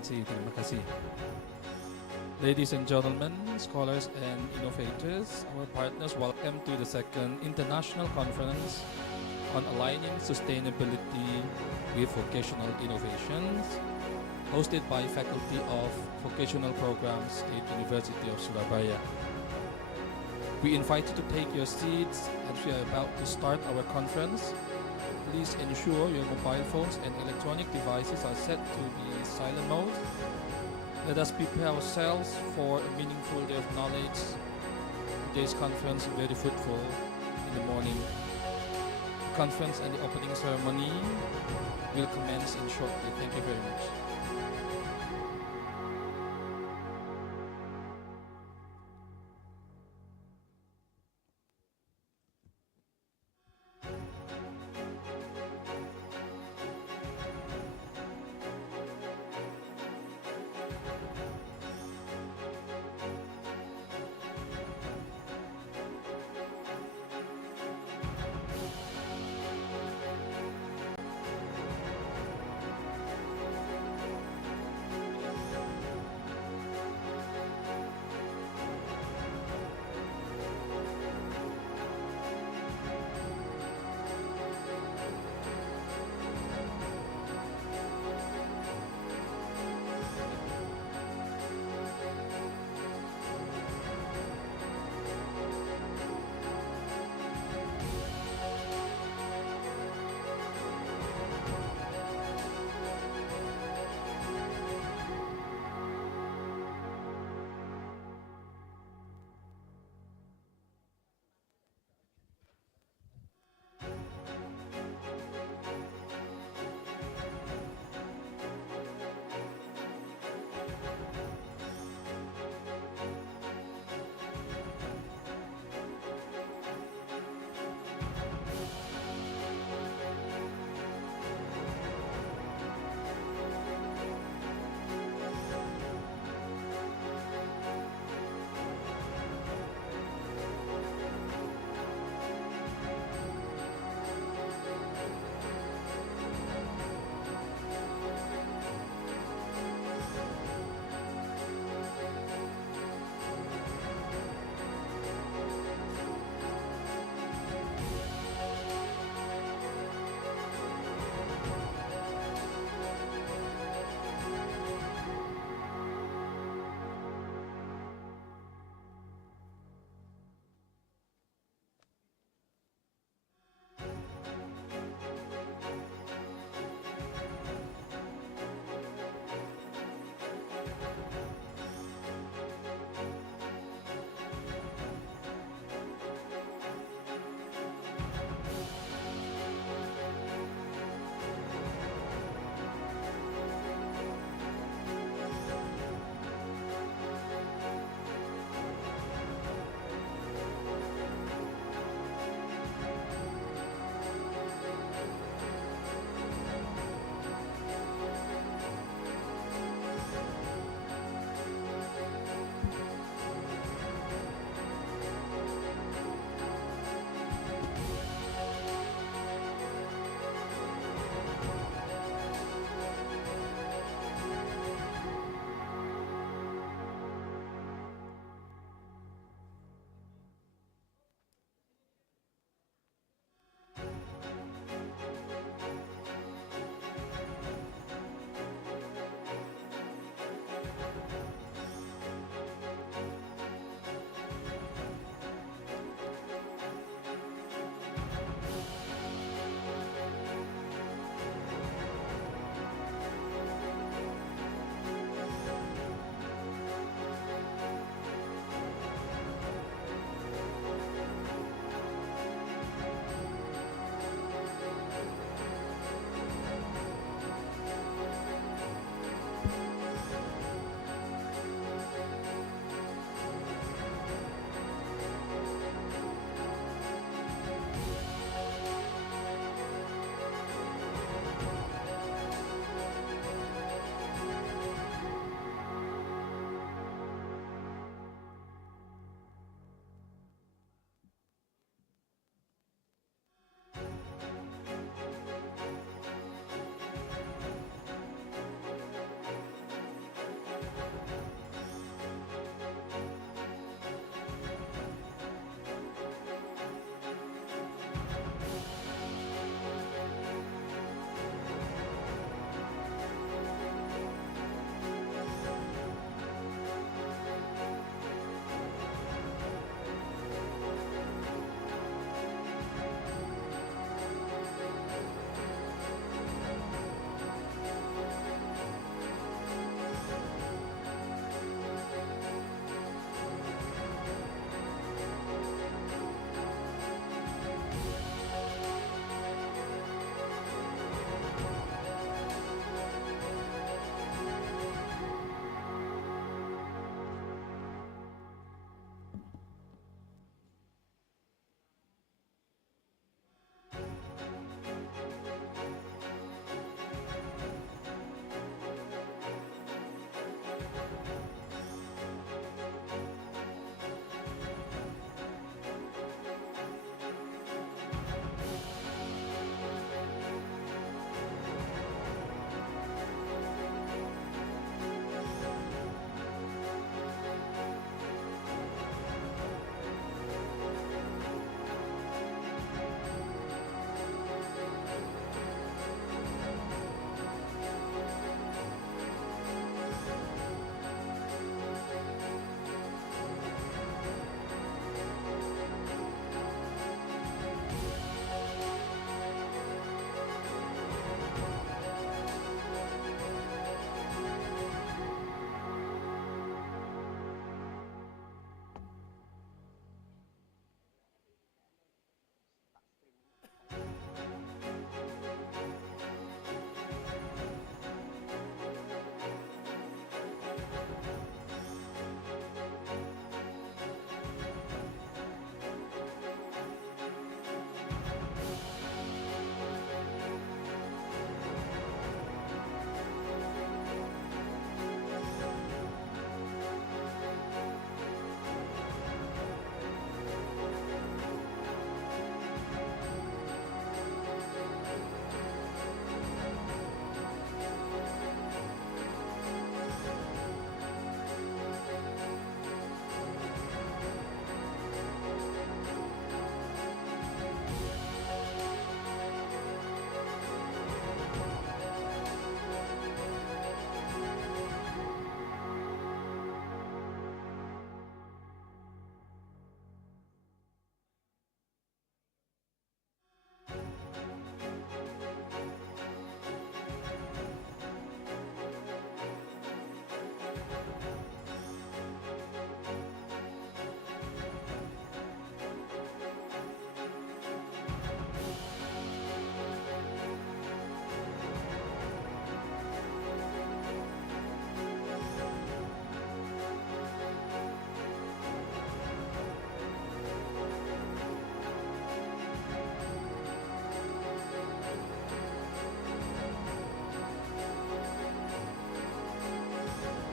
Excellency. Terima kasih. Ladies and gentlemen, scholars and innovators, our partners, welcome to the second International Conference on Aligning Sustainability with Vocational Innovations, hosted by Faculty of Vocational Programs, State University of Surabaya. We invite you to take your seats as we are about to start our conference. Please ensure your mobile phones and electronic devices are set to the silent mode. Let us prepare ourselves for a meaningful day of knowledge. Today's conference is very fruitful in the morning. The conference and the opening ceremony will commence in shortly. Thank you very much.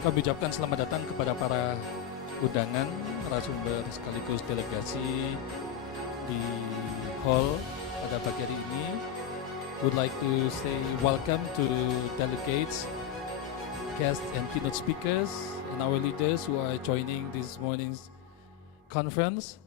kami ucapkan selamat datang kepada para undangan, narasumber sekaligus delegasi di hall pada pagi hari ini. Would like to say welcome to delegates, guests and keynote speakers, and our leaders who are joining this morning's conference.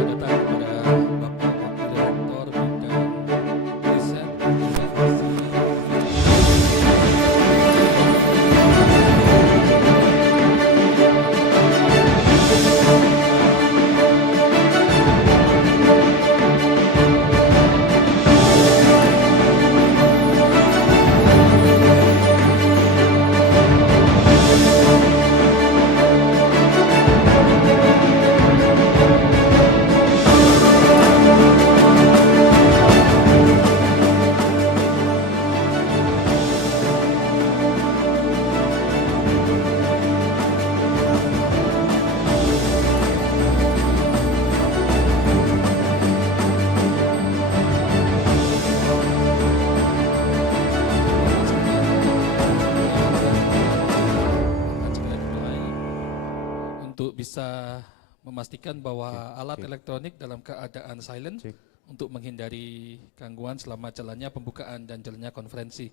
selamat datang kepada Bapak Wakil Direktur Bidang Riset Inovasi. Untuk bisa memastikan bahwa alat elektronik dalam keadaan silent untuk menghindari gangguan selama jalannya pembukaan dan jalannya konferensi.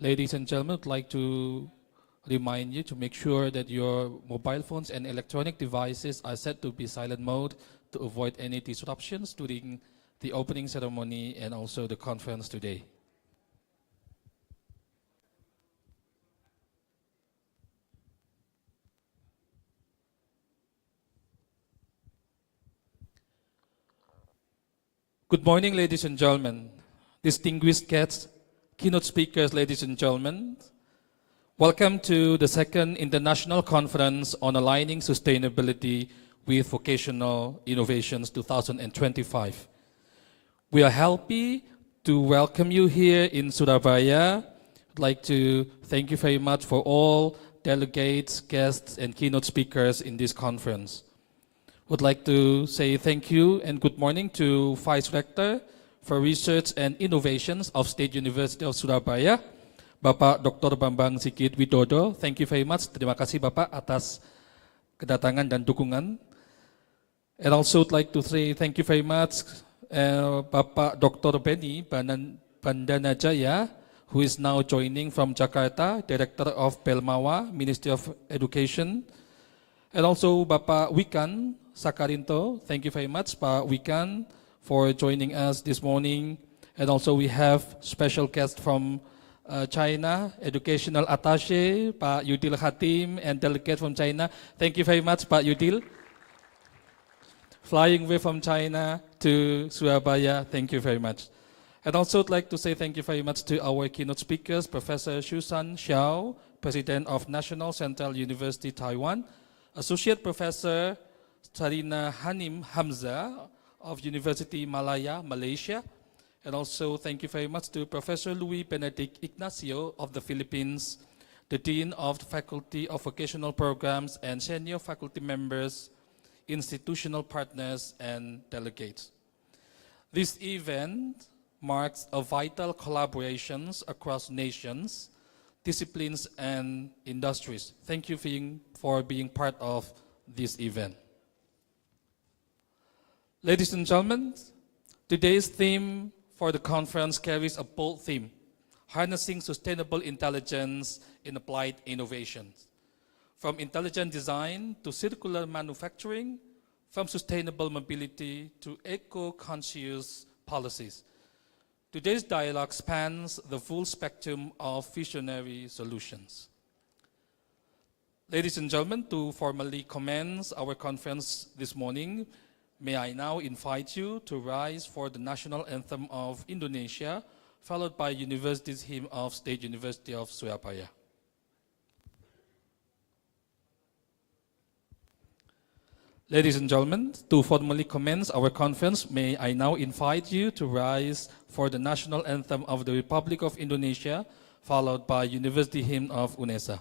Ladies and gentlemen, I'd like to remind you to make sure that your mobile phones and electronic devices are set to be silent mode to avoid any disruptions during the opening ceremony and also the conference today. Good morning, ladies and gentlemen. Distinguished guests, keynote speakers, ladies and gentlemen. Welcome to the second International Conference on Aligning Sustainability with Vocational Innovations 2025. We are happy to welcome you here in Surabaya. I'd like to thank you very much for all delegates, guests, and keynote speakers in this conference. Would like to say thank you and good morning to Vice Rector for Research and Innovations of State University of Surabaya, Bapak Dr. Bambang Sigit Widodo. Thank you very much. Terima kasih Bapak atas kedatangan dan dukungan. And also would like to say thank you very much Bapak Dr. Benny Bandanajaya, who is now joining from Jakarta, Director of Belmawa, Ministry of Education. And also Bapak Wikan Sakarinto, thank you very much, Pak Wikan, for joining us this morning. And also we have special guest from China, Educational Attaché, Pak Yudil Hatim, and delegate from China. Thank you very much, Pak Yudil. Flying way from China to Surabaya, thank you very much. And also I'd like to say thank you very much to our keynote speakers, Professor Shusan Xiao, President of National Central University, Taiwan, Associate Professor Sarina Hanim Hamza of University Malaya, Malaysia. And also thank you very much to Professor Louis Benedict Ignacio of the Philippines, the Dean of the Faculty of Vocational Programs and senior faculty members, institutional partners, and delegates. This event marks a vital collaborations across nations, disciplines, and industries. Thank you for being part of this event. Ladies and gentlemen, today's theme for the conference carries a bold theme: harnessing sustainable intelligence in applied innovations. From intelligent design to circular manufacturing, from sustainable mobility to eco-conscious policies. Today's dialogue spans the full spectrum of visionary solutions. Ladies and gentlemen, to formally commence our conference this morning, may I now invite you to rise for the national anthem of Indonesia, followed by University's hymn of State University of Surabaya. Ladies and gentlemen, to formally commence our conference, may I now invite you to rise for the national anthem of the Republic of Indonesia, followed by University hymn of UNESA.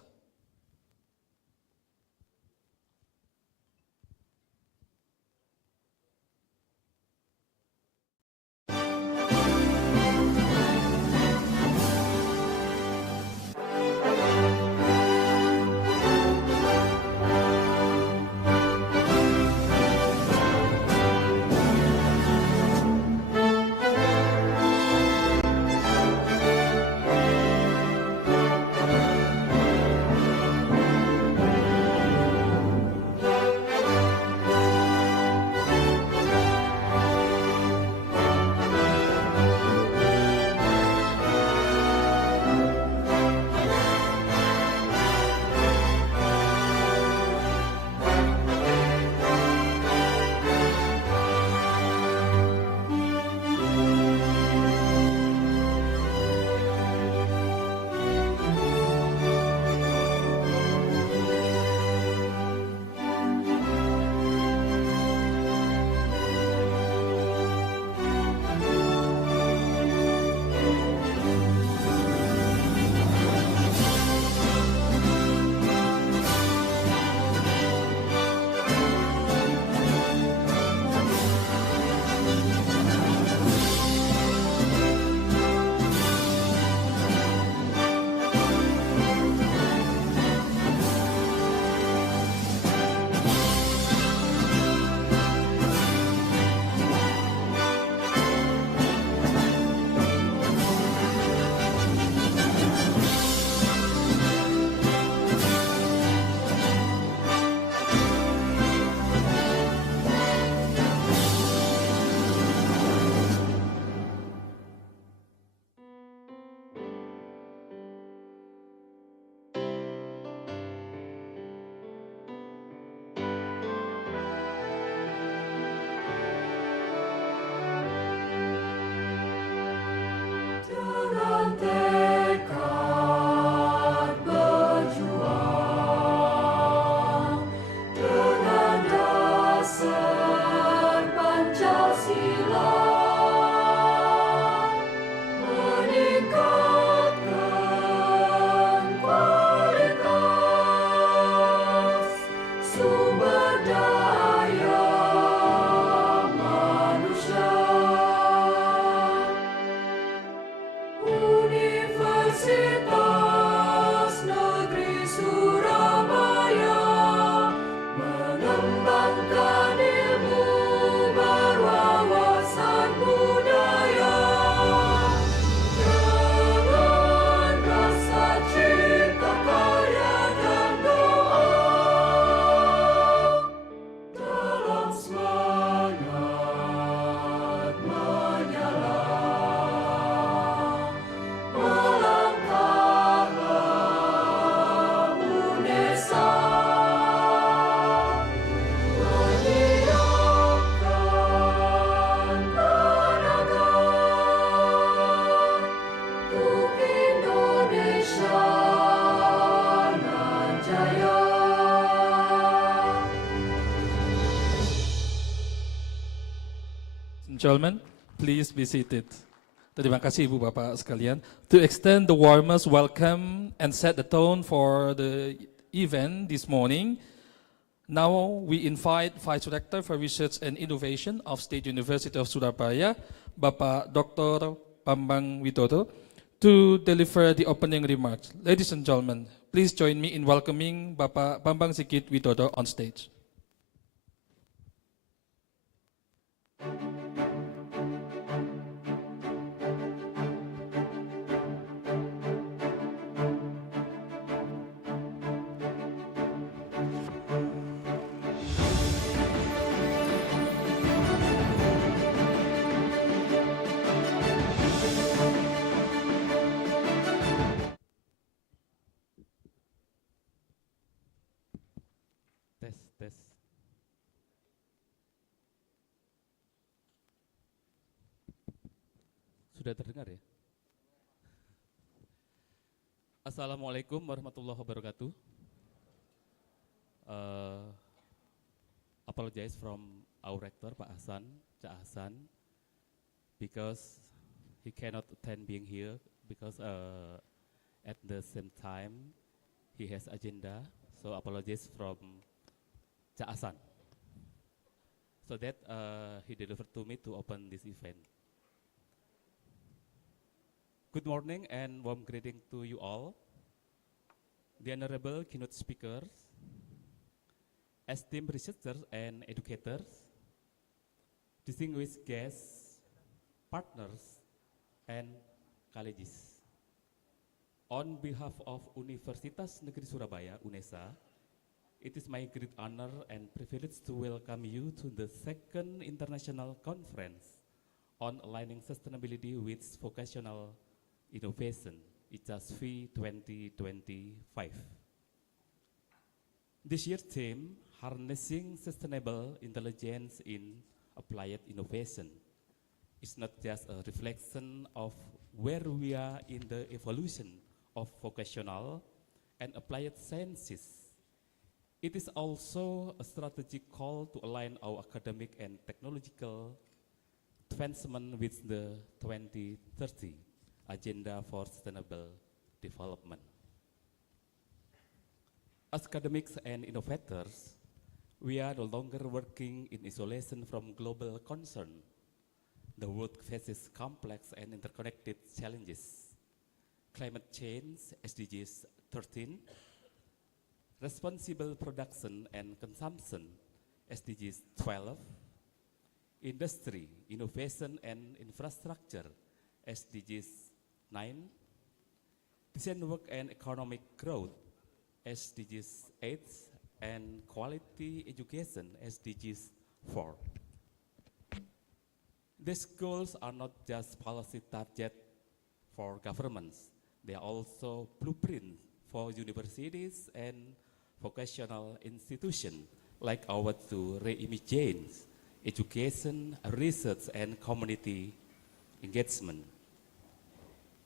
Gentlemen, please be seated. Terima kasih Ibu Bapak sekalian. To extend the warmest welcome and set the tone for the event this morning, now we invite Vice Rector for Research and Innovation of State University of Surabaya, Bapak Dr. Bambang Widodo, to deliver the opening remarks. Ladies and gentlemen, please join me in welcoming Bapak Bambang Sigit Widodo on stage. Tes. Sudah terdengar ya? Assalamualaikum warahmatullahi wabarakatuh. Apologize from our rector, Pak Hasan, Cak Hasan, because he cannot attend being here because at the same time he has agenda. So apologize from Cak Hasan. So that he delivered to me to open this event. Good morning and warm greeting to you all. The honorable keynote speakers, esteemed researchers and educators, distinguished guests, partners, and colleagues. On behalf of Universitas Negeri Surabaya, UNESA, it is my great honor and privilege to welcome you to the second international conference on aligning sustainability with vocational innovation, ICASVI 2025. This year's theme, Harnessing Sustainable Intelligence in Applied Innovation, is not just a reflection of where we are in the evolution of vocational and applied sciences. It is also a strategic call to align our academic and technological advancement with the 2030 Agenda for Sustainable Development. As academics and innovators, we are no longer working in isolation from global concern. The world faces complex and interconnected challenges. Climate change, SDGs 13, responsible production and consumption, SDGs 12, industry, innovation and infrastructure, SDGs 9, decent work and economic growth, SDGs 8, and quality education, SDGs 4. These goals are not just policy targets for governments, they are also blueprints for universities and vocational institutions like ours to reimagine education, research, and community engagement.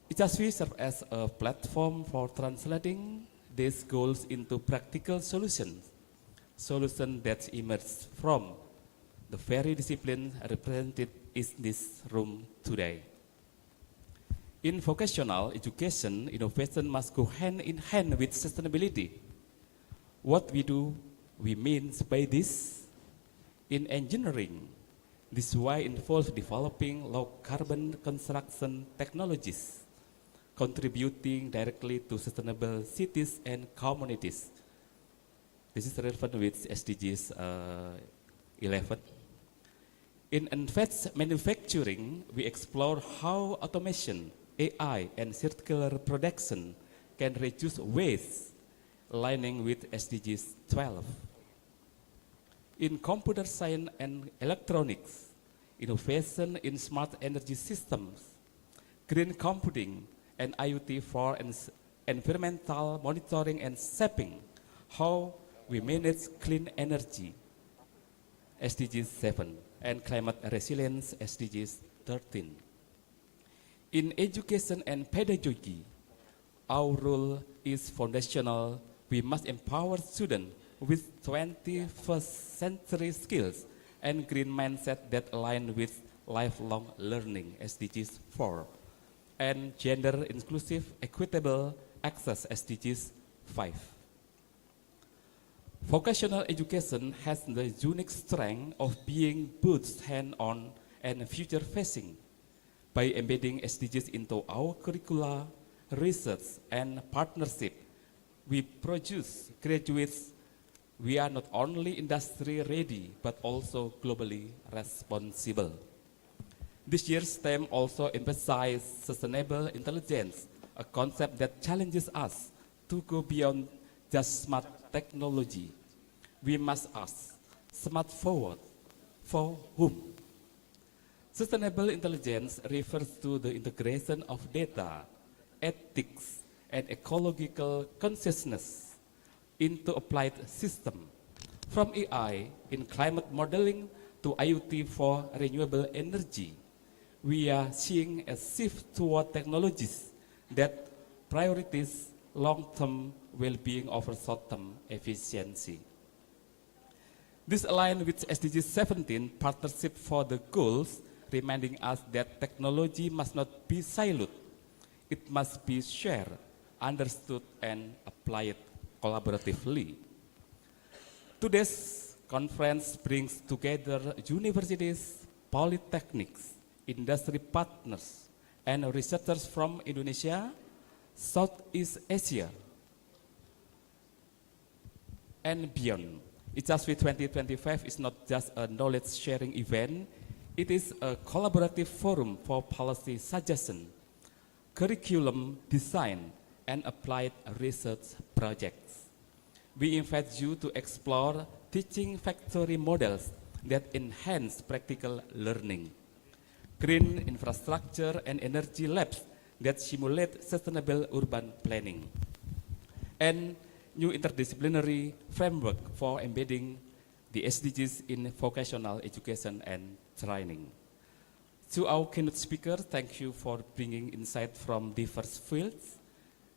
ICASVI serves as a platform for translating these goals into practical solutions that emerge from the very discipline represented in this room today. In vocational education, innovation must go hand in hand with sustainability. What we mean by this. In engineering, this involves developing low-carbon construction technologies, contributing directly to sustainable cities and communities. This is relevant with SDGs 11. In advanced manufacturing, we explore how automation, AI, and circular production can reduce waste, aligning with SDGs 12. In computer science and electronics, innovation in smart energy systems, green computing, and IoT for environmental monitoring and shaping how we manage clean energy, SDGs 7, and climate resilience, SDGs 13. In education and pedagogy, our role is foundational. We must empower students with 21st century skills and green mindset that align with lifelong learning, SDGs 4, and gender inclusive equitable access, SDGs 5. Vocational education has the unique strength of being both hands-on and future-facing. By embedding SDGs into our curricula, research, and partnership, we produce graduates we are not only industry ready, but also globally responsible. This year's STEM also emphasizes sustainable intelligence, a concept that challenges us to go beyond just smart technology. We must ask, smart forward, for whom? Sustainable intelligence refers to the integration of data, ethics, and ecological consciousness into applied system, from AI in climate modeling to IoT for renewable energy. We are seeing a shift toward technologies that prioritize long-term well-being over short-term efficiency. This aligns with SDG 17, Partnership for the Goals, reminding us that technology must not be siloed. It must be shared, understood, and applied collaboratively. Today's conference brings together universities, polytechnics, industry partners, and researchers from Indonesia, Southeast Asia, and beyond. ICASVI 2025 is not just a knowledge-sharing event, it is a collaborative forum for policy suggestion, curriculum design, and applied research projects. We invite you to explore teaching factory models that enhance practical learning, green infrastructure and energy labs that simulate sustainable urban planning, and new interdisciplinary framework for embedding the SDGs in vocational education and training. To our keynote speaker, thank you for bringing insight from diverse fields.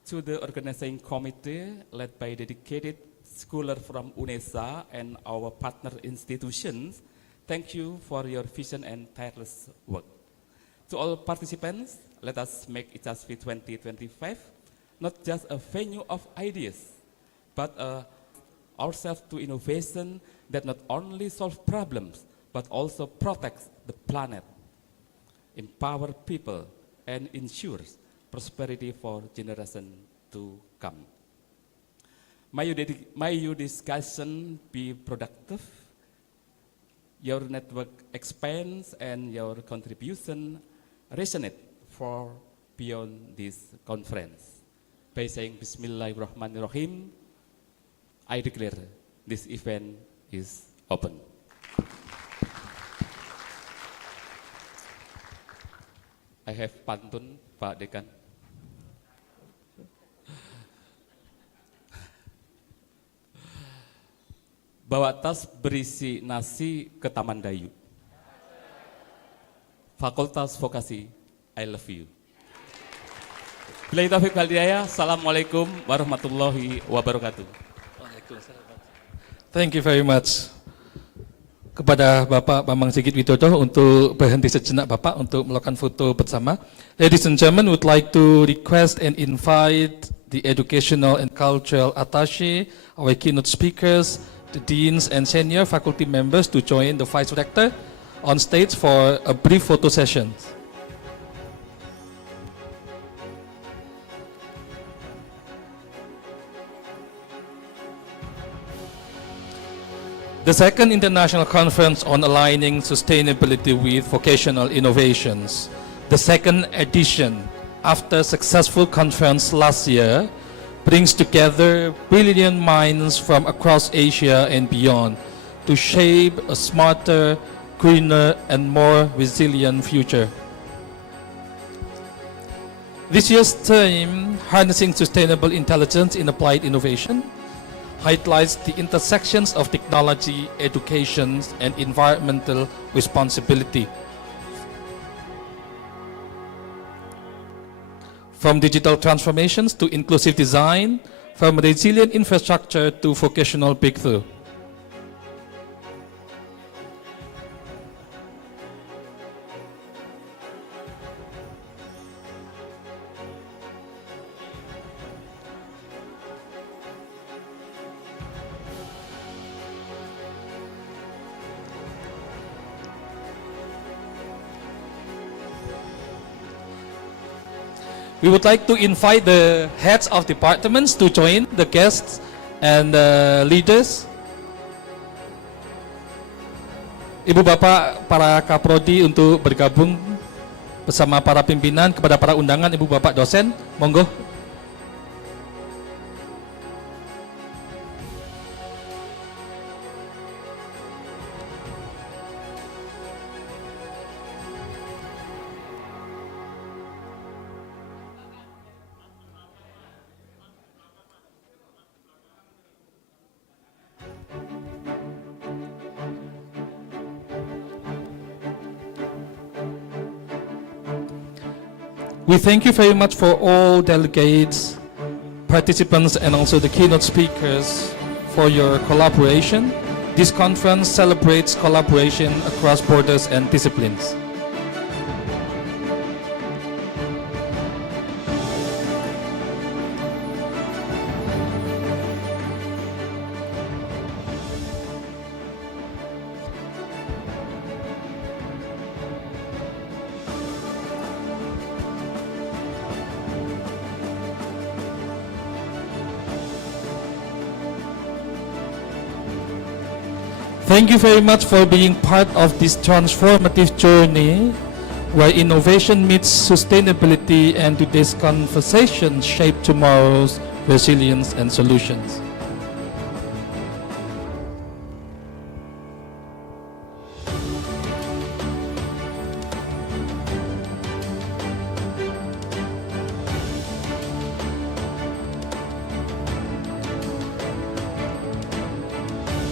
To the organizing committee led by dedicated scholars from UNESA and our partner institutions, thank you for your vision and tireless work. To all participants, let us make ICASVI 2025 not just a venue of ideas, but ourselves to innovation that not only solve problems, but also protects the planet, empower people, and ensures prosperity for generations to come. May your discussion be productive, your network expands, and your contribution resonate for beyond this conference. By saying Bismillahirrahmanirrahim, I declare this event is open. I have pantun, Pak Dekan. Bawa tas berisi nasi ke Taman Dayu. Fakultas Vokasi, I love you. Billahi taufiq wal hidayah. Assalamualaikum warahmatullahi wabarakatuh. Thank you very much kepada Bapak Bambang Sigit Widodo untuk berhenti sejenak Bapak untuk melakukan foto bersama. Ladies and gentlemen, would like to request and invite the educational and cultural attaché, our keynote speakers, the deans and senior faculty members to join the vice rector on stage for a brief photo session. The second international conference on aligning sustainability with vocational innovations, the second edition after successful conference last year, brings together brilliant minds from across Asia and beyond to shape a smarter, greener, and more resilient future. This year's theme, Harnessing Sustainable Intelligence in Applied Innovation, highlights the intersections of technology, education, and environmental responsibility. From digital transformations to inclusive design, from resilient infrastructure to vocational breakthrough. We would like to invite the heads of departments to join the guests and leaders. Ibu Bapak para Kaprodi untuk bergabung bersama para pimpinan. Kepada para undangan, Ibu Bapak dosen, monggo. We thank you very much for all delegates, participants, and also the keynote speakers for your collaboration. This conference celebrates collaboration across borders and disciplines. Thank you very much for being part of this transformative journey where innovation meets sustainability, and today's conversation shape tomorrow's resilience and solutions.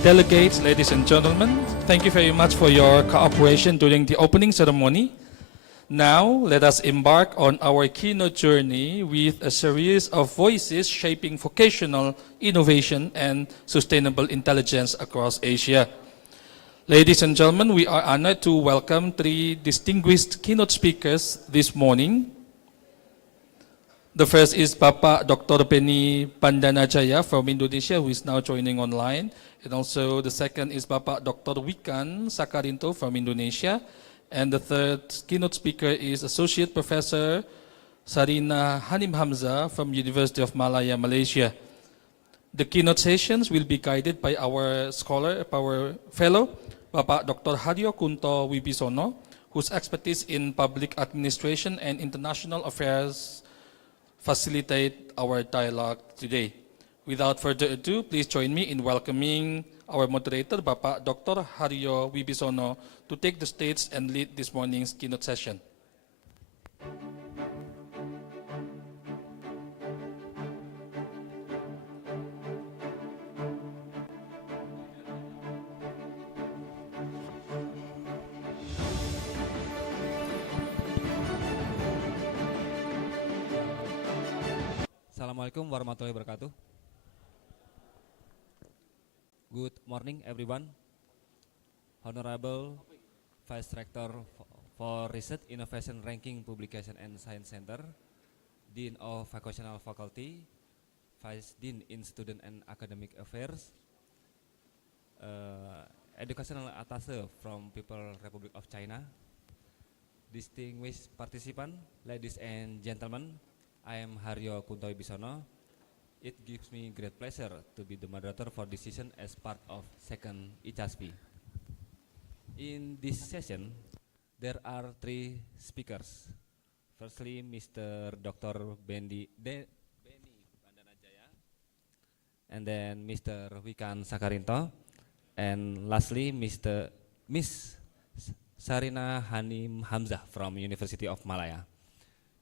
Delegates, ladies and gentlemen, thank you very much for your cooperation during the opening ceremony. Now, let us embark on our keynote journey with a series of voices shaping vocational innovation and sustainable intelligence across Asia. Ladies and gentlemen, we are honored to welcome three distinguished keynote speakers this morning. The first is Bapak Dr. Benny Bandanajaya from Indonesia, who is now joining online. And also the second is Bapak Dr. Wikan Sakarinto from Indonesia. And the third keynote speaker is Associate Professor Sarina Hanim Hamzah from University of Malaya, Malaysia. The keynote sessions will be guided by our scholar, our fellow, Bapak Dr. Haryo Kunto Wibisono, whose expertise in public administration and international affairs facilitate our dialogue today. Without further ado, please join me in welcoming our moderator, Bapak Dr. Haryo Wibisono, to take the stage and lead this morning's keynote session. Assalamualaikum warahmatullahi wabarakatuh. Good morning, everyone. Honorable Vice Rector for Research, Innovation, Ranking, Publication, and Science Center, Dean of Vocational Faculty, Vice Dean in Student and Academic Affairs, Educational Attaché from People's Republic of China, distinguished participant, ladies and gentlemen, I am Haryo Kunto Wibisono. It gives me great pleasure to be the moderator for this session as part of second ICASVI. In this session, there are three speakers. Firstly, Mr. Dr. Benny Bandanajaya, and then Mr. Wikan Sakarinto, and lastly, Miss Sarina Hanim Hamzah from University of Malaya.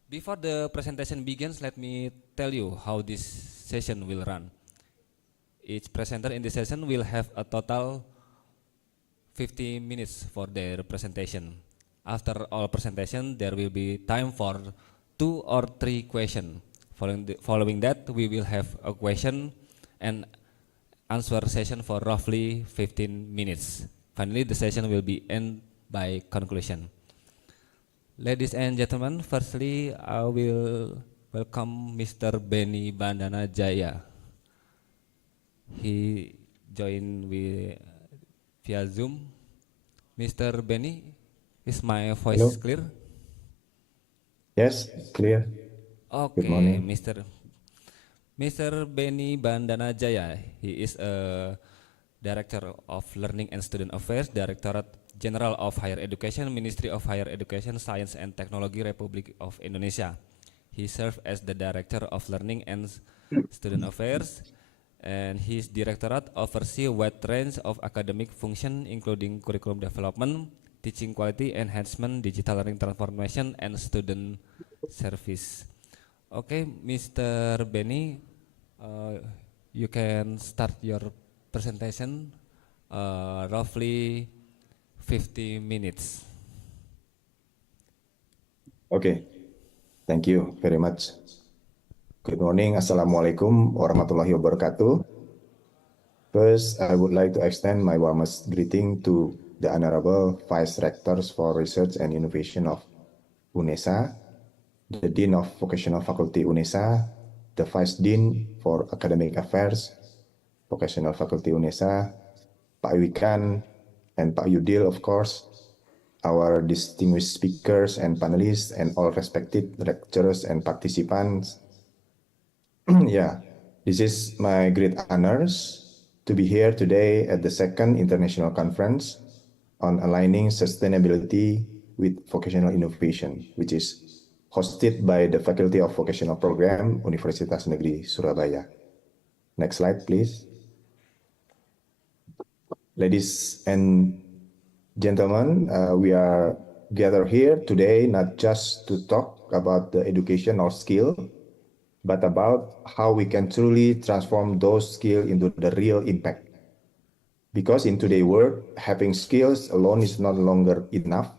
Before the presentation begins, let me tell you how this session will run. Each presenter in this session will have a total 50 minutes for their presentation. After all presentation, there will be time for 2 or 3 questions. Following that, we will have a question and answer session for roughly 15 minutes. Finally, the session will be end by conclusion. Ladies and gentlemen, firstly, I will welcome Mr. Benny Bandanajaya. He joined via Zoom. Mr. Benny, is my voice clear? Yes, clear. Okay, morning. Mr. Benny Bandana Jaya. He is a Director of Learning and Student Affairs, Directorate General of Higher Education, Ministry of Higher Education, Science and Technology, Republic of Indonesia. He served as the Director of Learning and Student Affairs, and his directorate oversees a wide range of academic function, including curriculum development, teaching quality enhancement, digital learning transformation, and student service. Okay, Mr. Benny, you can start your presentation, roughly 50 minutes. Okay, thank you very much. Good morning, Assalamualaikum warahmatullahi wabarakatuh. First, I would like to extend my warmest greeting to the Honorable Vice Rectors for Research and Innovation of UNESA, the Dean of Vocational Faculty UNESA, the Vice Dean for Academic Affairs, Vocational Faculty UNESA, Pak Wikan, and Pak Yudil, of course, our distinguished speakers and panelists, and all respected lecturers and participants. Yeah, this is my great honors to be here today at the second international conference on aligning sustainability with vocational innovation, which is hosted by the Faculty of Vocational Program, Universitas Negeri Surabaya. Next slide, please. Ladies and gentlemen, we are gathered here today not just to talk about the education or skill, but about how we can truly transform those skills into the real impact. Because in today's world, having skills alone is no longer enough.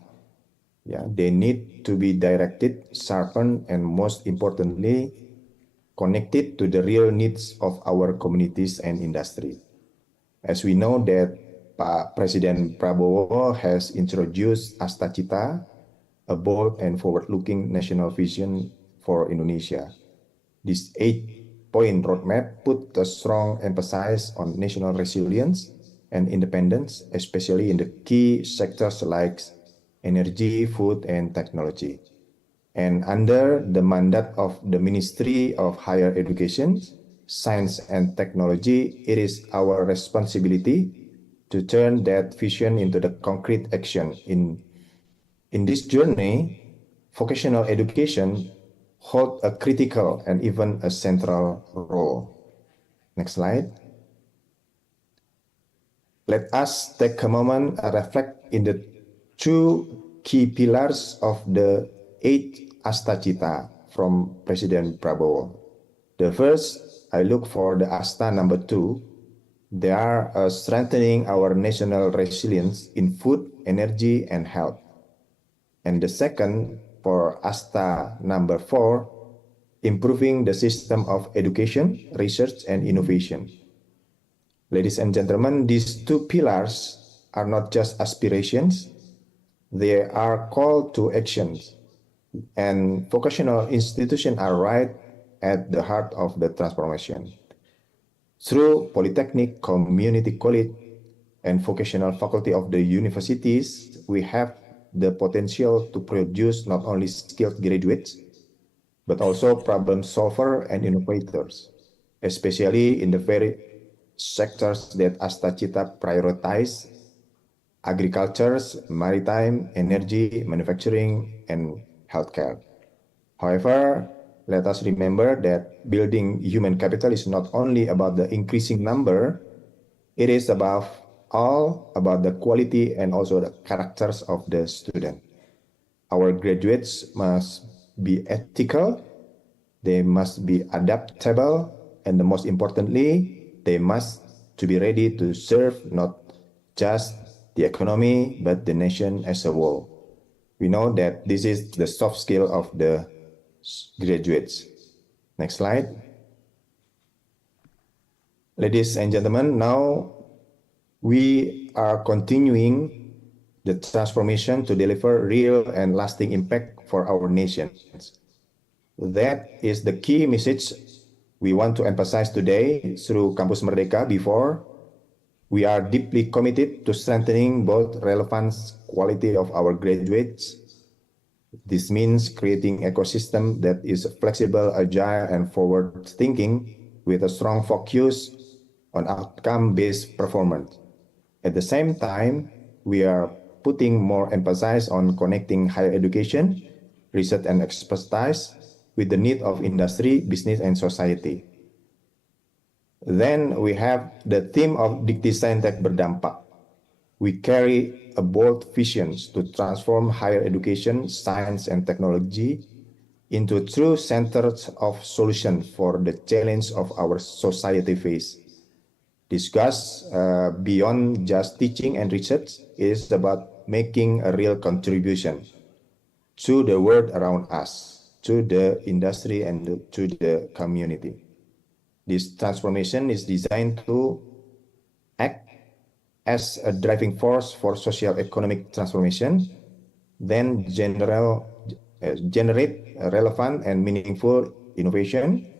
Yeah, they need to be directed, sharpened, and most importantly, connected to the real needs of our communities and industry. As we know that Pak Presiden Prabowo has introduced Asta Cita, a bold and forward-looking national vision for Indonesia. This 8-point roadmap put a strong emphasis on national resilience and independence, especially in the key sectors like energy, food, and technology. And under the mandate of the Ministry of Higher Education, Science and Technology, it is our responsibility to turn that vision into the concrete action. In this journey, vocational education hold a critical and even a central role. Next slide. Let us take a moment and reflect in the two key pillars of the 8 Asta Cita from President Prabowo. The first, I look for the Asta number 2. They are strengthening our national resilience in food, energy, and health. And the second, for Asta number 4, improving the system of education, research, and innovation. Ladies and gentlemen, these two pillars are not just aspirations, they are call to actions. And vocational institutions are right at the heart of the transformation. Through Polytechnic, Community College, and Vocational Faculty of the universities, we have the potential to produce not only skilled graduates, but also problem solvers and innovators, especially in the very sectors that Asta Cita prioritize: agriculture, maritime, energy, manufacturing, and healthcare. However, let us remember that building human capital is not only about the increasing number, it is above all about the quality and also the characters of the student. Our graduates must be ethical, they must be adaptable, and the most importantly, they must to be ready to serve not just the economy, but the nation as a whole. We know that this is the soft skill of the graduates. Next slide. Ladies and gentlemen, now we are continuing the transformation to deliver real and lasting impact for our nations. That is the key message we want to emphasize today through Campus Merdeka. Before, we are deeply committed to strengthening both relevance, quality of our graduates, This means creating ecosystem that is flexible, agile, and forward-thinking with a strong focus on outcome-based performance. At the same time, we are putting more emphasis on connecting higher education, research, and expertise with the need of industry, business, and society. Then we have the theme of Dikti Saintek Berdampak. We carry a bold vision to transform higher education, science, and technology into true centers of solution for the challenge of our society face. Discuss beyond just teaching and research is about making a real contribution to the world around us, to the industry, and to the community. This transformation is designed to act as a driving force for social economic transformation, then generate relevant and meaningful innovation,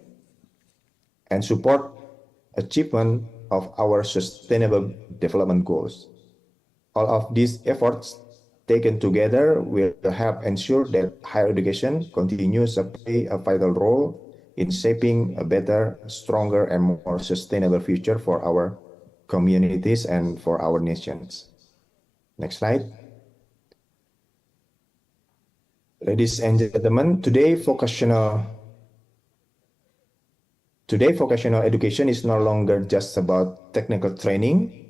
and support achievement of our sustainable development goals. All of these efforts taken together will help ensure that higher education continues to play a vital role in shaping a better, stronger, and more sustainable future for our communities and for our nations. Next slide. Ladies and gentlemen, today vocational education is no longer just about technical training.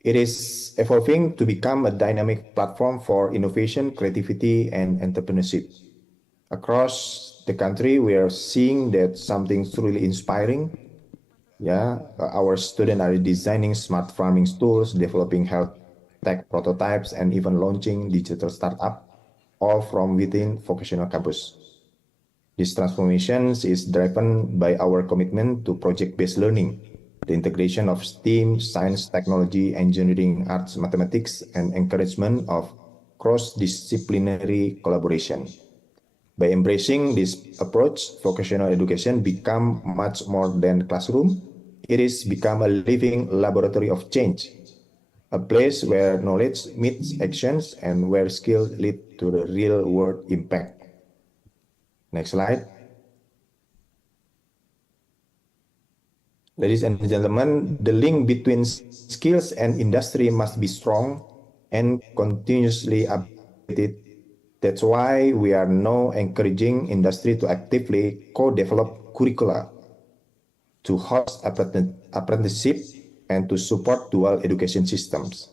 It is evolving to become a dynamic platform for innovation, creativity, and entrepreneurship. Across the country, we are seeing that something truly inspiring. Our students are designing smart farming tools, developing health tech prototypes, and even launching digital startup, all from within vocational campus. This transformation is driven by our commitment to project-based learning, the integration of STEAM, science, technology, engineering, arts, mathematics, and encouragement of cross-disciplinary collaboration. By embracing this approach, vocational education become much more than classroom. It is become a living laboratory of change, a place where knowledge meets actions and where skills lead to the real-world impact. Next slide. Ladies and gentlemen, the link between skills and industry must be strong and continuously updated. That's why we are now encouraging industry to actively co-develop curricula, to host apprenticeship, and to support dual education systems.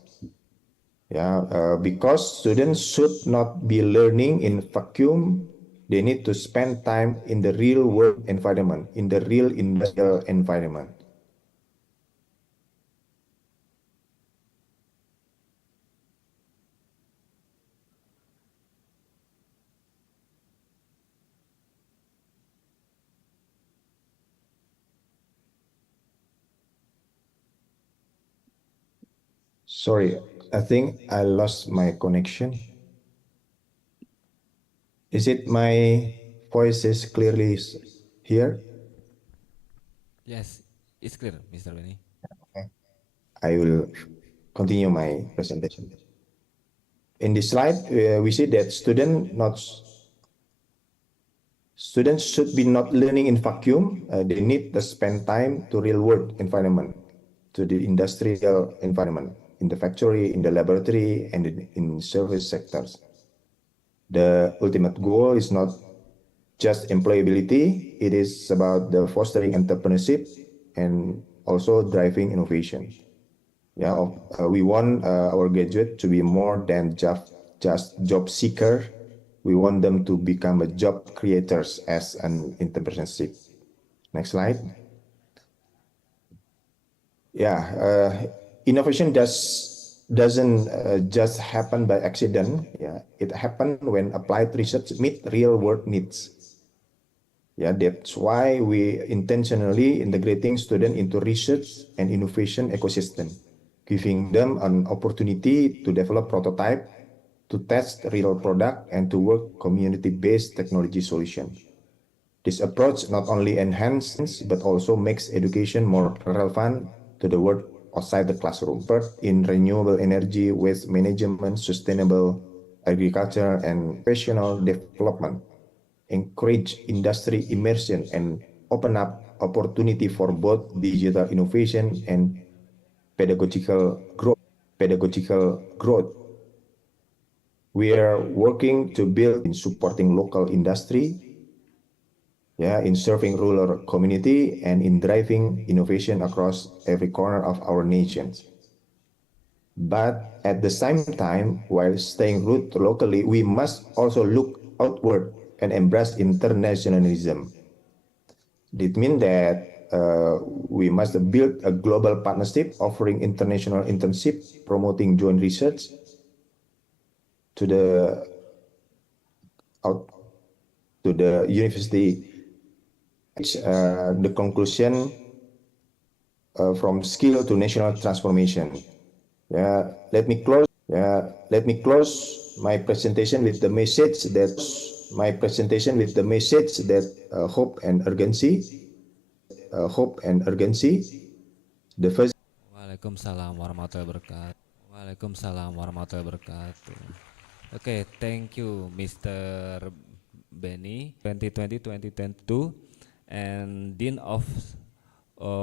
Because students should not be learning in vacuum, they need to spend time in the real world environment, in the real industrial environment. Sorry, I think I lost my connection. Is it my voice is clearly here? Yes, it's clear, Mr. Benny. I will continue my presentation. In this slide, we see that students should be not learning in vacuum. They need to spend time to real world environment, to the industrial environment, in the factory, in the laboratory, and in service sectors. The ultimate goal is not just employability, it is about the fostering entrepreneurship and also driving innovation. We want our graduate to be more than just job seeker. We want them to become a job creators as an entrepreneurship. Next slide. Innovation doesn't just happen by accident. It happens when applied research meet real world needs. That's why we intentionally integrating students into research and innovation ecosystem, giving them an opportunity to develop prototype, to test real product, and to work community-based technology solution. This approach not only enhances but also makes education more relevant to the world outside the classroom. But in renewable energy, waste management, sustainable agriculture, and professional development, encourage industry immersion, and open up opportunity for both digital innovation and pedagogical growth. Pedagogical growth. We are working to build in supporting local industry, in serving rural community, and in driving innovation across every corner of our nations. But at the same time, while staying rooted locally, we must also look outward and embrace internationalism. It means that we must build a global partnership offering international internship, promoting joint research to the out to the university. The conclusion from skill to national transformation. Let me close my presentation with the message that hope and urgency. The first. Waalaikumsalam warahmatullahi wabarakatuh. Waalaikumsalam warahmatullahi wabarakatuh. Okay, thank you, Mr. Benny, 2020-2022, and Dean of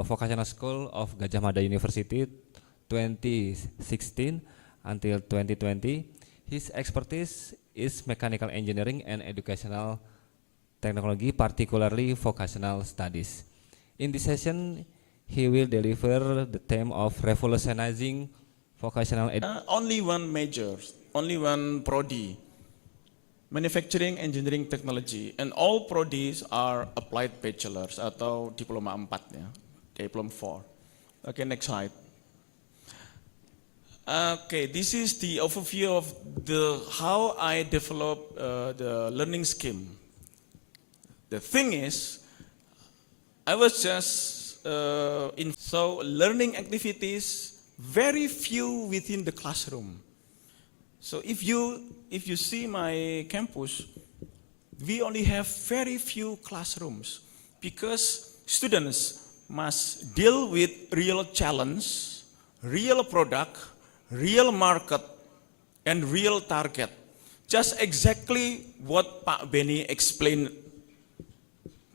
Vocational School of Gajah Mada University, 2016 until 2020. His expertise is mechanical engineering and educational technology, particularly vocational studies. In this session, he will deliver the theme of revolutionizing vocational education. Only one major, only one prodi, manufacturing engineering technology, and all prodis are applied bachelors atau diploma 4 ya, diploma 4. Okay, next slide. Okay, this is the overview of how I develop the learning scheme. The thing is, I was just so learning activities, very few within the classroom. So if you see my campus, we only have very few classrooms because students must deal with real challenge, real product, real market, and real target. Just exactly what Pak Benny explained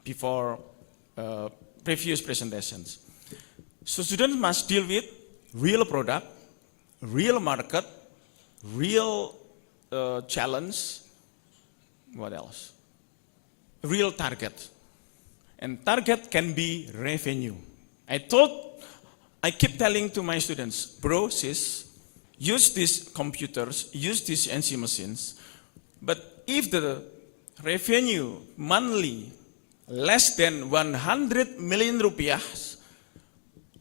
before previous presentations. So students must deal with real product, real market, real challenge, what else? Real target. And target can be revenue. I keep telling to my students, bro, sis, use these computers, use these CNC machines, but if the revenue monthly less than 100 million rupiah,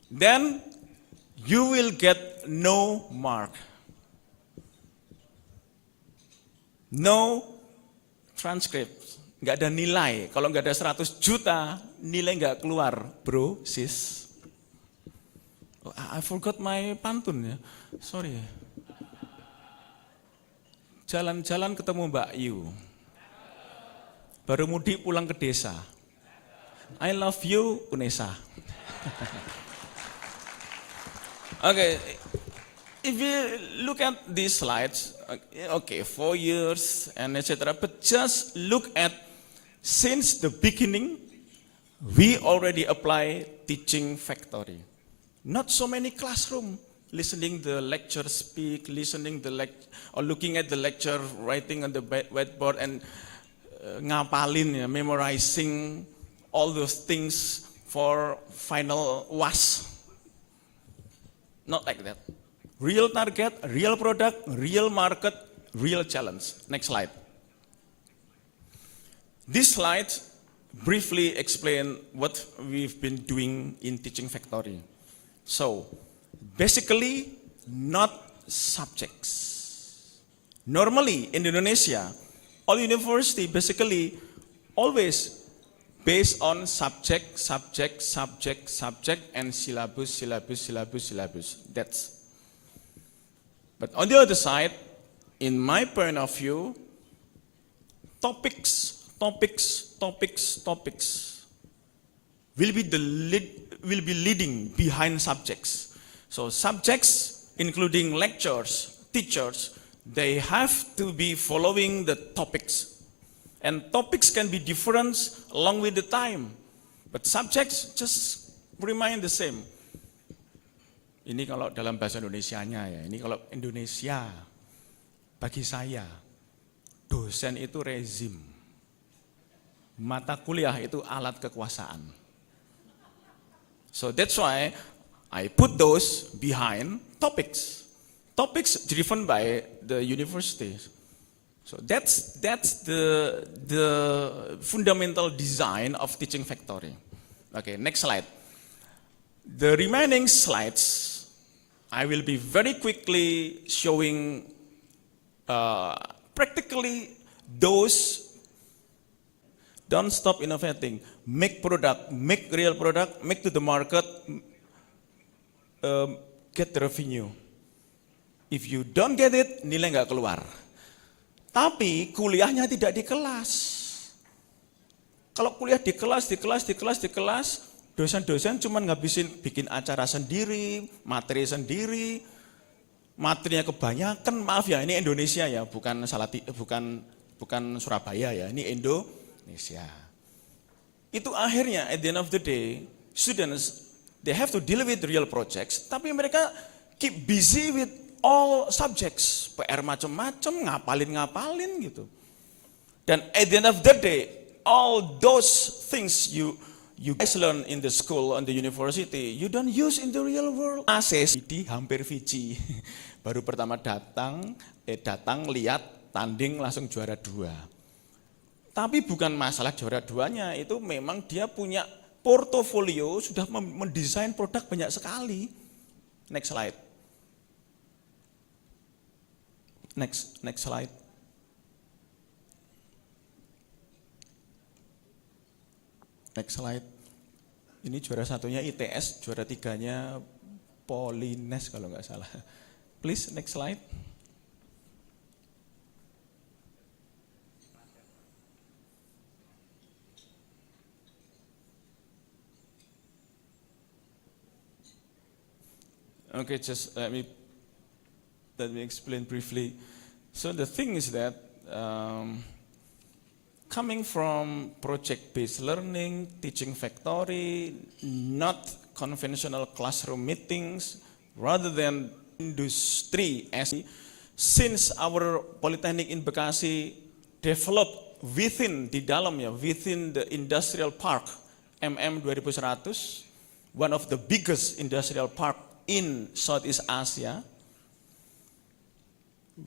then you will get no mark. No transcript, nggak ada nilai. Kalau nggak ada 100 juta, nilai nggak keluar, bro, sis. I forgot my pantun ya, sorry. Jalan-jalan ketemu Mbak Yu, baru mudik pulang ke desa. I love you, Unesa. Okay, if you look at these slides, okay, 4 years and etc. But just look at since the beginning, we already apply teaching factory. Not so many classroom, listening the lecture speak, listening the or looking at the lecture, writing on the whiteboard and ngapalin, memorizing all those things for final UAS. Not like that. Real target, real product, real market, real challenge. Next slide. This slide briefly explain what we've been doing in Teaching Factory. So, basically, not subjects. Normally, in Indonesia, all university basically always based on subject, and syllabus. But on the other side, in my point of view, topics will be leading behind subjects. So subjects, including lectures, teachers, they have to be following the topics. And topics can be different along with the time. But subjects just remain the same. Ini kalau dalam bahasa Indonesianya ya, ini kalau Indonesia, bagi saya, dosen itu rezim. Mata kuliah itu alat kekuasaan. So that's why I put those behind topics. Topics driven by the university. So that's the fundamental design of teaching factory. Okay, next slide. The remaining slides, I will be very quickly showing practically those. Don't stop innovating. Make product, make real product, make to the market, get the revenue. If you don't get it, nilai nggak keluar. Tapi kuliahnya tidak di kelas. Kalau kuliah di kelas, dosen-dosen cuma ngabisin bikin acara sendiri, materi sendiri, materinya kebanyakan. Maaf ya, ini Indonesia ya, bukan Surabaya ya, ini Indonesia. Itu akhirnya at the end of the day, students they have to deal with real projects, tapi mereka keep busy with all subjects, PR macam-macam, ngapalin gitu. Dan at the end of the day, all those things you guys learn in the school and the university, you don't use in the real world. Di hampir Fiji, baru pertama datang lihat tanding langsung juara 2. Tapi bukan masalah juara 2-nya, itu memang dia punya portofolio, sudah mendesain produk banyak sekali. Next slide. Next slide. Next slide. Ini juara 1-nya ITS, juara 3-nya Polines kalau nggak salah. Please, next slide. Okay, just let me explain briefly. So the thing is that coming from project-based learning, teaching factory, not conventional classroom meetings, rather than industry, since our Polytechnic in Bekasi developed within the industrial park MM 2100, one of the biggest industrial park in Southeast Asia,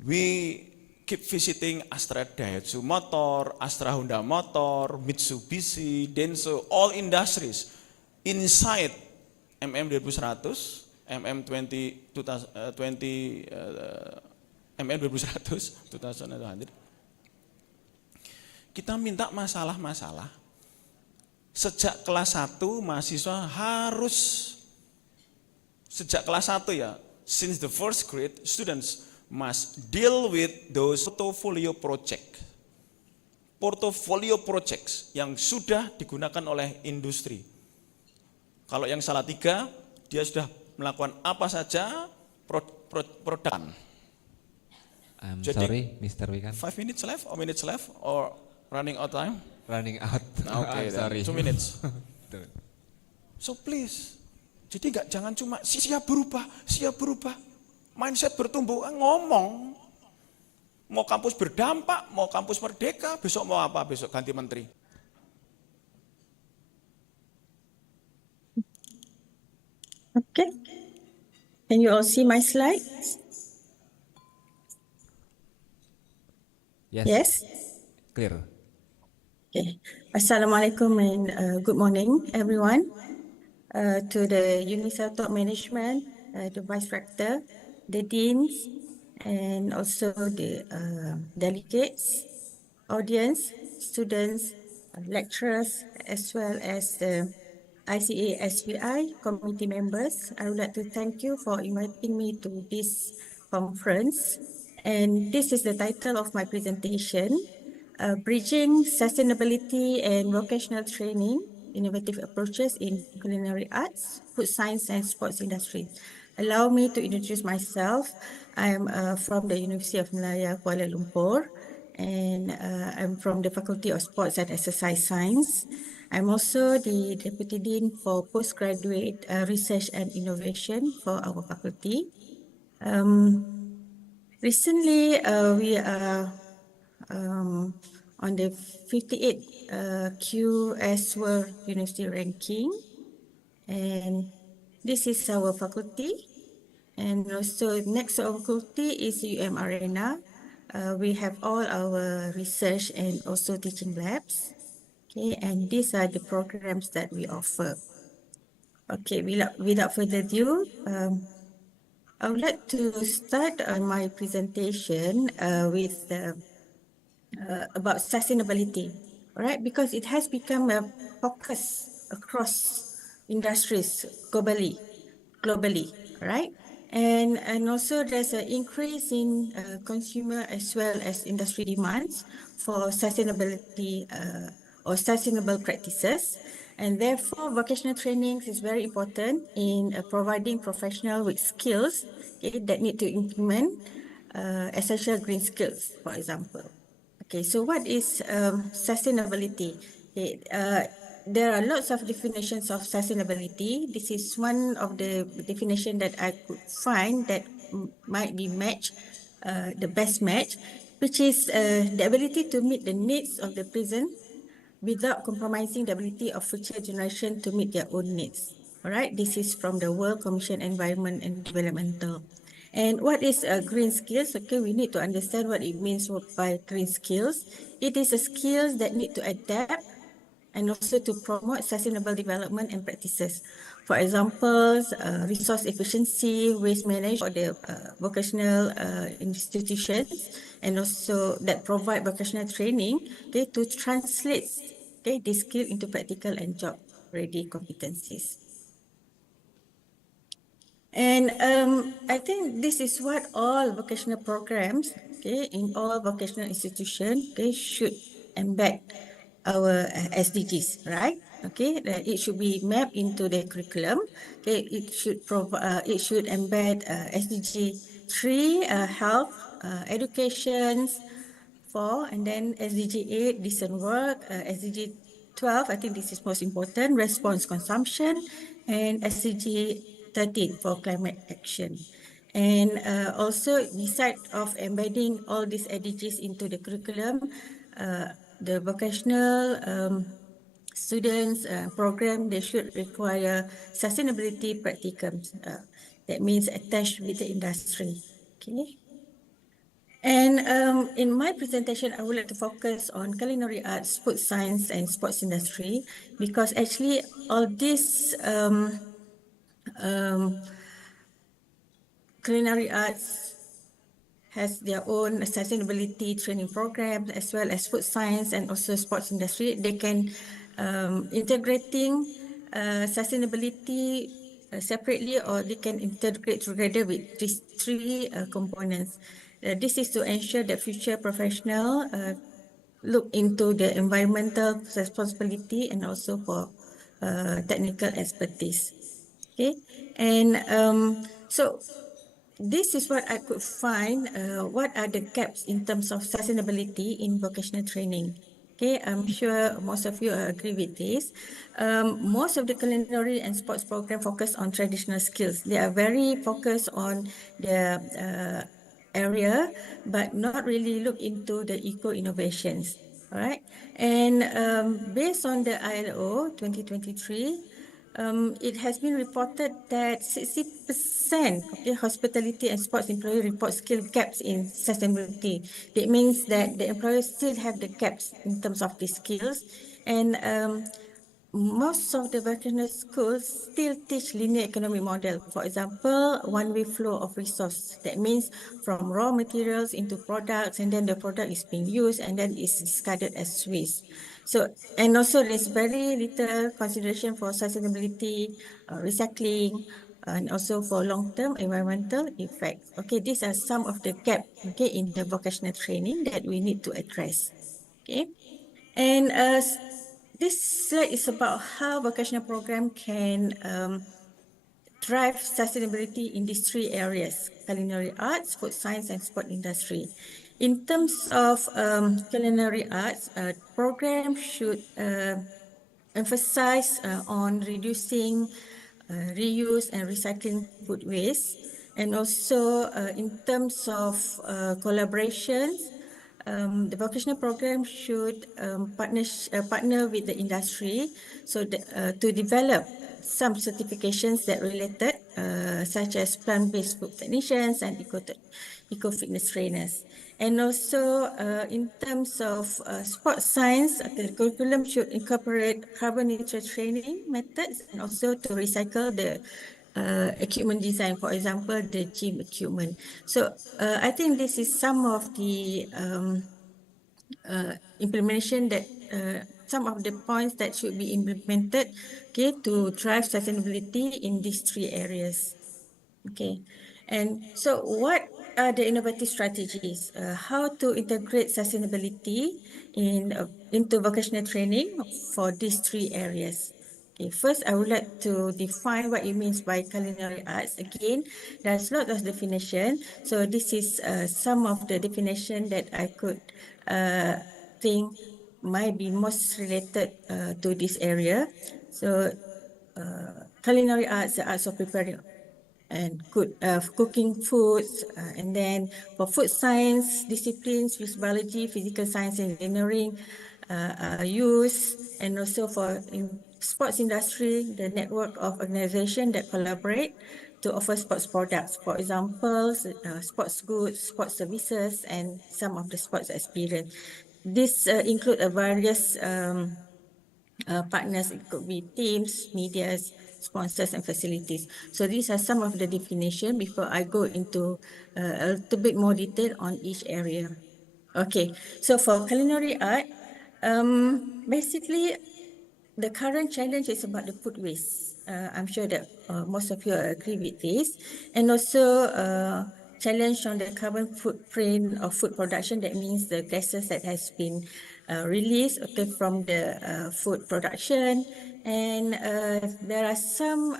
we keep visiting Astra Daihatsu Motor, Astra Honda Motor, Mitsubishi, Denso, all industries inside MM 2100, MM 2100. Kita minta masalah-masalah. Sejak kelas 1 mahasiswa harus, sejak kelas 1 ya, since the first grade, students must deal with those portfolio projects yang sudah digunakan oleh industri. Kalau yang salah 3, dia sudah melakukan apa saja produk. Jadi, sorry, Mr. Wikan. 5 minutes left or running out time? Running out. Okay, sorry. 2 minutes. So please, jadi jangan cuma siap berubah. Mindset bertumbuh, ngomong. Mau kampus berdampak, mau kampus merdeka, besok mau apa? Besok ganti menteri. Okay. Can you all see my slides? Yes. Clear. Okay. Assalamualaikum and good morning, everyone. To the UNICEF top management, the vice rector, the deans, and also the delegates, audience, students, lecturers, as well as the ICASVI committee members. I would like to thank you for inviting me to this conference. And this is the title of my presentation, Bridging Sustainability and Vocational Training, Innovative Approaches in Culinary Arts, Food Science and Sports Industry. allow me to introduce myself. I'm from the University of Malaya, Kuala Lumpur, and I'm from the Faculty of Sports and Exercise Science. I'm also the Deputy Dean for Postgraduate Research and Innovation for our faculty. Recently, we are on the 58th QS World University Ranking, and this is our faculty. And also next to our faculty is Arena. We have all our research and also teaching labs. Okay, and these are the programs that we offer. Okay, without further ado, I would like to start my presentation with about sustainability, all right? Because it has become a focus across industries globally, all right? And also there's an increase in consumer as well as industry demands for sustainability or sustainable practices. And therefore, vocational training is very important in providing professionals with skills, okay, that need to implement essential green skills, for example. Okay, so what is sustainability? Okay, there are lots of definitions of sustainability. This is one of the definition that I could find that might be matched, the best match, which is the ability to meet the needs of the present without compromising the ability of future generation to meet their own needs. All right, this is from the World Commission Environment and Developmental. And what is green skills? Okay, we need to understand what it means by green skills. It is a skills that need to adapt and also to promote sustainable development and practices. For example, resource efficiency, waste management for the vocational institutions, and also that provide vocational training, okay, to translate, okay, this skill into practical and job-ready competencies. And I think this is what all vocational programs, okay, in all vocational institutions, okay, should embed our SDGs, right? Okay, it should be mapped into the curriculum. Okay, it should embed SDG 3, health, education, 4, and then SDG 8, decent work, SDG 12, I think this is most important, response consumption, and SDG 13 for climate action. And also, beside of embedding all these SDGs into the curriculum, the vocational students program, they should require sustainability practicums. That means attached with the industry. Okay. And in my presentation, I would like to focus on culinary arts, food science, and sports industry, because actually all these culinary arts has their own sustainability training programs, as well as food science and also sports industry. They can integrating sustainability separately, or they can integrate together with these three components. This is to ensure that future professionals look into the environmental responsibility and also for technical expertise. Okay, and so this is what I could find. What are the gaps in terms of sustainability in vocational training? Okay, I'm sure most of you agree with this. Most of the culinary and sports program focus on traditional skills. They are very focused on the area, but not really look into the eco-innovations. All right, and based on the ILO 2023, it has been reported that 60% of the hospitality and sports employee report skill gaps in sustainability. That means that the employers still have the gaps in terms of the skills, and most of the vocational schools still teach linear economic model. For example, one-way flow of resource. That means from raw materials into products, and then the product is being used and then is discarded as waste. So, and also there's very little consideration for sustainability, recycling, and also for long-term environmental effects. Okay, these are some of the gaps, okay, in the vocational training that we need to address. Okay, and this slide is about how vocational program can drive sustainability in these three areas: culinary arts, food science, and sport industry. In terms of culinary arts, program should emphasize on reducing reuse and recycling food waste. And also in terms of collaborations, the vocational program should partner with the industry so that, to develop some certifications that related, such as plant-based food technicians and eco-fitness trainers. And also in terms of sports science, the curriculum should incorporate carbon neutral training methods and also to recycle the equipment design, for example, the gym equipment. So I think this is some of the implementation that some of the points that should be implemented, okay, to drive sustainability in these three areas. Okay, and so what are the innovative strategies? How to integrate sustainability into vocational training for these three areas? Okay, first, I would like to define what it means by culinary arts. Again, there's lots of definition. So this is some of the definition that I could think might be most related to this area. So culinary arts, the arts of preparing and cooking foods, and then for food science disciplines, which biology, physical science, and engineering are used, and also for in sports industry, the network of organizations that collaborate to offer sports products, for example, sports goods, sports services, and some of the sports experience. This include various partners. It could be teams, medias, sponsors, and facilities. So these are some of the definition before I go into a little bit more detail on each area. Okay, so for culinary art, basically the current challenge is about the food waste. I'm sure that most of you agree with this. And also challenge on the carbon footprint of food production. That means the gases that has been released, okay, from the food production. And there are some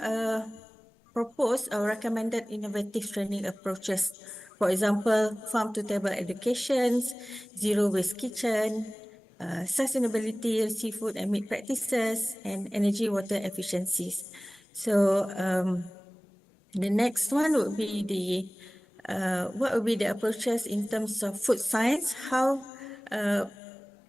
proposed or recommended innovative training approaches. For example, farm to table educations, zero waste kitchen, sustainability, seafood and meat practices, and energy water efficiencies. So the next one would be what would be the approaches in terms of food science, how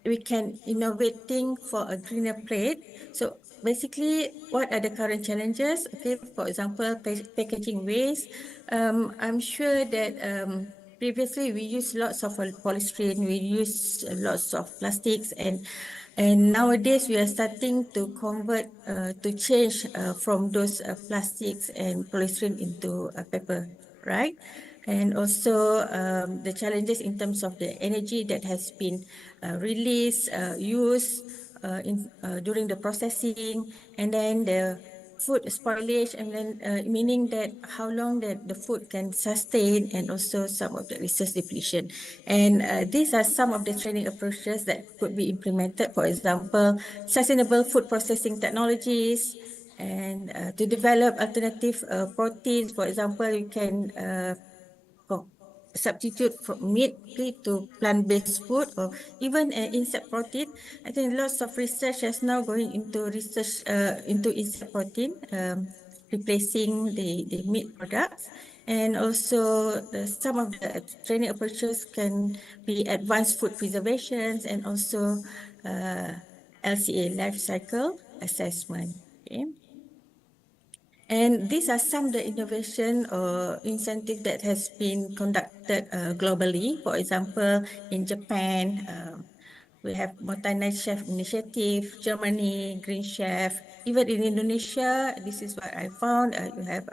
we can innovating for a greener plate. So basically, what are the current challenges? Okay, for example, packaging waste. I'm sure that previously we used lots of polystyrene, we used lots of plastics, and nowadays we are starting to convert to change from those plastics and polystyrene into paper, right? And also the challenges in terms of the energy that has been released, used during the processing, and then the food spoilage, and then meaning that how long that the food can sustain, and also some of the resource depletion. And these are some of the training approaches that could be implemented. For example, sustainable food processing technologies, and to develop alternative proteins. For example, you can substitute from meat to plant-based food, or even insect protein. I think lots of research is now going into research into insect protein, replacing the meat products. And also some of the training approaches can be advanced food preservations, and also LCA, life cycle assessment. Okay. And these are some of the innovation or incentive that has been conducted globally. For example, in Japan, we have Multi-Night Chef Initiative, Germany, Green Chef. Even in Indonesia, this is what I found, you have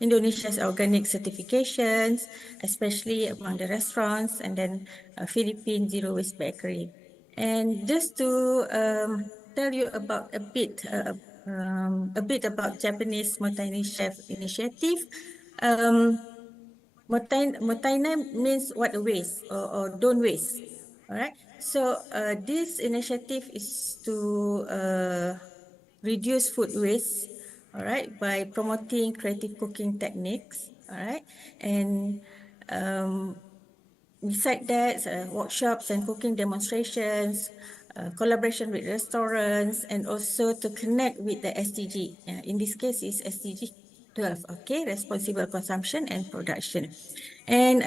Indonesia's organic certifications, especially among the restaurants, and then Philippine Zero Waste Bakery. And just to tell you about a bit about Japanese Multi-Night Chef Initiative. Multi-night means what, waste or don't waste. All right. So this initiative is to reduce food waste all right, by promoting creative cooking techniques, all right, and beside that, workshops and cooking demonstrations, collaboration with restaurants, and also to connect with the SDG. In this case, is SDG 12, okay, responsible consumption and production. And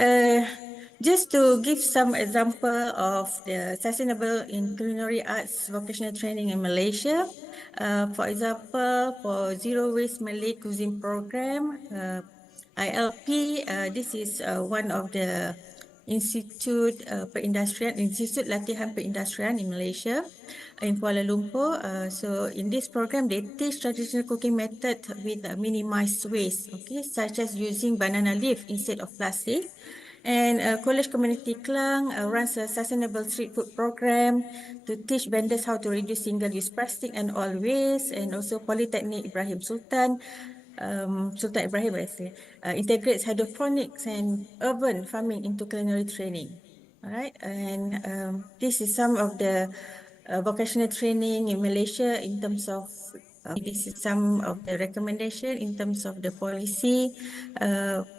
just to give some example of the sustainable in culinary arts vocational training in Malaysia, for example, for Zero Waste Malay Cuisine Program, ILP, this is one of the Institute Institute Latihan Perindustrian in Malaysia, in Kuala Lumpur. So in this program, they teach traditional cooking method with minimized waste, okay, such as using banana leaf instead of plastic. And College Community Klang runs a sustainable street food program to teach vendors how to reduce single-use plastic and oil waste. And also Polytechnic Ibrahim Sultan, Sultan Ibrahim actually, integrates hydroponics and urban farming into culinary training. All right, and this is some of the vocational training in Malaysia in terms of this is some of the recommendation in terms of the policy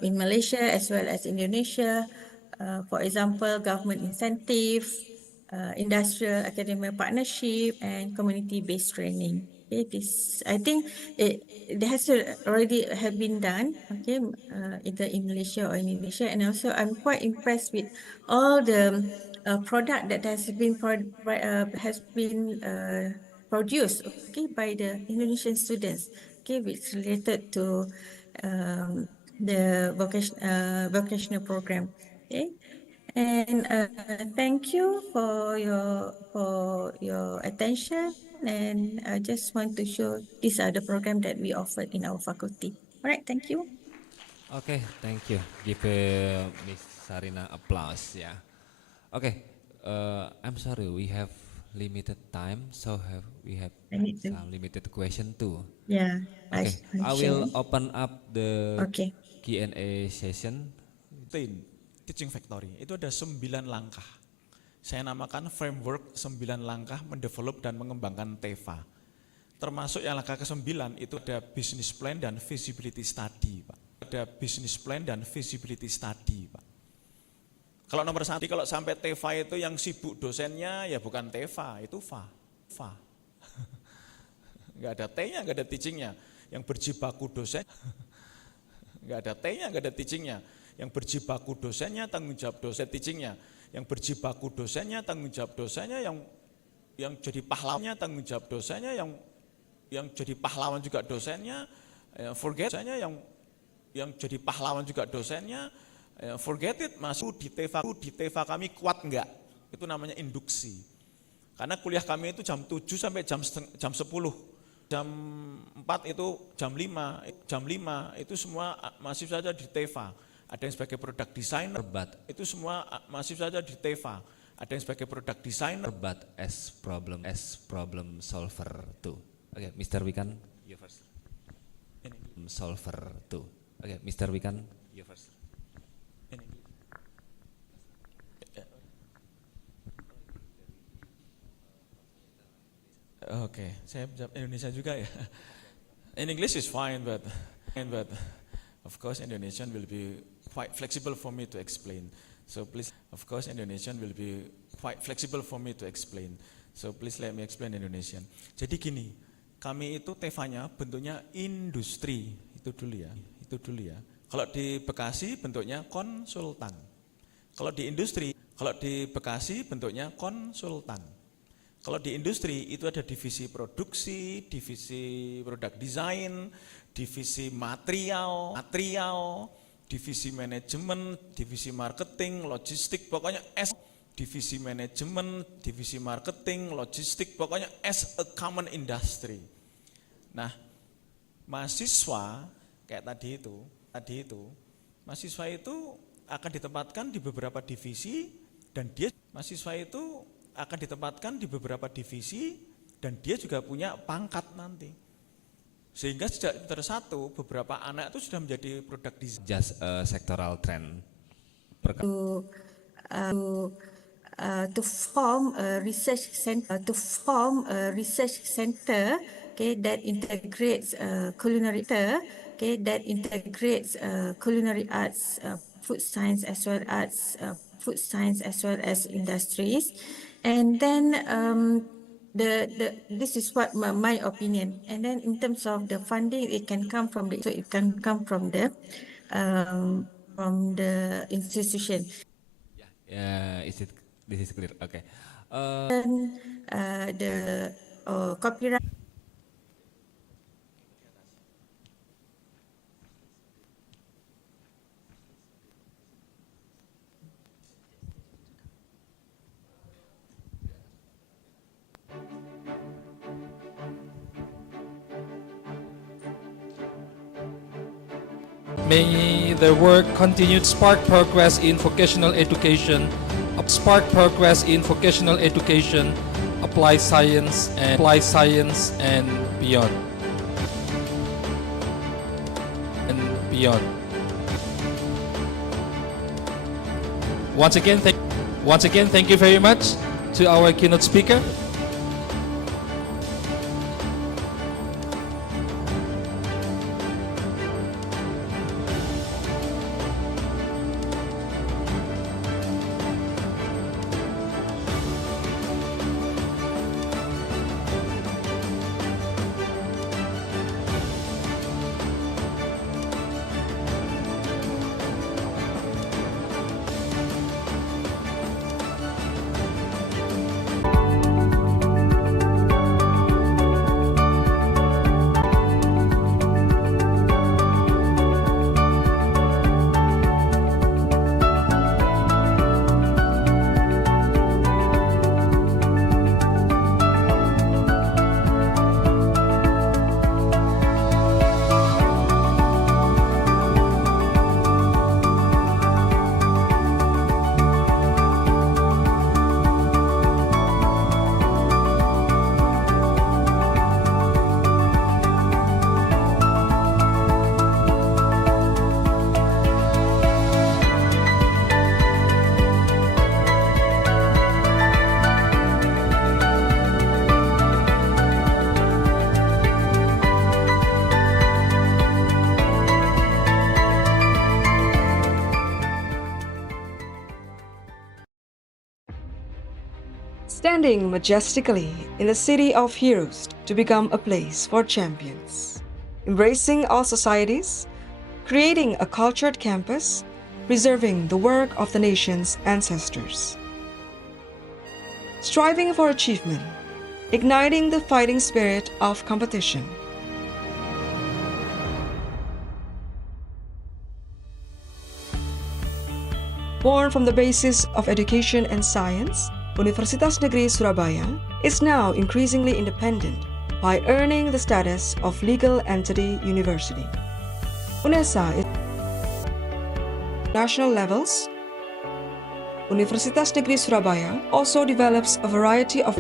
in Malaysia as well as Indonesia. For example, government incentive, industrial academic partnership, and community-based training. Okay, this I think it has already have been done. Okay, either in Malaysia or in Indonesia, and also I'm quite impressed with all the product that has been produced, okay, by the Indonesian students, okay, which related to the vocational program, okay. And thank you for your attention. And I just want to show these are the program that we offered in our faculty. All right, thank you. Okay, thank you. Give Miss Sarina applause. Yeah. Okay. I'm sorry, we have limited time, so we have I need to, some limited question too. yeah, Okay, I will share. open up the Okay. Q&A session. Teaching Factory itu ada 9 langkah. Saya namakan framework 9 langkah mendevelop dan mengembangkan TEVA. Termasuk yang langkah ke-9 itu ada business plan dan feasibility study, Pak. Ada business plan dan feasibility study, Pak. Kalau nomor 1, kalau sampai TEVA itu yang sibuk dosennya ya bukan TEVA, itu FA. Enggak ada T-nya, enggak ada teachingnya. Yang berjibaku dosen, enggak ada T-nya, enggak ada teachingnya. Yang berjibaku dosennya, tanggung jawab dosen, teachingnya. Yang berjibaku dosennya, tanggung jawab dosennya, yang jadi pahlawannya, tanggung jawab dosennya, yang jadi pahlawan juga dosennya, forget dosennya, yang jadi pahlawan juga dosennya, forget it, masuk di TEVA kami kuat enggak? Itu namanya induksi. Karena kuliah kami itu jam 7 sampai jam 10. Jam 4 itu jam 5 itu semua masih saja di TEVA. Ada yang sebagai product designer, itu semua masih saja di TEVA. Ada yang sebagai product designer, but as problem solver too. Okay, Mr. Wikan, you first. Solver too. Okay, Mr. Wikan, you first. Oke, saya jawab Indonesia juga ya. In English is fine, but of course Indonesian will be quite flexible for me to explain. So please, of course Indonesian will be quite flexible for me to explain. So please let me explain Indonesian. Jadi gini, kami itu TEVA-nya bentuknya industri, itu dulu ya. Kalau di Bekasi bentuknya konsultan. Kalau di industri, kalau di Bekasi bentuknya konsultan. Kalau di industri itu ada divisi produksi, divisi product design, divisi material, divisi manajemen, divisi marketing, logistik, pokoknya divisi manajemen, divisi marketing, logistik, pokoknya as a common industry. Nah, mahasiswa kayak tadi itu, mahasiswa itu akan ditempatkan di beberapa divisi dan dia juga punya pangkat nanti. Sehingga sejak semester 1 beberapa anak itu sudah menjadi produk design. Just a sectoral trend. To form a research center, okay, that integrates culinary arts, food science as well as industries. And then this is what my opinion. And then in terms of the funding, it can come from the institution. Is it? This is clear. Okay. The copyright. May their work continue to spark progress in vocational education, apply science and beyond. Once again, thank you very much to our keynote speaker. Standing majestically in the city of heroes to become a place for champions. Embracing all societies, creating a cultured campus, preserving the work of the nation's ancestors. Striving for achievement, igniting the fighting spirit of competition. Born from the basis of education and science, Universitas Negeri Surabaya is now increasingly independent by earning the status of legal entity university. UNESA is national levels. Universitas Negeri Surabaya also develops a variety of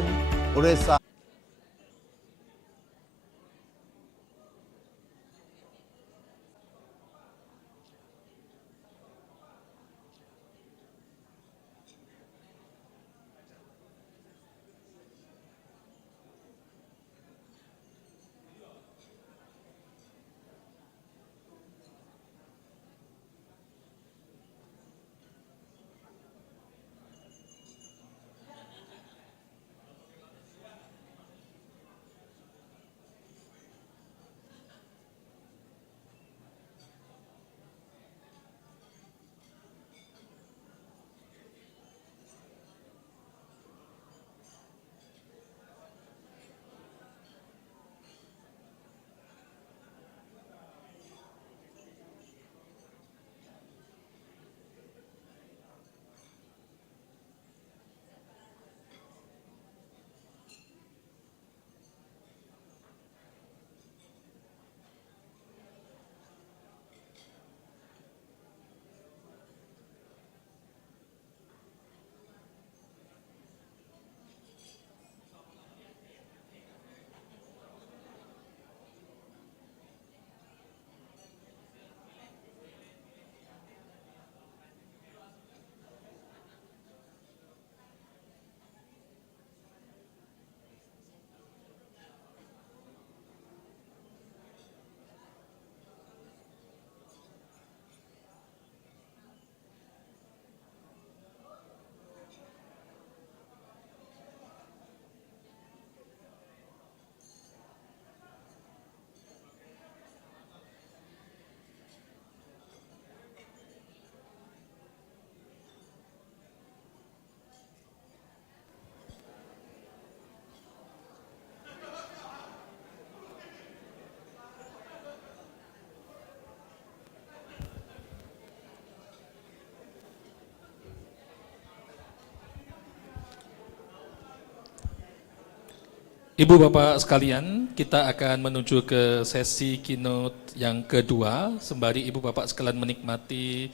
Ibu Bapak sekalian, kita akan menuju ke sesi keynote yang kedua sembari Ibu Bapak sekalian menikmati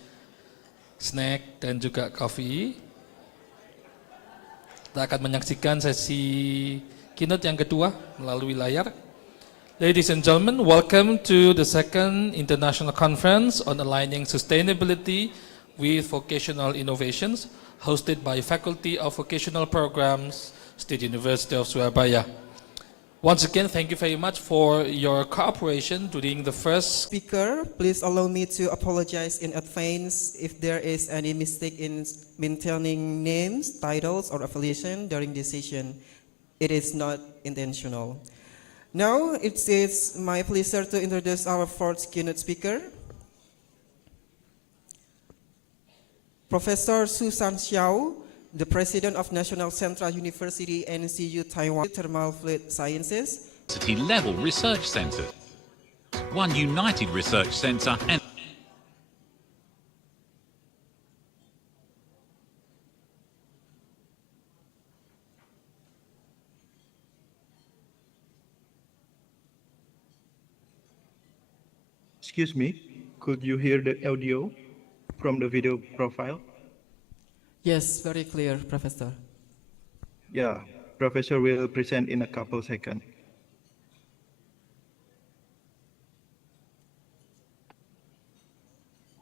snack dan juga kopi. Kita akan menyaksikan sesi keynote yang kedua melalui layar. Ladies and gentlemen, welcome to the second International Conference on Aligning Sustainability with Vocational Innovations, hosted by Faculty of Vocational Programs, State University of Surabaya. Once again, thank you very much for your cooperation during the first Speaker, please allow me to apologize in advance if there is any mistake in maintaining names, titles, or affiliation during this session. It is not intentional. Now, it is my pleasure to introduce our fourth keynote speaker, Professor Susan Xiao, the President of National Central University NCU Taiwan Thermal Fluid Sciences. Level research centres, one united research centre and Excuse me, could you hear the audio from the video profile? Yes, very clear, Professor. Yeah, Professor will present in a couple seconds.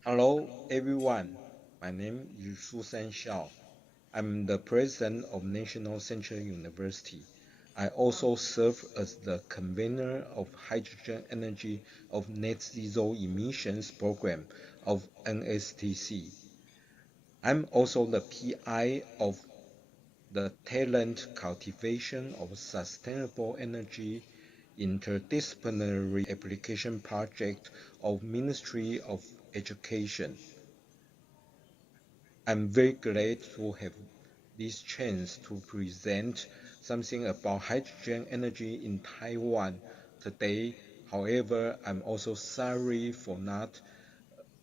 Hello everyone, my name is Susan Xiao. I'm the president of National Central University. I also serve as the convener of Hydrogen Energy of Net Zero Emissions Program of NSTC. I'm also the PI of the Talent Cultivation of Sustainable Energy Interdisciplinary Application Project of Ministry of Education. I'm very glad to have this chance to present something about hydrogen energy in Taiwan today. However, I'm also sorry for not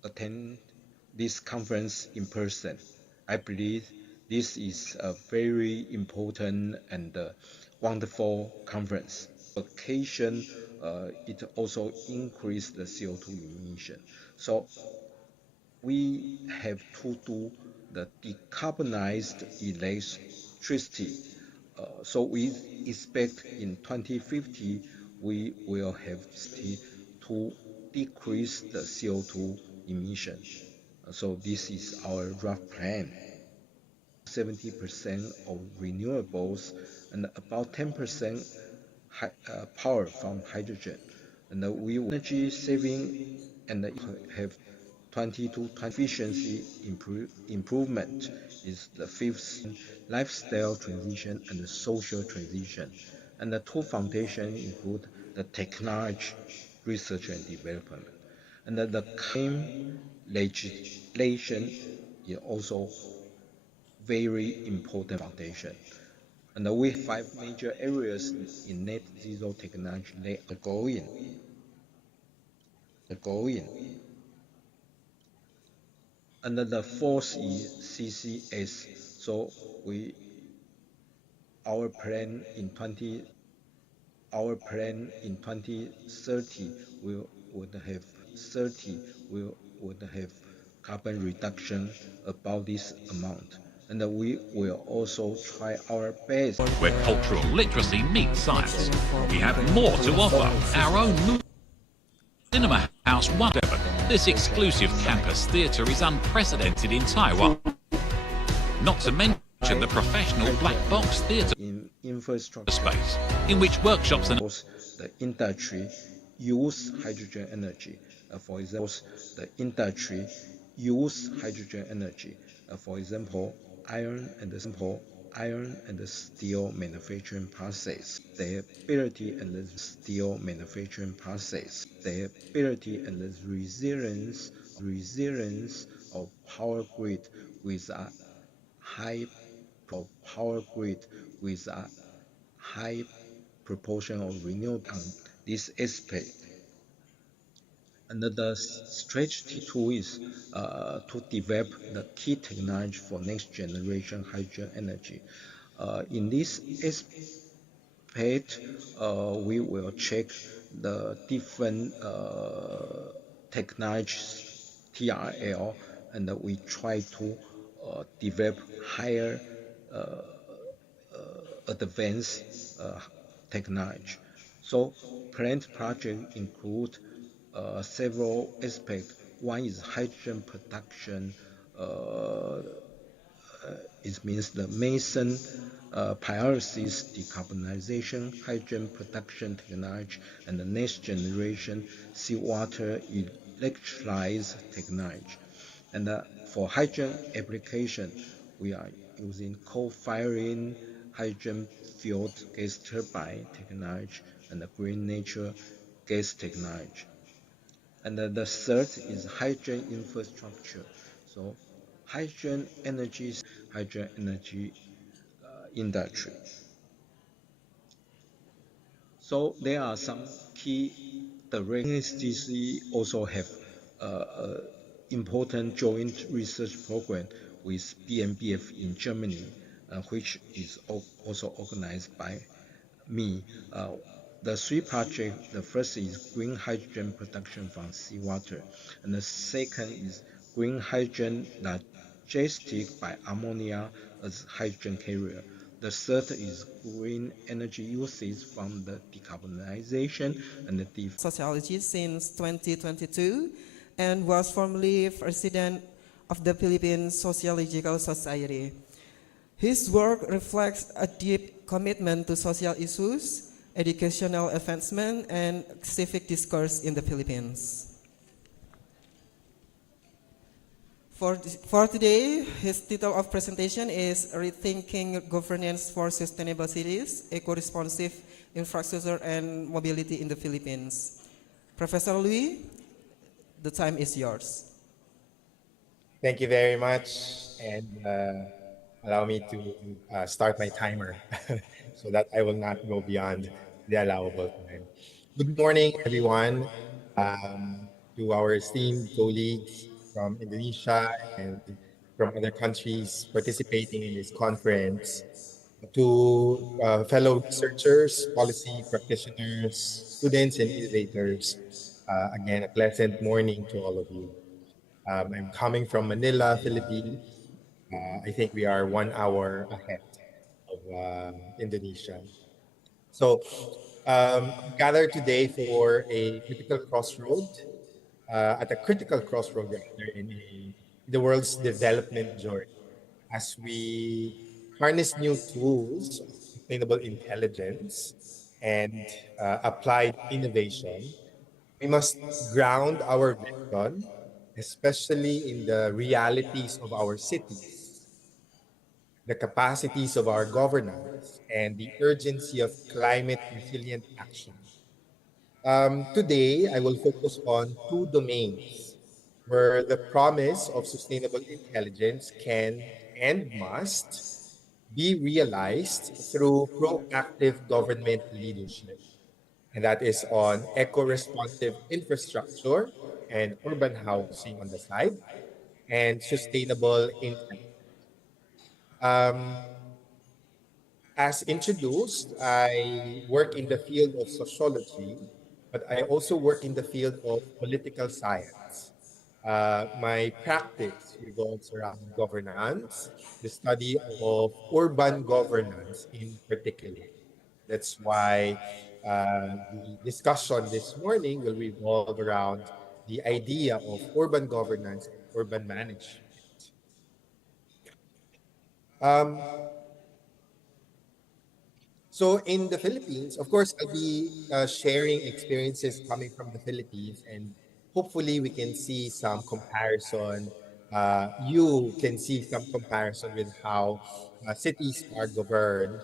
attending this conference in person. I believe this is a very important and wonderful conference. Occasion, it also increased the CO2 emission. So we have to do the decarbonized electricity. So we expect in 2050 we will have to decrease the CO2 emission. So this is our rough plan. 70% of renewables and about 10% power from hydrogen. And we energy saving and have 20 to 20 efficiency improvement is the fifth lifestyle transition and the social transition. And the two foundations include the technology, research and development. And the claim legislation is also very important foundation. And we have 5 major areas in net zero technology they are going. And the fourth is CCS. So our plan in 2030 would have carbon reduction about this amount. And we will also try our best. where cultural literacy meets science. We have more to offer. Our own cinema house whatever. This exclusive campus theatre is unprecedented in Taiwan. Not to mention the professional black box theatre In infrastructure space, in which workshops and the industry use hydrogen energy. For example, the industry use hydrogen energy. For example, iron and the steel manufacturing process. The ability and the steel manufacturing process. The ability and the resilience of power grid with a high proportion of renewable on this aspect. Another strategy tool is to develop the key technology for next generation hydrogen energy. In this participate, we will check the different technologies, TRL, and we try to develop higher uh, advanced technology. So planned projects include several aspects. One is hydrogen production. It means the main priorities: decarbonization, hydrogen production technology, and the next generation seawater electrolyzer technology. And for hydrogen application, we are using coal-firing, hydrogen-fueled gas turbine technology, and the green natural gas technology. And the third is hydrogen infrastructure. So hydrogen energy, hydrogen energy industry. So there are some key directions. NSDC also have important joint research program with BMBF in Germany, which is also organized by me. The three projects, the first is green hydrogen production from seawater, and the second is green hydrogen digested by ammonia as hydrogen carrier. The third is green energy usage from the decarbonization and the Sociology since 2022 and was formerly president of the Philippine Sociological Society. His work reflects a deep commitment to social issues, educational advancement, and civic discourse in the Philippines. For today, his title of presentation is Rethinking Governance for Sustainable Cities, Eco-Responsive Infrastructure and Mobility in the Philippines. Professor Louis, the time is yours. Thank you very much, and allow me to start my timer so that I will not go beyond the allowable time. Good morning, everyone, to our esteemed colleagues from Indonesia and from other countries participating in this conference, to fellow researchers, policy practitioners, students, and innovators. Again, a pleasant morning to all of you. I'm coming from Manila, Philippines. I think we are 1 hour ahead of Indonesia. So, gathered today for a critical crossroad, at a critical crossroad rather, in the world's development journey, as we harness new tools of sustainable intelligence and applied innovation. We must ground our vision, especially in the realities of our cities, the capacities of our governance, and the urgency of climate resilient action. Today, I will focus on two domains where the promise of sustainable intelligence can and must be realized through proactive government leadership. And that is on eco-responsive infrastructure and urban housing on the side, and sustainable intelligence. Um, as introduced, I work in the field of sociology, but I also work in the field of political science. My practice revolves around governance, the study of urban governance in particular. That's why the discussion this morning will revolve around the idea of urban governance and urban management. Um, so in the Philippines, of course, I'll be sharing experiences coming from the Philippines, and hopefully we can see some comparison. You can see some comparison with how cities are governed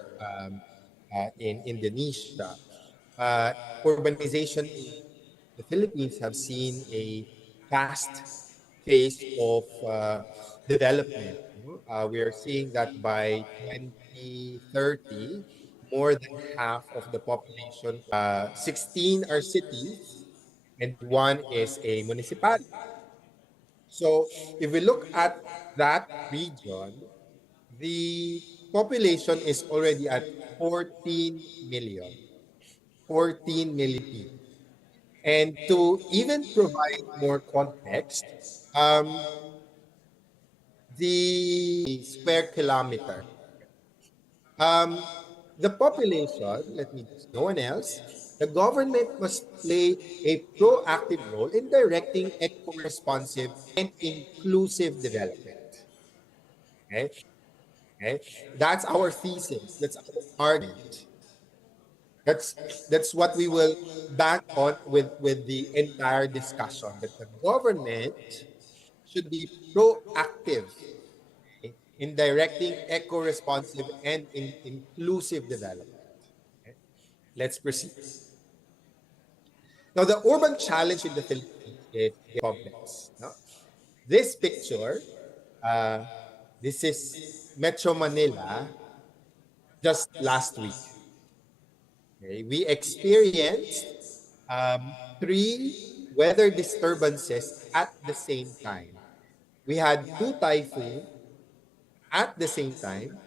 in Indonesia. uh, Urbanization in the Philippines have seen a fast pace of development. We are seeing that by 2030, more than half of the population, 16 are cities and one is a municipality. So if we look at that region, the population is already at 14 million. 14 million people. And to even provide more context, the square kilometer, um, the population, let me just, no one else, the government must play a proactive role in directing eco-responsive and inclusive development. Okay? Okay? That's our thesis. That's our argument. That's what we will back on with the entire discussion, that the government should be proactive, okay, in directing eco-responsive and inclusive development. Okay? Let's proceed. Now, the urban challenge in the Philippines is complex. No? This picture, uh, this is Metro Manila just last week. Okay? We experienced three weather disturbances at the same time. We had two typhoons at the same time,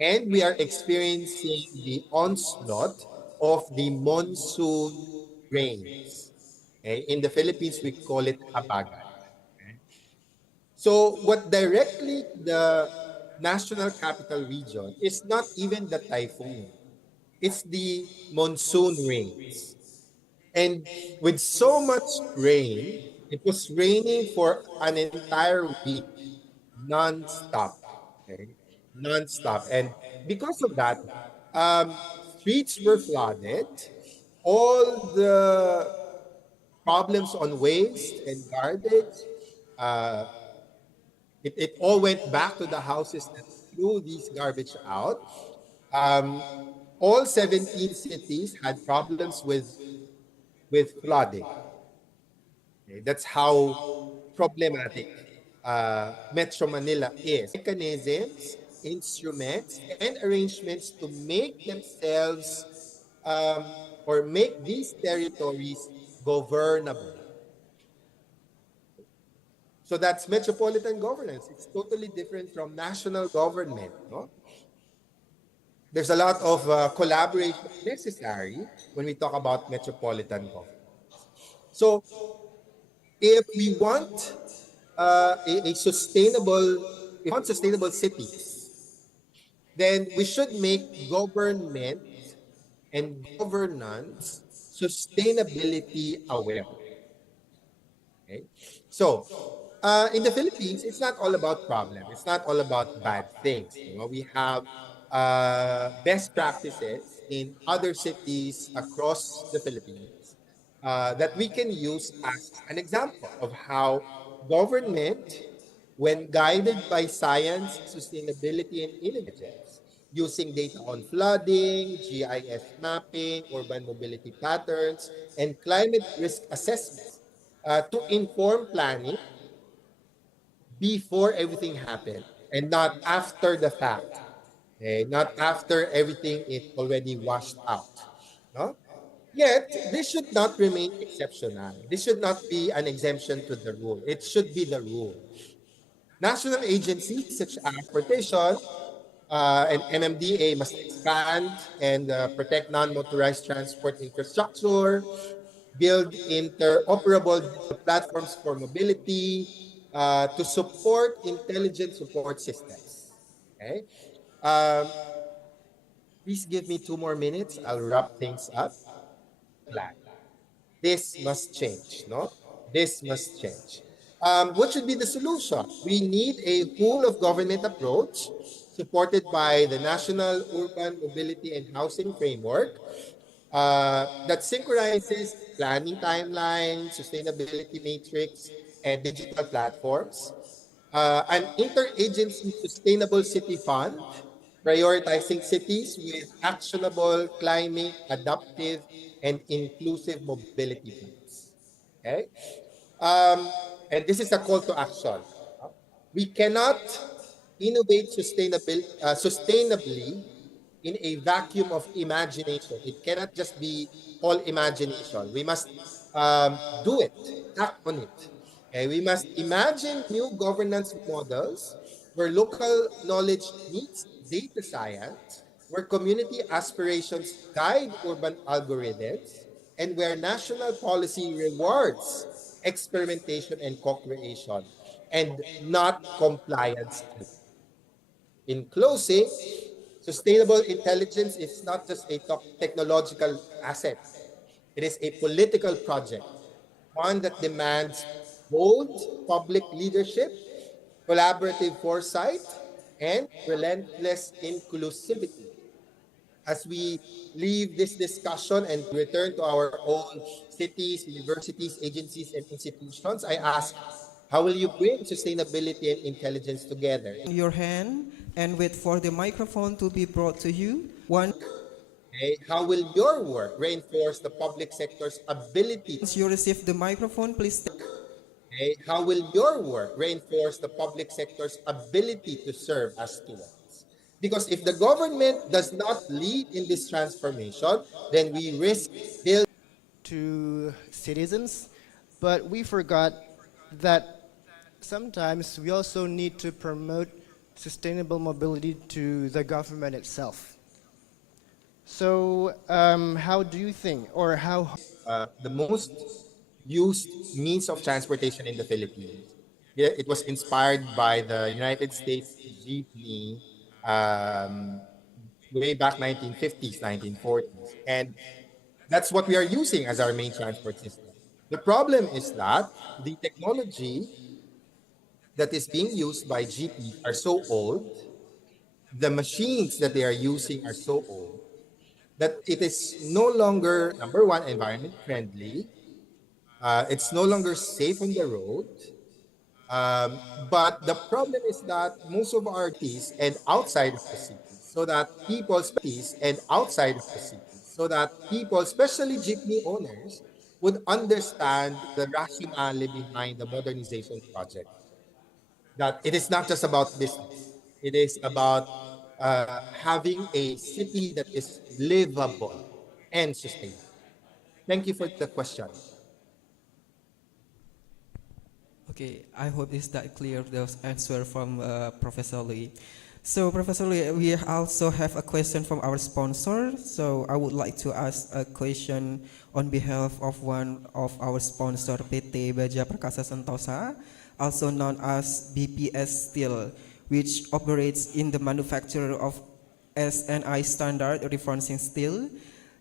and we are experiencing the onslaught of the monsoon rains. Okay? In the Philippines, we call it habagat. Okay? So, what directly the National Capital Region is not even the typhoon, it's the monsoon rains. And with so much rain, it was raining for an entire week, non-stop. Okay? Non-stop. And because of that, streets were flooded. All the problems on waste and garbage, uh, it all went back to the houses that threw these garbage out. Um, all 17 cities had problems with flooding. Okay? That's how problematic Metro Manila is. Mechanisms, instruments, and arrangements to make themselves or make these territories governable. So that's metropolitan governance. It's totally different from national government. No? There's a lot of collaboration necessary when we talk about metropolitan governance. So if we want a sustainable, if we want sustainable cities, then we should make government and governance sustainability aware. Okay? So, in the Philippines, it's not all about problem. It's not all about bad things. You know, we have best practices in other cities across the Philippines that we can use as an example of how government, when guided by science, sustainability, and intelligence, using data on flooding, GIS mapping, urban mobility patterns, and climate risk assessment, to inform planning before everything happened and not after the fact. Okay? Not after everything is already washed out. No? Yet, this should not remain exceptional. This should not be an exemption to the rule. It should be the rule. National agencies such as transportation and MMDA must expand and protect non-motorized transport infrastructure, build interoperable digital platforms for mobility, to support intelligent support systems. Okay. Um, please give me 2 more minutes. I'll wrap things up. Plan. This must change, no? This must change. What should be the solution? We need a whole of government approach supported by the National Urban Mobility and Housing Framework that synchronizes planning timelines, sustainability matrix, and digital platforms. An interagency sustainable city fund, prioritizing cities with actionable climate, adaptive, and inclusive mobility plans. Okay? And this is a call to action. We cannot innovate sustainably in a vacuum of imagination. It cannot just be all imagination. We must do it, act on it. Okay? We must imagine new governance models where local knowledge meets data science, where community aspirations guide urban algorithms, and where national policy rewards experimentation and co-creation, and not compliance. In closing, sustainable intelligence is not just a technological asset. It is a political project, one that demands bold public leadership, collaborative foresight, and relentless inclusivity. As we leave this discussion and return to our own cities, universities, agencies, and institutions, I ask, how will you bring sustainability and intelligence together? Your hand and wait for the microphone to be brought to you. One. Okay, how will your work reinforce the public sector's ability? Once you receive the microphone, please. Okay, how will your work reinforce the public sector's ability to serve as stewards? Because if the government does not lead in this transformation, then we risk building to citizens, but we forgot that sometimes we also need to promote sustainable mobility to the government itself. So how do you think, or how... the most used means of transportation in the Philippines? Yeah, it was inspired by the United States jeepney way back 1950s, 1940s. And that's what we are using as our main transport system. The problem is that the technology that is being used by GPs are so old, the machines that they are using are so old, that it is no longer, number one, environment friendly. It's no longer safe on the road. But the problem is that most of our cities and outside of the cities, so that people, especially jeepney owners, would understand the rationale behind the modernization project. That it is not just about business. It is about having a city that is livable and sustainable. Thank you for the question. Okay, I hope is that clear, the answer from Professor Lee. So Professor Lee, we also have a question from our sponsor. So I would like to ask a question on behalf of one of our sponsor, PT Baja Perkasa Sentosa, also known as BPS Steel, which operates in the manufacture of SNI standard referencing steel.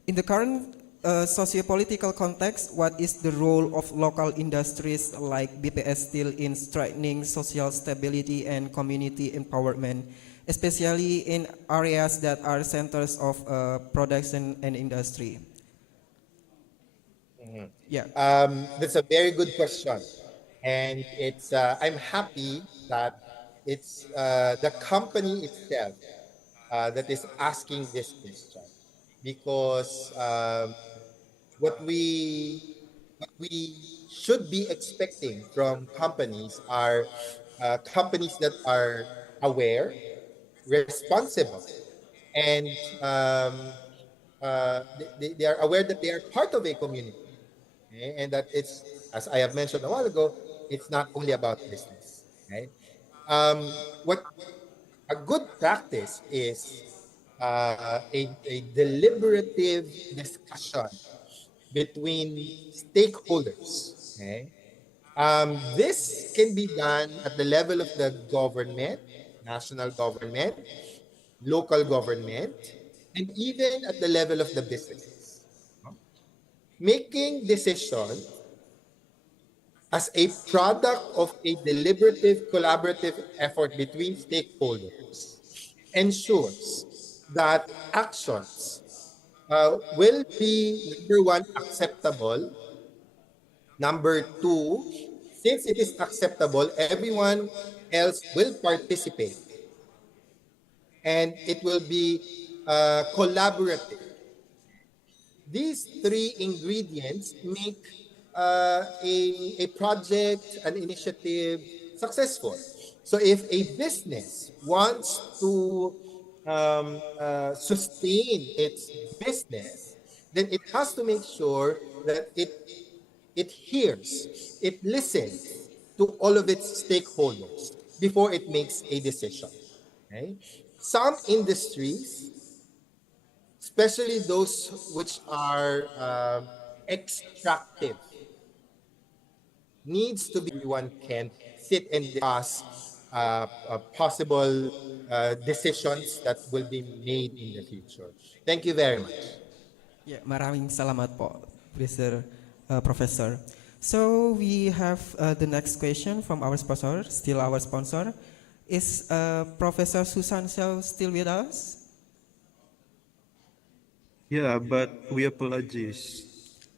In the current socio-political context, what is the role of local industries like BPS Steel in strengthening social stability and community empowerment, especially in areas that are centers of production and industry? Mm-hmm. Yeah. That's a very good question. And it's I'm happy that it's the company itself that is asking this question, because what we should be expecting from companies are companies that are aware, responsible, and they are aware that they are part of a community. Okay? And that it's, as I have mentioned a while ago, it's not only about business. Okay? What a good practice is a deliberative discussion between stakeholders. Okay? This can be done at the level of the government, national government, local government, and even at the level of the businesses. Making decisions as a product of a deliberative, collaborative effort between stakeholders ensures that actions will be, number one, acceptable. Number two, since it is acceptable, everyone else will participate, and it will be collaborative. These three ingredients make a project, an initiative successful. So if a business wants to sustain its business, then it has to make sure that it hears, it listens to all of its stakeholders before it makes a decision. Okay? Some industries especially those which are extractive, needs to be everyone can sit and discuss possible decisions that will be made in the future. Thank you very much. Ya, maraming salamat po, Professor. So we have the next question from our sponsor, still our sponsor. Is Professor Susan Xiao still with us? Yeah, but we apologize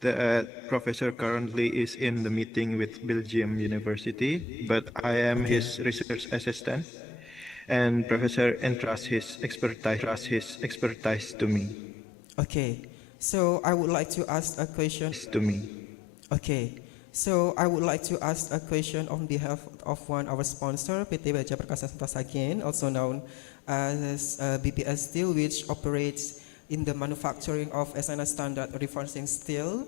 that Professor currently is in the meeting with Belgium University, but I am his research assistant, and Professor entrusts his expertise to me. Okay, so I would like to ask a question. Okay, so I would like to ask a question on behalf of one our sponsor, PT Baja Perkasa Sentosa again, also known as BPS Steel, which operates in the manufacturing of SNA standard reinforcing steel.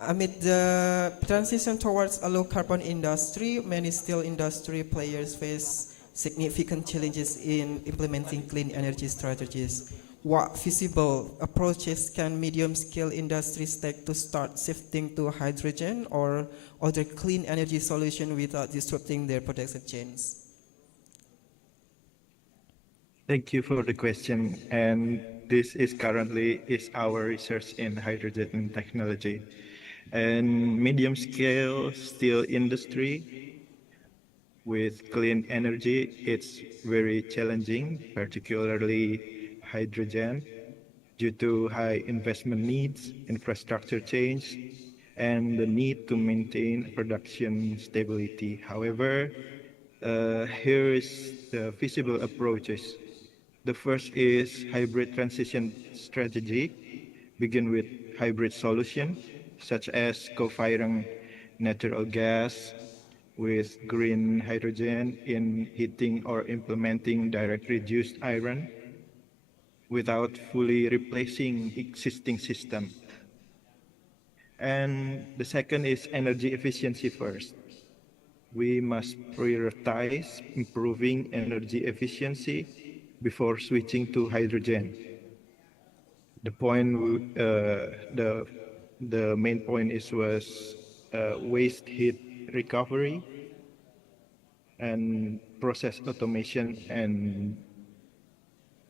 Amid the transition towards a low carbon industry, many steel industry players face significant challenges in implementing clean energy strategies. What feasible approaches can medium-scale industries take to start shifting to hydrogen or other clean energy solution without disrupting their production chains? Thank you for the question, and this is currently our research in hydrogen technology. And medium-scale steel industry with clean energy, it's very challenging, particularly hydrogen, due to high investment needs, infrastructure change, and the need to maintain production stability. However, here is the feasible approaches. The first is hybrid transition strategy. Begin with hybrid solution, such as co-firing natural gas with green hydrogen in heating or implementing direct reduced iron without fully replacing existing system. And the second is energy efficiency first. We must prioritize improving energy efficiency before switching to hydrogen. The main point was waste heat recovery and process automation, and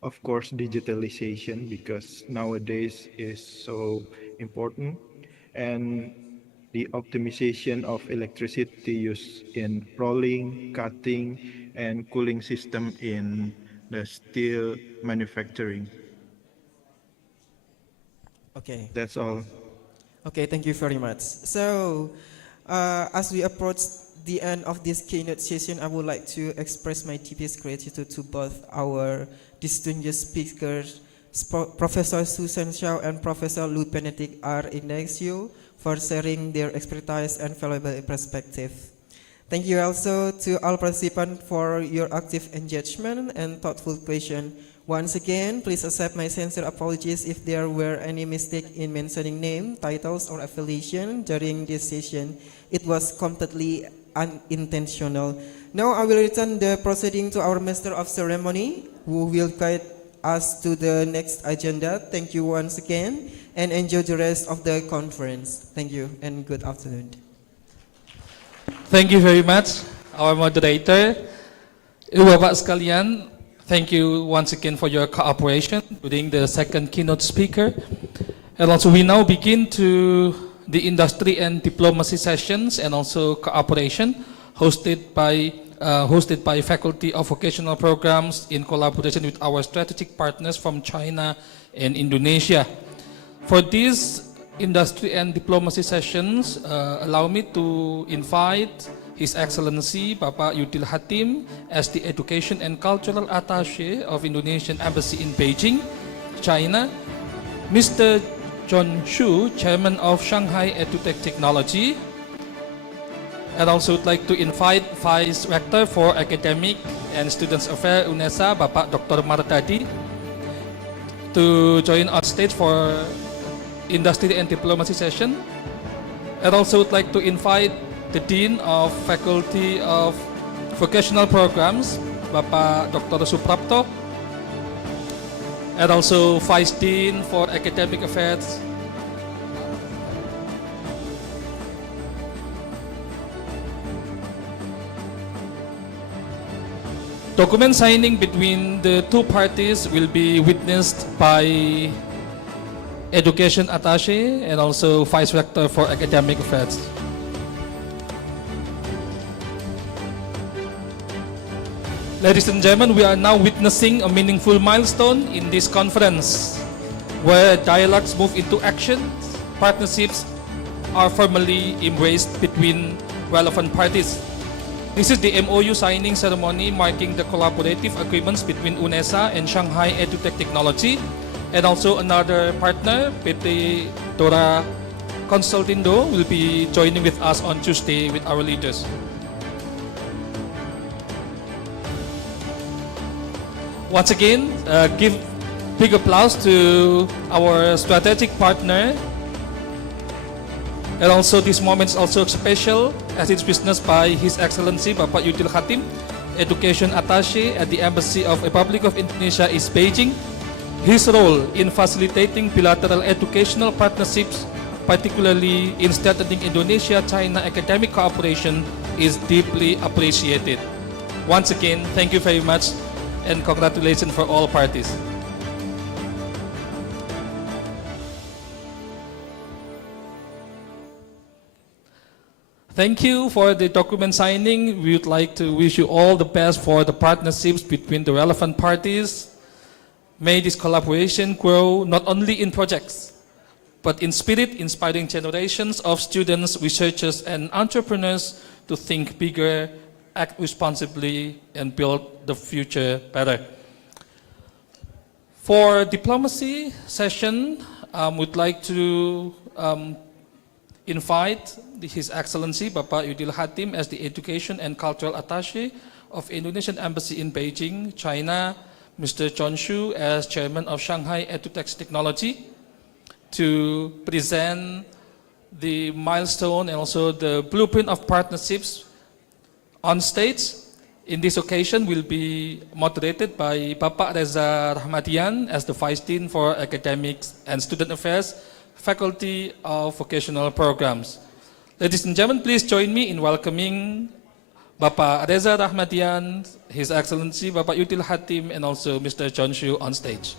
of course digitalization, because nowadays is so important, and the optimization of electricity use in rolling, cutting, and cooling system in the steel manufacturing. Okay. That's all. Okay, thank you very much. So, as we approach the end of this keynote session, I would like to express my deepest gratitude to both our distinguished speakers, Professor Susan Xiao and Professor Lut Benedict R. Ignacio, for sharing their expertise and valuable perspective. Thank you also to all participants for your active engagement and thoughtful question. Once again, please accept my sincere apologies if there were any mistake in mentioning name, titles, or affiliation during this session. It was completely unintentional. Now I will return the proceeding to our Master of Ceremony, who will guide us to the next agenda. Thank you once again, and enjoy the rest of the conference. Thank you, and good afternoon. Thank you very much, our moderator. Ibu Bapak sekalian, thank you once again for your cooperation during the second keynote speaker. And also we now begin to the industry and diplomacy sessions and also cooperation hosted by Faculty of Vocational Programs in collaboration with our strategic partners from China and Indonesia. For these industry and diplomacy sessions, allow me to invite His Excellency Bapak Yudil Hatim as the Education and Cultural Attaché of Indonesian Embassy in Beijing, China, Mr. John Xu, Chairman of Shanghai EduTech Technology, and also would like to invite Vice Rector for Academic and Students Affairs UNESA, Bapak Dr. Mardadi, to join on stage for industry and diplomacy session. And also would like to invite the Dean of Faculty of Vocational Programs, Bapak Dr. Suprapto, and also Vice Dean for Academic Affairs. Document signing between the two parties will be witnessed by Education Attaché and also Vice Rector for Academic Affairs. Ladies and gentlemen, we are now witnessing a meaningful milestone in this conference, where dialogues move into action, partnerships are formally embraced between relevant parties. This is the MOU signing ceremony marking the collaborative agreements between UNESA and Shanghai EduTech Technology, and also another partner, PT Dora Consultindo, will be joining with us on Tuesday with our leaders. Once again, give big applause to our strategic partner. And also this moment is also special as it's witnessed by His Excellency Bapak Yudhil Khatim, Education Attaché at the Embassy of Republic of Indonesia is Beijing. His role in facilitating bilateral educational partnerships, particularly in strengthening Indonesia-China academic cooperation, is deeply appreciated. Once again, thank you very much and congratulations for all parties. Thank you for the document signing. We would like to wish you all the best for the partnerships between the relevant parties. May this collaboration grow not only in projects, but in spirit, inspiring generations of students, researchers, and entrepreneurs to think bigger, act responsibly, and build the future better. For diplomacy session, we'd like to invite His Excellency Bapak Yudhil Khatim as the Education and Cultural Attaché of Indonesian Embassy in Beijing, China, Mr. Chon Shu as Chairman of Shanghai EduTech Technology, to present the milestone and also the blueprint of partnerships on stage. In this occasion will be moderated by Bapak Reza Rahmadian as the Vice Dean for Academics and Student Affairs, Faculty of Vocational Programs. Ladies and gentlemen, please join me in welcoming Bapak Reza Rahmadian, His Excellency Bapak Yudhil Khatim, and also Mr. Chon Shu on stage.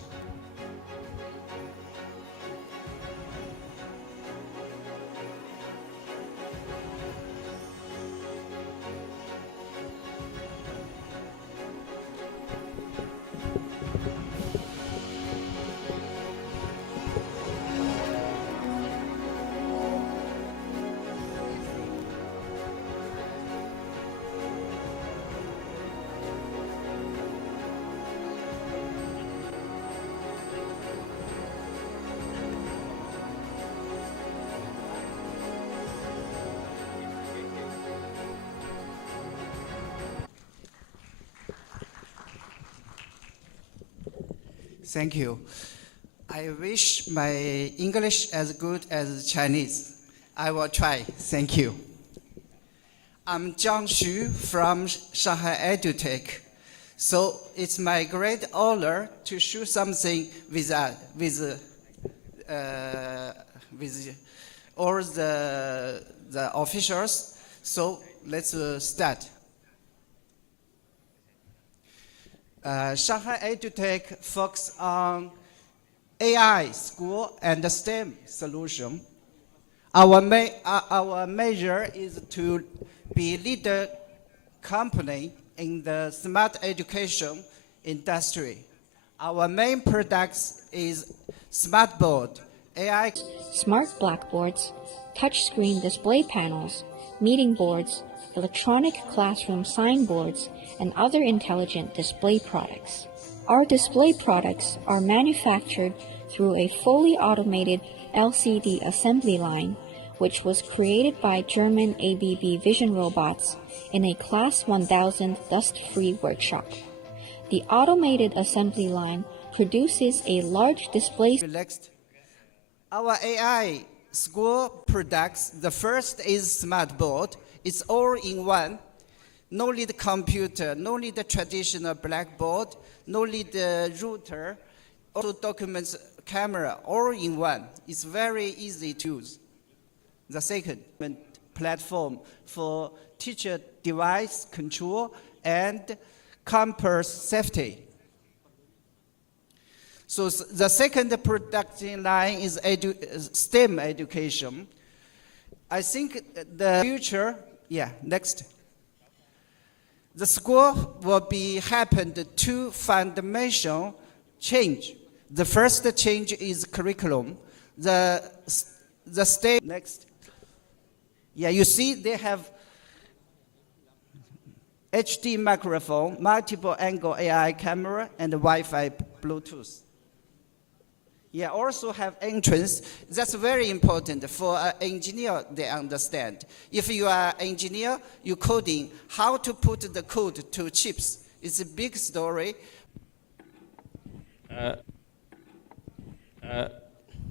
Thank you. I wish my English as good as Chinese. I will try. Thank you. I'm Zhang Xu from Shanghai EduTech. So it's my great honor to share something with all the officials. So let's start. Shanghai EduTech focuses on AI, school, and STEM solution. Our measure is to be leader company in the smart education industry. Our main products is smart board, AI, smart blackboards, touchscreen display panels, meeting boards, electronic classroom signboards, and other intelligent display products. Our display products are manufactured through a fully automated LCD assembly line, which was created by German ABB Vision Robots in a Class 1000 dust-free workshop. The automated assembly line produces a large display. Our AI school products, the first is smart board. It's all in one. No need computer, no need the traditional blackboard, no need the router. auto documents camera all in one. It's very easy to use. The second platform for teacher device control and campus safety. So the second production line is STEM education. I think the future, next. The school will be happened to fundamental change. The first change is curriculum. The STEM, next. You see they have HD microphone, multiple angle AI camera, and Wi-Fi Bluetooth. Also have entrance. That's very important for an engineer, they understand. If you are an engineer, you coding, how to put the code to chips. It's a big story.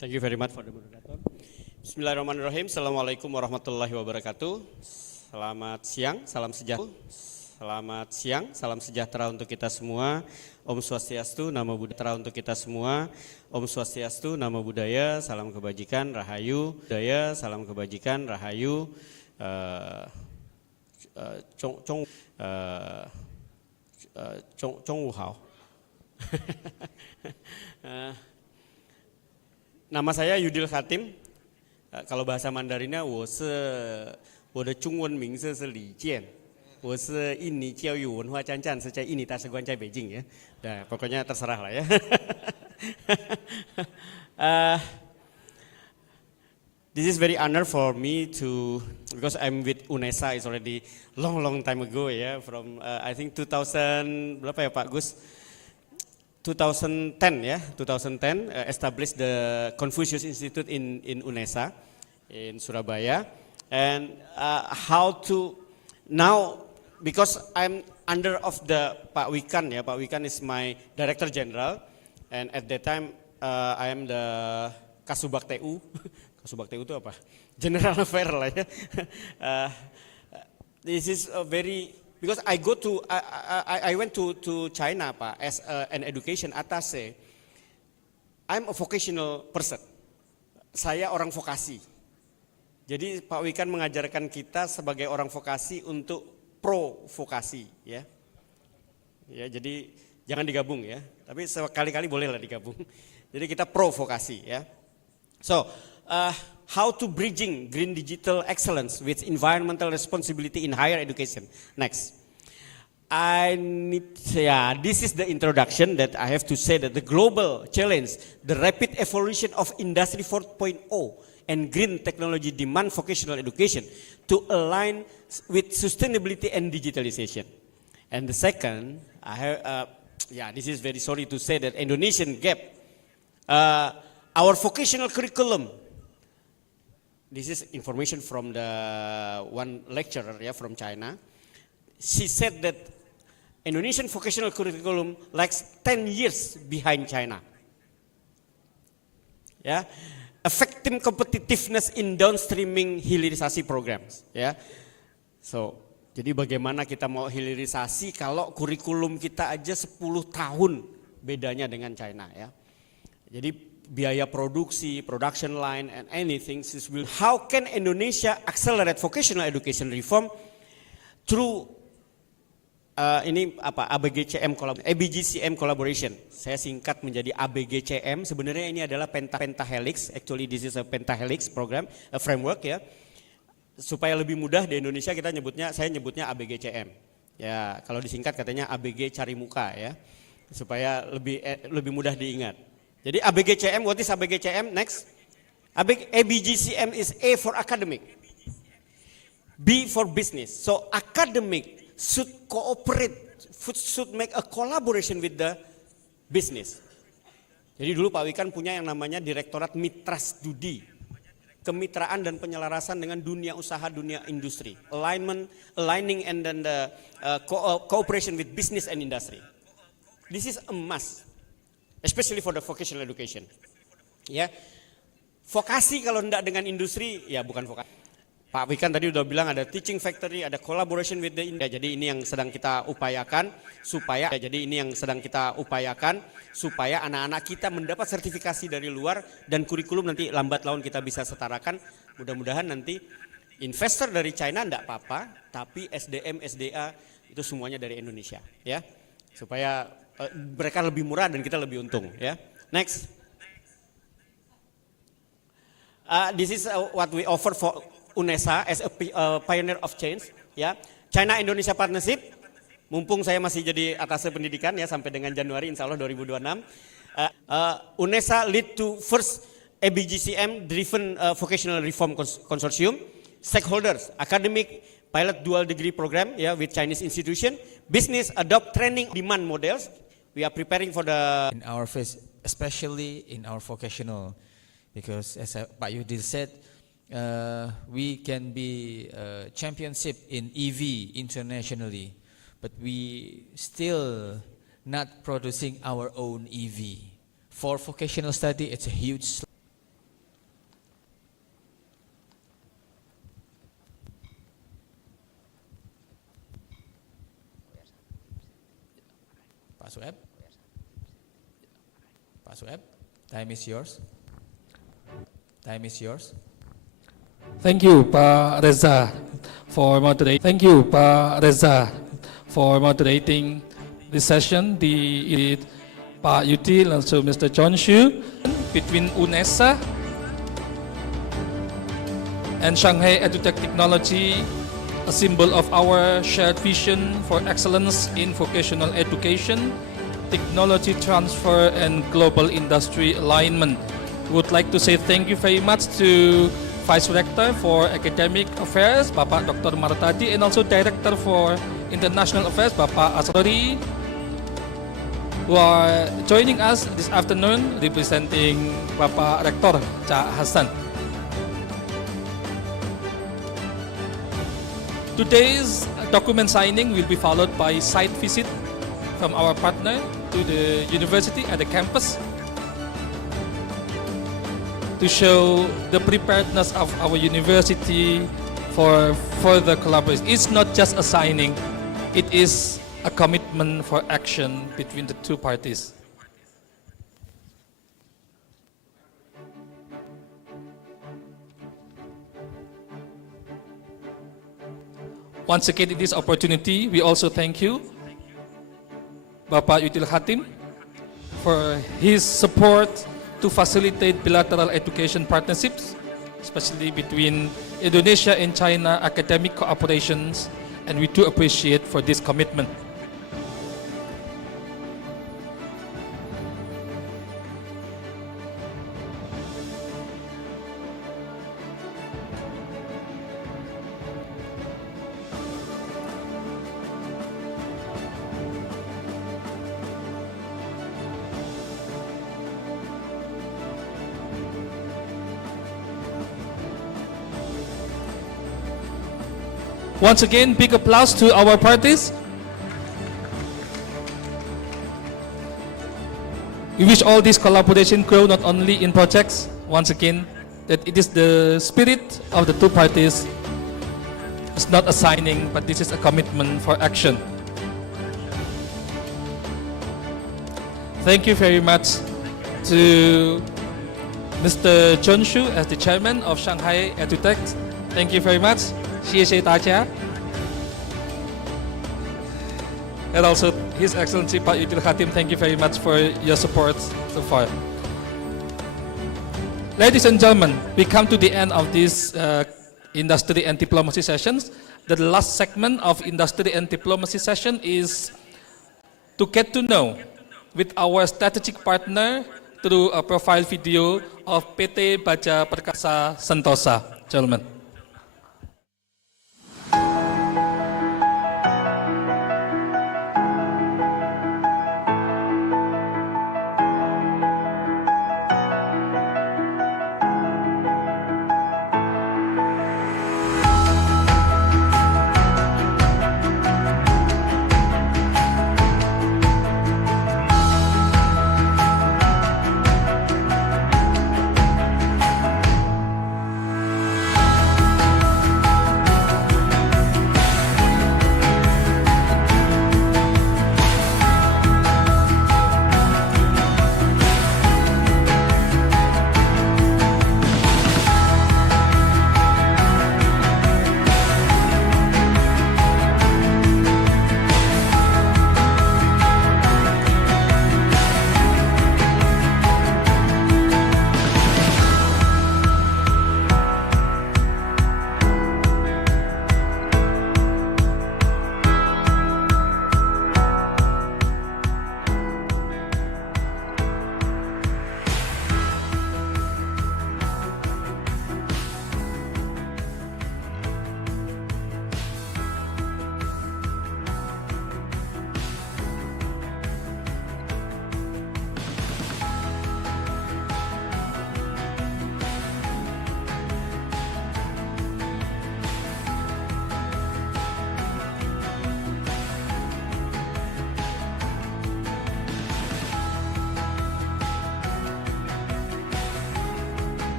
Thank you very much for the moderator. Bismillahirrahmanirrahim. Assalamualaikum warahmatullahi wabarakatuh. Selamat siang, salam sejahtera. Selamat siang, salam sejahtera untuk kita semua. Om Swastiastu, Namo Buddhaya untuk kita semua. Om Swastiastu, Namo Buddhaya, salam kebajikan, rahayu. Budaya, salam kebajikan, rahayu. Chong Hao. Nama saya Yudil Khatim. Kalau bahasa Mandarinnya, 我的中文名字是李健。我是印尼教育文化专站，是在印尼大使馆在北京ya. Nah, pokoknya terserah lah ya. This is very honor for me to, because I'm with UNESA is already long time ago ya, from I think 2000 berapa ya Pak Gus? 2010 ya, 2010 established the Confucius Institute in UNESA in Surabaya, and how to now, because I'm under of the Pak Wikan ya, Pak Wikan is my Director General, and at that time I am the Kasubag TU. Kasubag TU itu apa? General Affair lah ya. This is a very, because I went to China Pak as an education attaché. I'm a vocational person. Saya orang vokasi. Jadi Pak Wikan mengajarkan kita sebagai orang vokasi untuk pro vokasi ya. Ya, jadi jangan digabung ya. Tapi sekali-kali bolehlah digabung. Jadi kita pro vokasi ya. So, how to bridging green digital excellence with environmental responsibility in higher education. Next. This is the introduction that I have to say that the global challenge, the rapid evolution of Industry 4.0 and green technology demand vocational education to align with sustainability and digitalization. And the second, I have, this is very sorry to say that Indonesian gap, our vocational curriculum. This is information from the one lecturer from China. She said that Indonesian vocational curriculum lags 10 years behind China. Yeah, affecting competitiveness in downstreaming hilirisasi programs. Yeah, so jadi bagaimana kita mau hilirisasi kalau kurikulum kita aja 10 tahun bedanya dengan China ya. Jadi biaya produksi, production line and anything. How can Indonesia accelerate vocational education reform through ini apa ABGCM collaboration. Saya singkat menjadi ABGCM. Sebenarnya ini adalah pentahelix. Actually this is a pentahelix program, a framework ya. Supaya lebih mudah di Indonesia saya nyebutnya ABGCM. Ya, kalau disingkat katanya ABG cari muka ya. Supaya lebih mudah diingat. Jadi ABGCM, what is ABGCM? Next. ABGCM is A for academic. B for business. So academic should cooperate, should make a collaboration with the business. Jadi dulu Pak Wikan punya yang namanya Direktorat Mitra Studi, kemitraan dan penyelarasan dengan dunia usaha, dunia industri, aligning and then the cooperation with business and industry. This is a must, especially for the vocational education. Ya, vokasi kalau tidak dengan industri, ya bukan vokasi. Pak Wikan tadi udah bilang ada teaching factory, ada collaboration with the India. Jadi ini yang sedang kita upayakan supaya anak-anak kita mendapat sertifikasi dari luar dan kurikulum nanti lambat laun kita bisa setarakan. Mudah-mudahan nanti investor dari China enggak apa-apa, tapi SDM, SDA itu semuanya dari Indonesia, ya. Supaya mereka lebih murah dan kita lebih untung, ya. Next. This is what we offer for UNESA as a pioneer of change, ya. China Indonesia Partnership, mumpung saya masih jadi atase pendidikan ya sampai dengan Januari insya Allah 2026. UNESA lead to first ABGCM driven vocational reform consortium, stakeholders, academic pilot dual degree program ya with Chinese institution, business adopt training demand models. We are preparing for the in our phase, especially in our vocational, because as Pak Yudhil said, we can be championship in EV internationally, but we still not producing our own EV. For vocational study, it's a huge. Pak Sueb, time is yours. Time is yours. Thank you, Pak Reza, for moderating. Thank you, Pak Reza, for moderating this session. The Pak Yudhil, also Mr. John Xu, between UNESA and Shanghai EduTech Technology, a symbol of our shared vision for excellence in vocational education, technology transfer, and global industry alignment. Would like to say thank you very much to Vice Rector for Academic Affairs, Bapak Dr. Martadi, and also Director for International Affairs, Bapak Asrori, who are joining us this afternoon representing Bapak Rektor Cak Hasan. Today's document signing will be followed by site visit from our partner to the university at the campus to show the preparedness of our university for further collaboration. It's not just a signing, it is a commitment for action between the two parties. Once again, in this opportunity, we also thank you, Bapak Yudhil Hatim, for his support to facilitate bilateral education partnerships, especially between Indonesia and China academic cooperations, and we do appreciate for this commitment. Once again, big applause to our parties. We wish all this collaboration grow not only in projects, once again, that it is the spirit of the two parties. It's not a signing, but this is a commitment for action. Thank you very much to Mr. John Xu as the chairman of Shanghai EduTech. Thank you very much. 谢谢大家. And also His Excellency Pak Yudhil Hatim, thank you very much for your support so far. Ladies and gentlemen, we come to the end of this industry and diplomacy sessions. The last segment of industry and diplomacy session is to get to know with our strategic partner through a profile video of PT Baja Perkasa Sentosa. Gentlemen.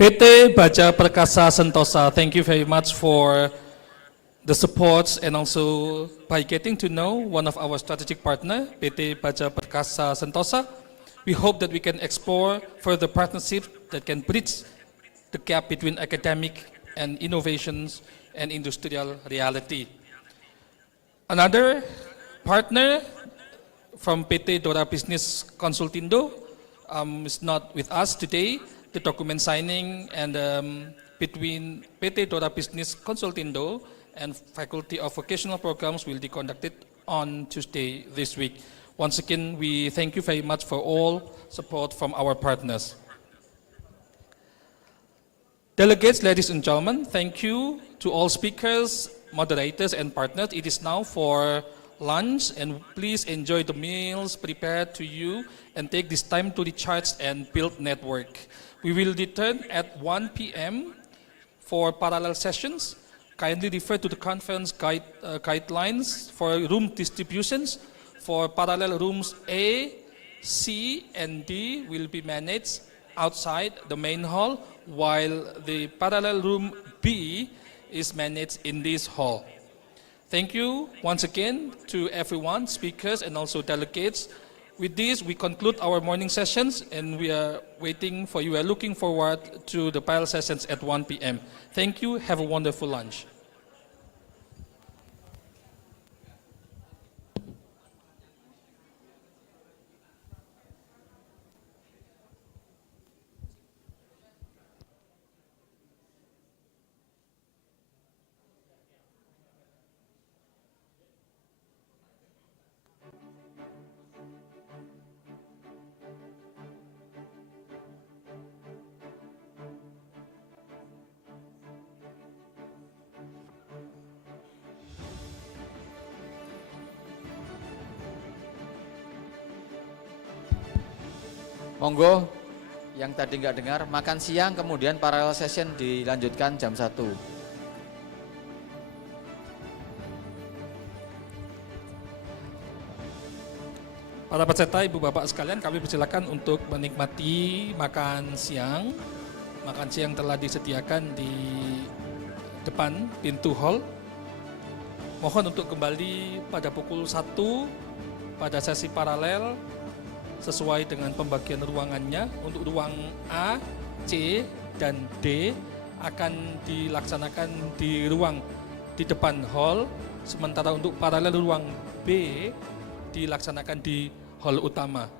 PT Baja Perkasa Sentosa, thank you very much for the support and also by getting to know one of our strategic partner, PT Baja Perkasa Sentosa. We hope that we can explore further partnerships that can bridge the gap between academic and innovations and industrial reality. Another partner from PT Dora Business Consultindo is not with us today. The document signing and between PT Dora Business Consultindo and Faculty of Vocational Programs will be conducted on Tuesday this week. Once again, we thank you very much for all support from our partners. Delegates, ladies and gentlemen, thank you to all speakers, moderators, and partners. It is now for lunch, and please enjoy the meals prepared to you and take this time to recharge and build network. We will return at 1 p.m. for parallel sessions. Kindly refer to the conference guidelines for room distributions. For parallel rooms A, C, and D will be managed outside the main hall, while the parallel room B is managed in this hall. Thank you once again to everyone, speakers and also delegates. With this, we conclude our morning sessions and we are waiting for you. We are looking forward to the parallel sessions at 1 p.m. Thank you. Have a wonderful lunch. Monggo, yang tadi nggak dengar, makan siang kemudian parallel session dilanjutkan jam 1. Para peserta, ibu bapak sekalian, kami persilakan untuk menikmati makan siang. Makan siang telah disediakan di depan pintu hall. Mohon untuk kembali pada pukul 1 pada sesi paralel sesuai dengan pembagian ruangannya. Untuk ruang A, C, dan D akan dilaksanakan di depan hall, sementara untuk paralel ruang B dilaksanakan di hall utama.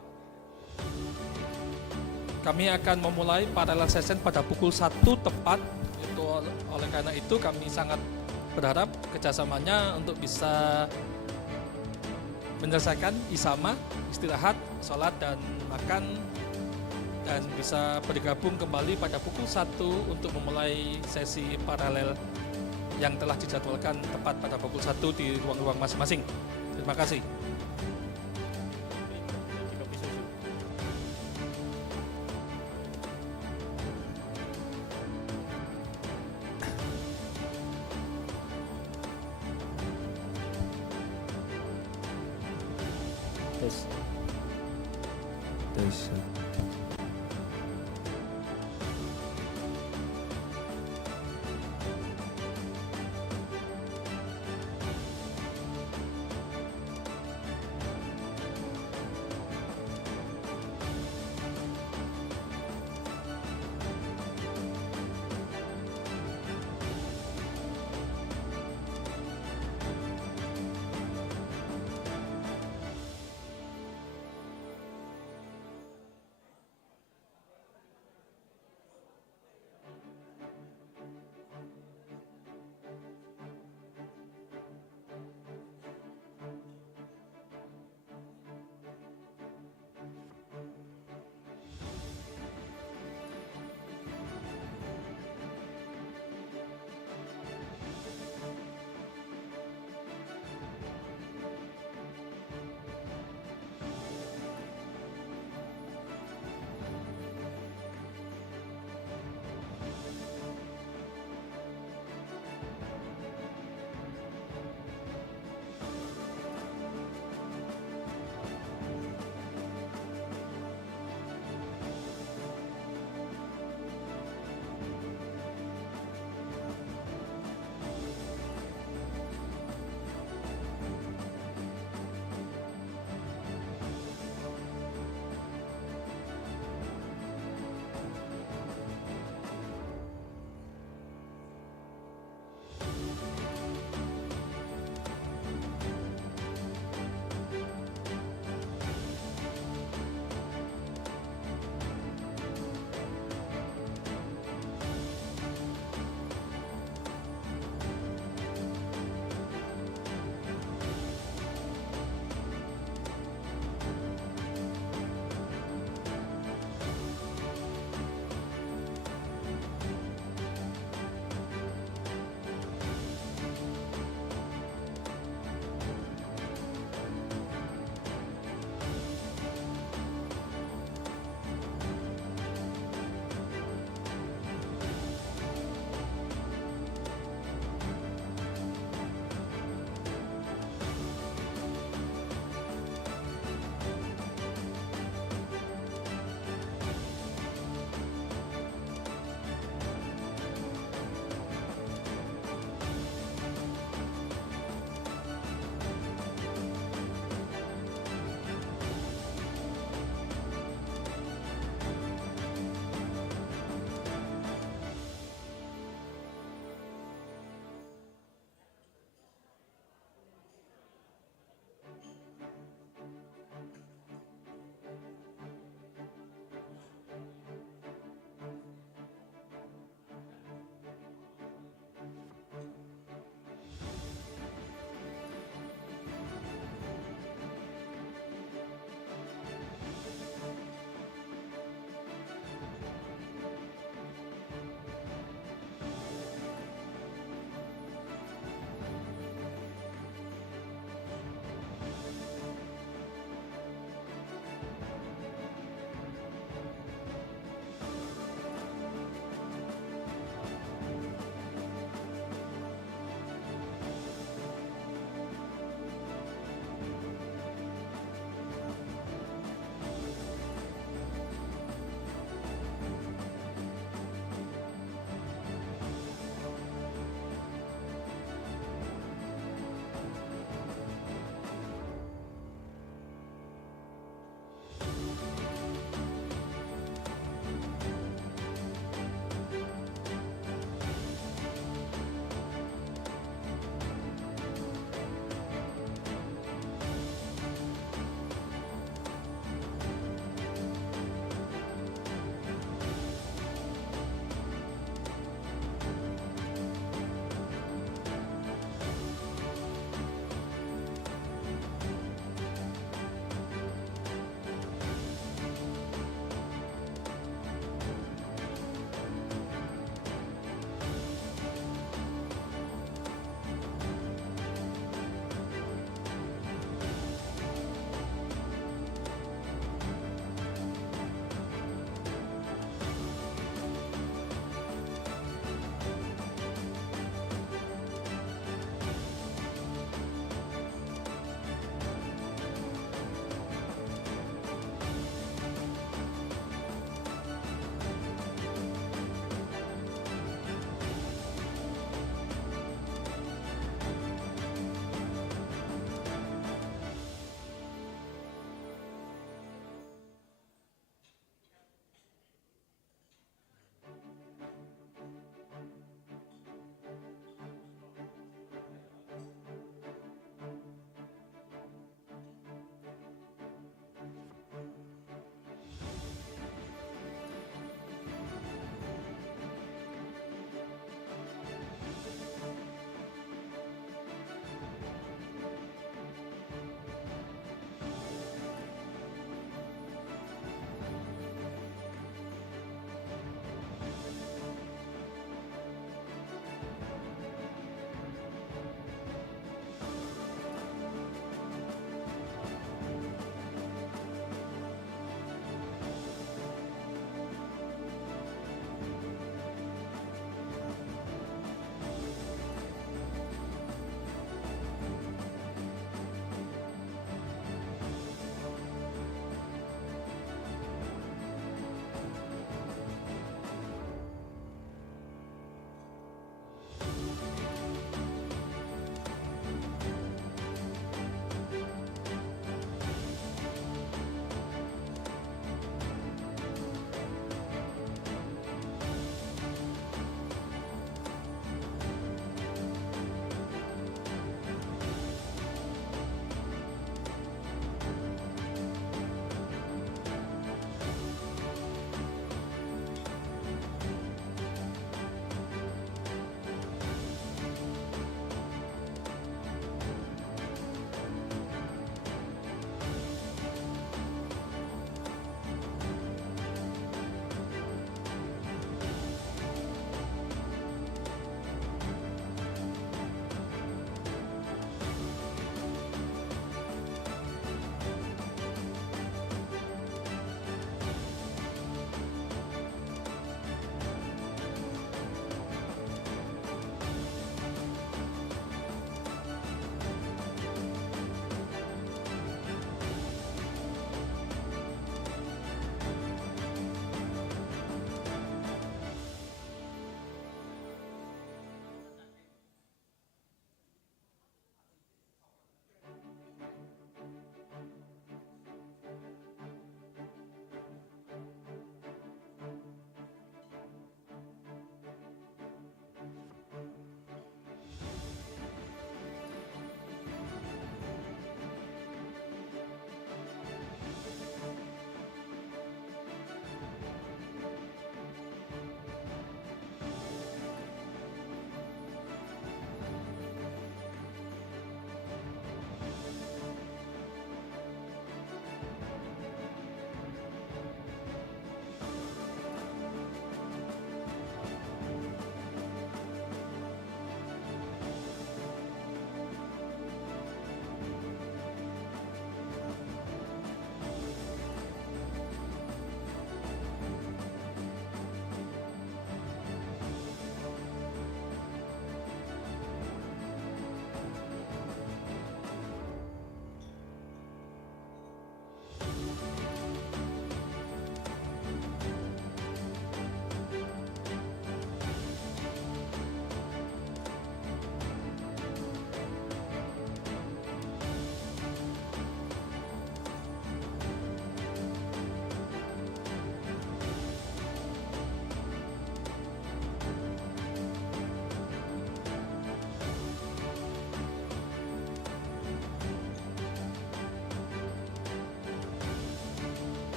Kami akan memulai parallel session pada pukul 1 tepat. Oleh karena itu kami sangat berharap kerjasamanya untuk bisa menyelesaikan isama, istirahat, sholat dan makan, dan bisa bergabung kembali pada pukul 1 untuk memulai sesi paralel yang telah dijadwalkan tepat pada pukul 1 di ruang-ruang masing-masing. Terima kasih.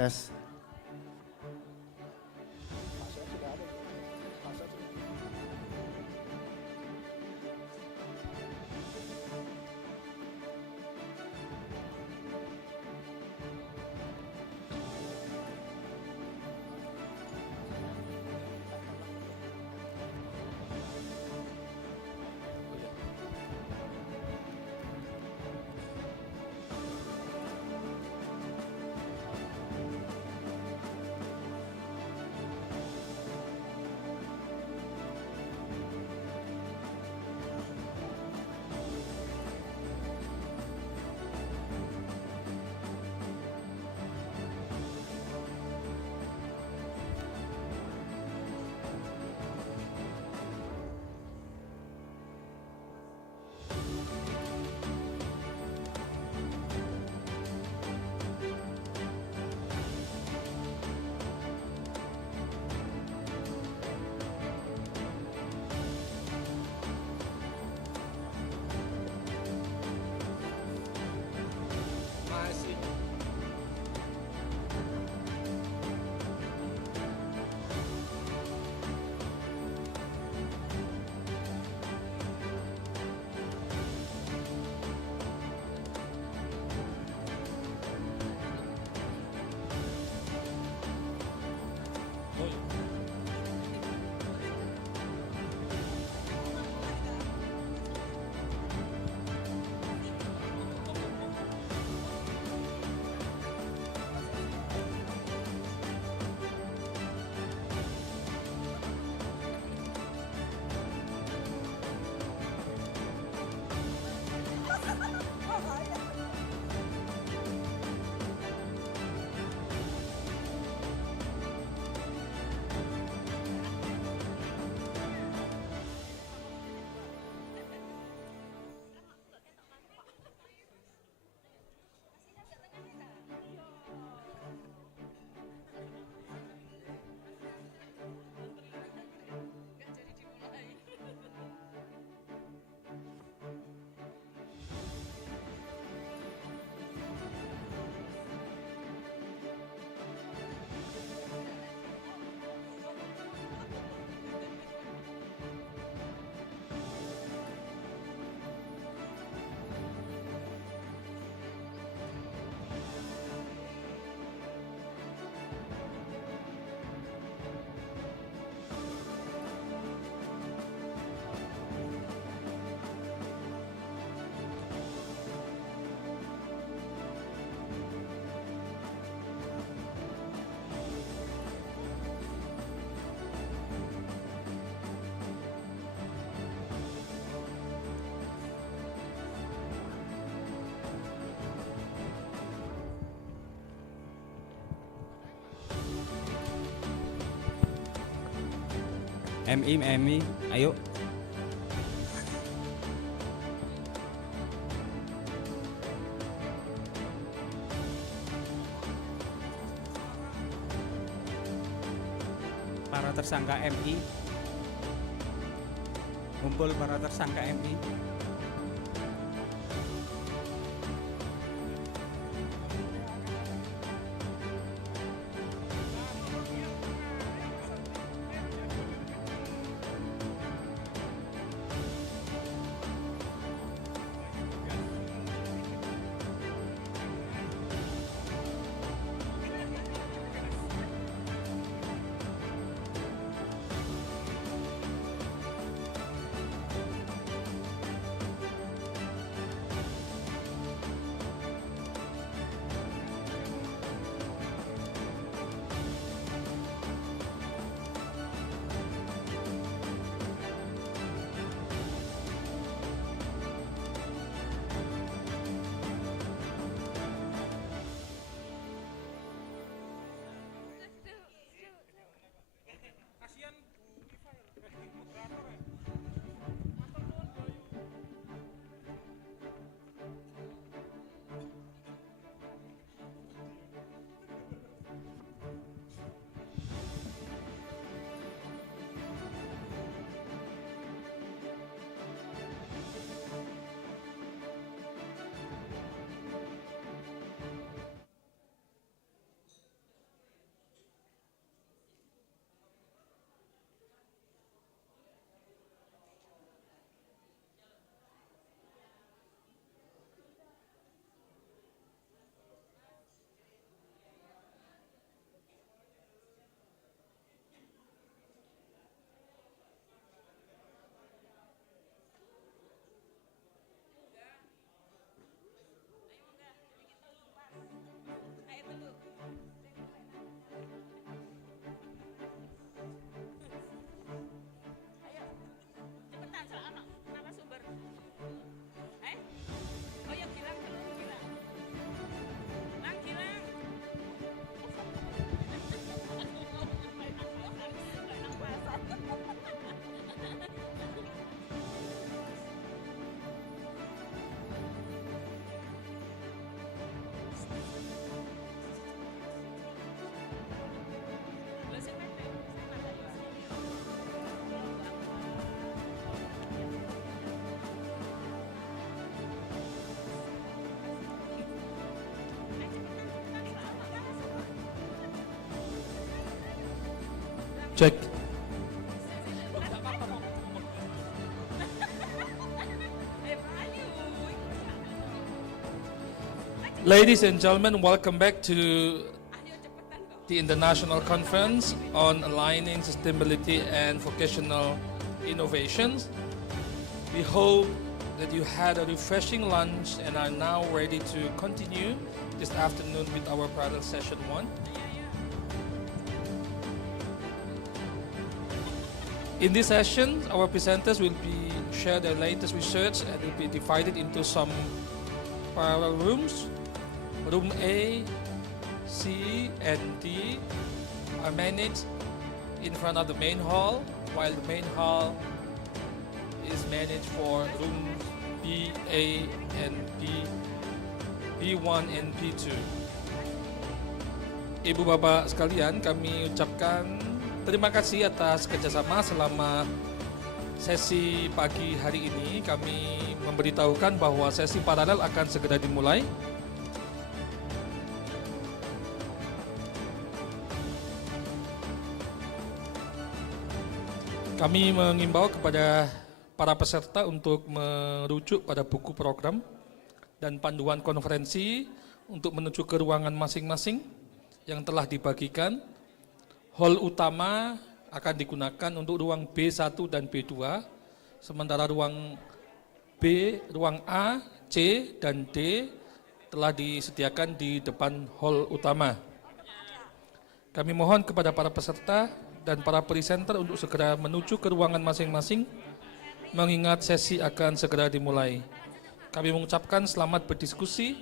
Tes. MI, ayo. Para tersangka MI, kumpul para tersangka MI. Check. Ladies and gentlemen, welcome back to the International Conference on Aligning Sustainability and Vocational Innovations. We hope that you had a refreshing lunch and are now ready to continue this afternoon with our panel session 1. In this session, our presenters will share their latest research and will be divided into some parallel rooms. Room A, C, and D are managed in front of the main hall, while the main hall is managed for room B, A, and B, B1 and B2. Ibu Bapak sekalian, kami ucapkan terima kasih atas kerjasama selama sesi pagi hari ini. Kami memberitahukan bahwa sesi paralel akan segera dimulai. Kami mengimbau kepada para peserta untuk merujuk pada buku program dan panduan konferensi untuk menuju ke ruangan masing-masing yang telah dibagikan. Hall utama akan digunakan untuk ruang B1 dan B2, sementara ruang B, ruang A, C, dan D telah disediakan di depan hall utama. Kami mohon kepada para peserta dan para presenter untuk segera menuju ke ruangan masing-masing, mengingat sesi akan segera dimulai. Kami mengucapkan selamat berdiskusi,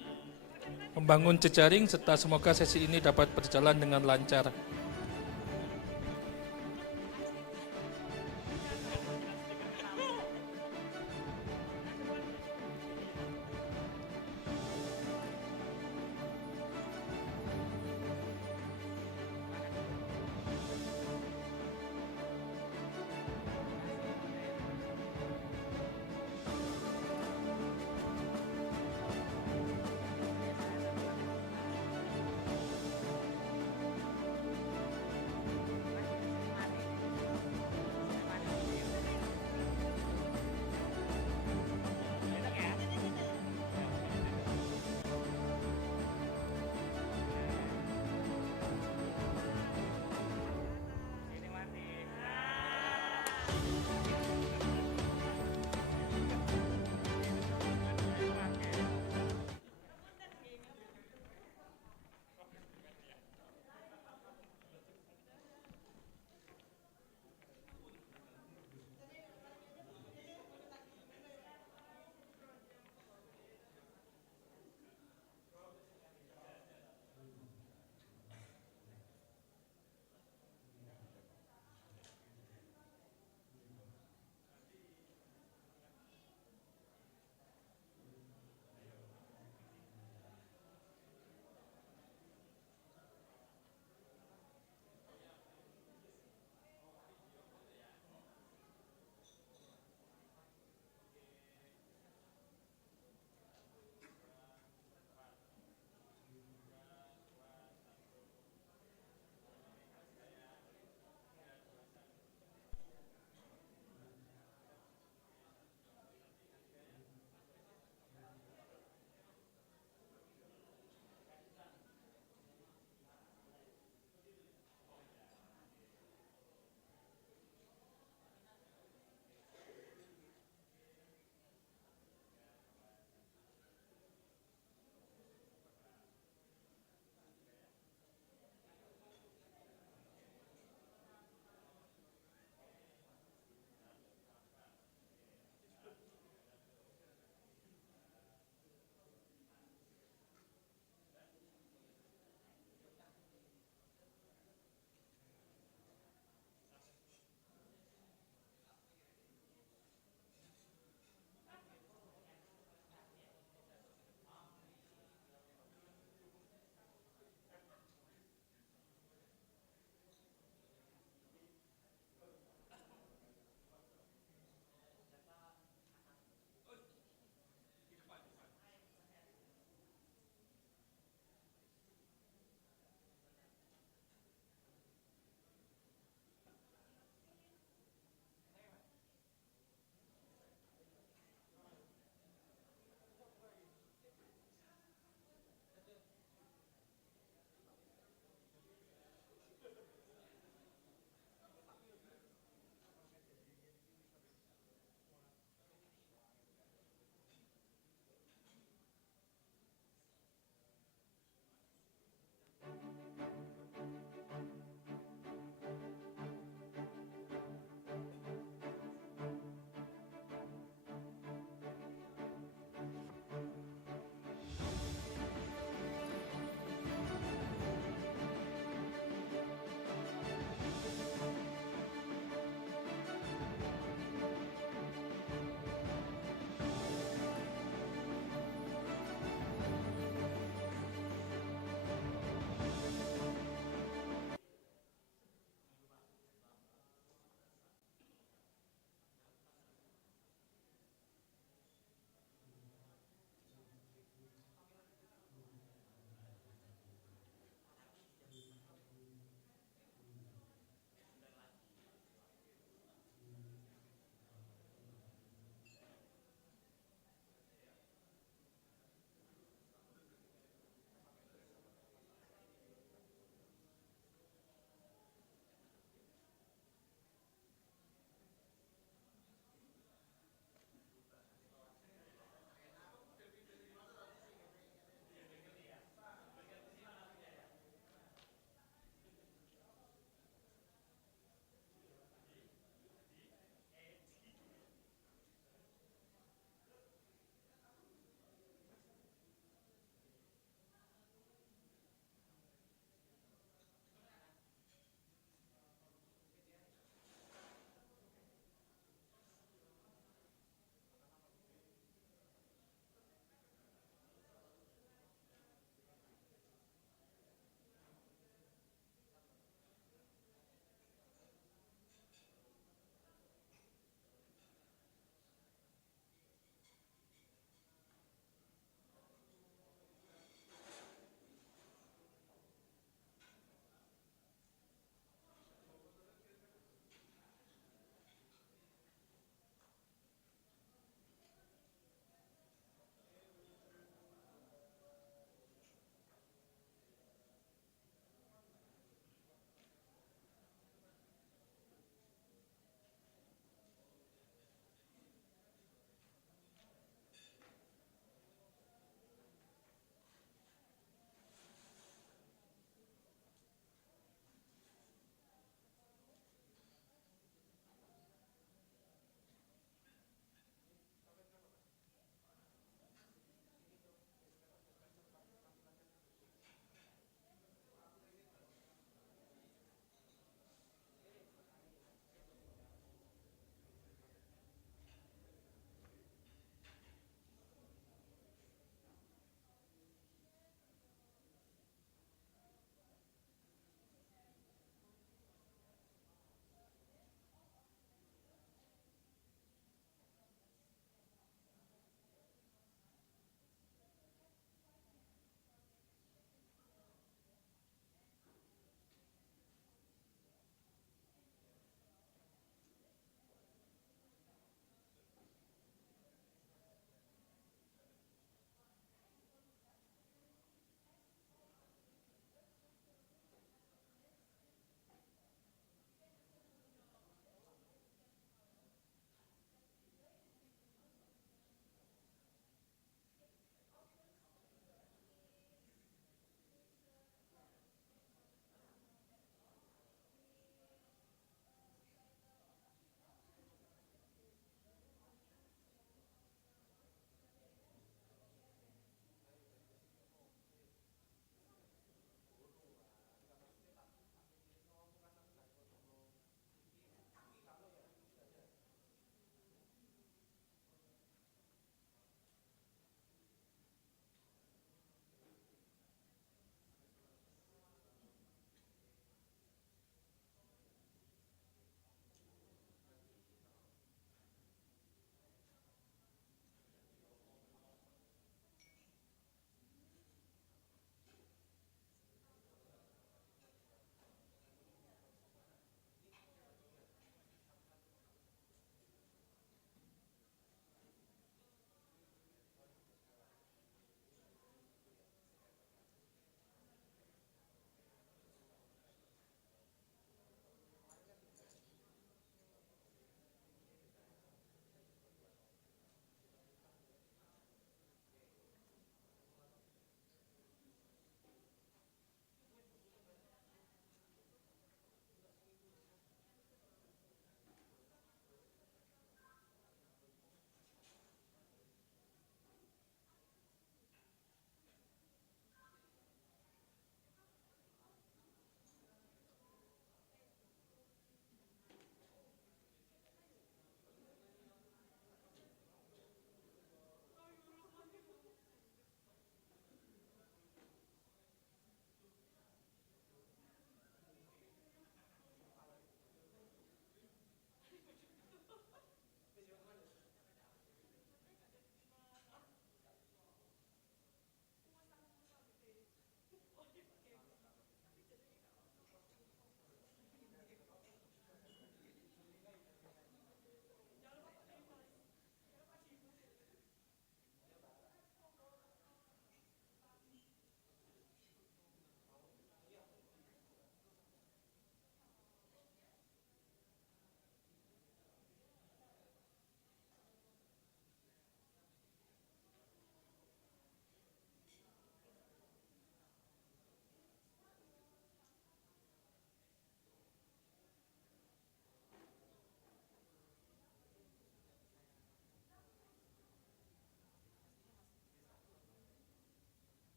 membangun jejaring, serta semoga sesi ini dapat berjalan dengan lancar.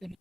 Dicek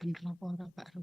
bener apa ora Pak Ru?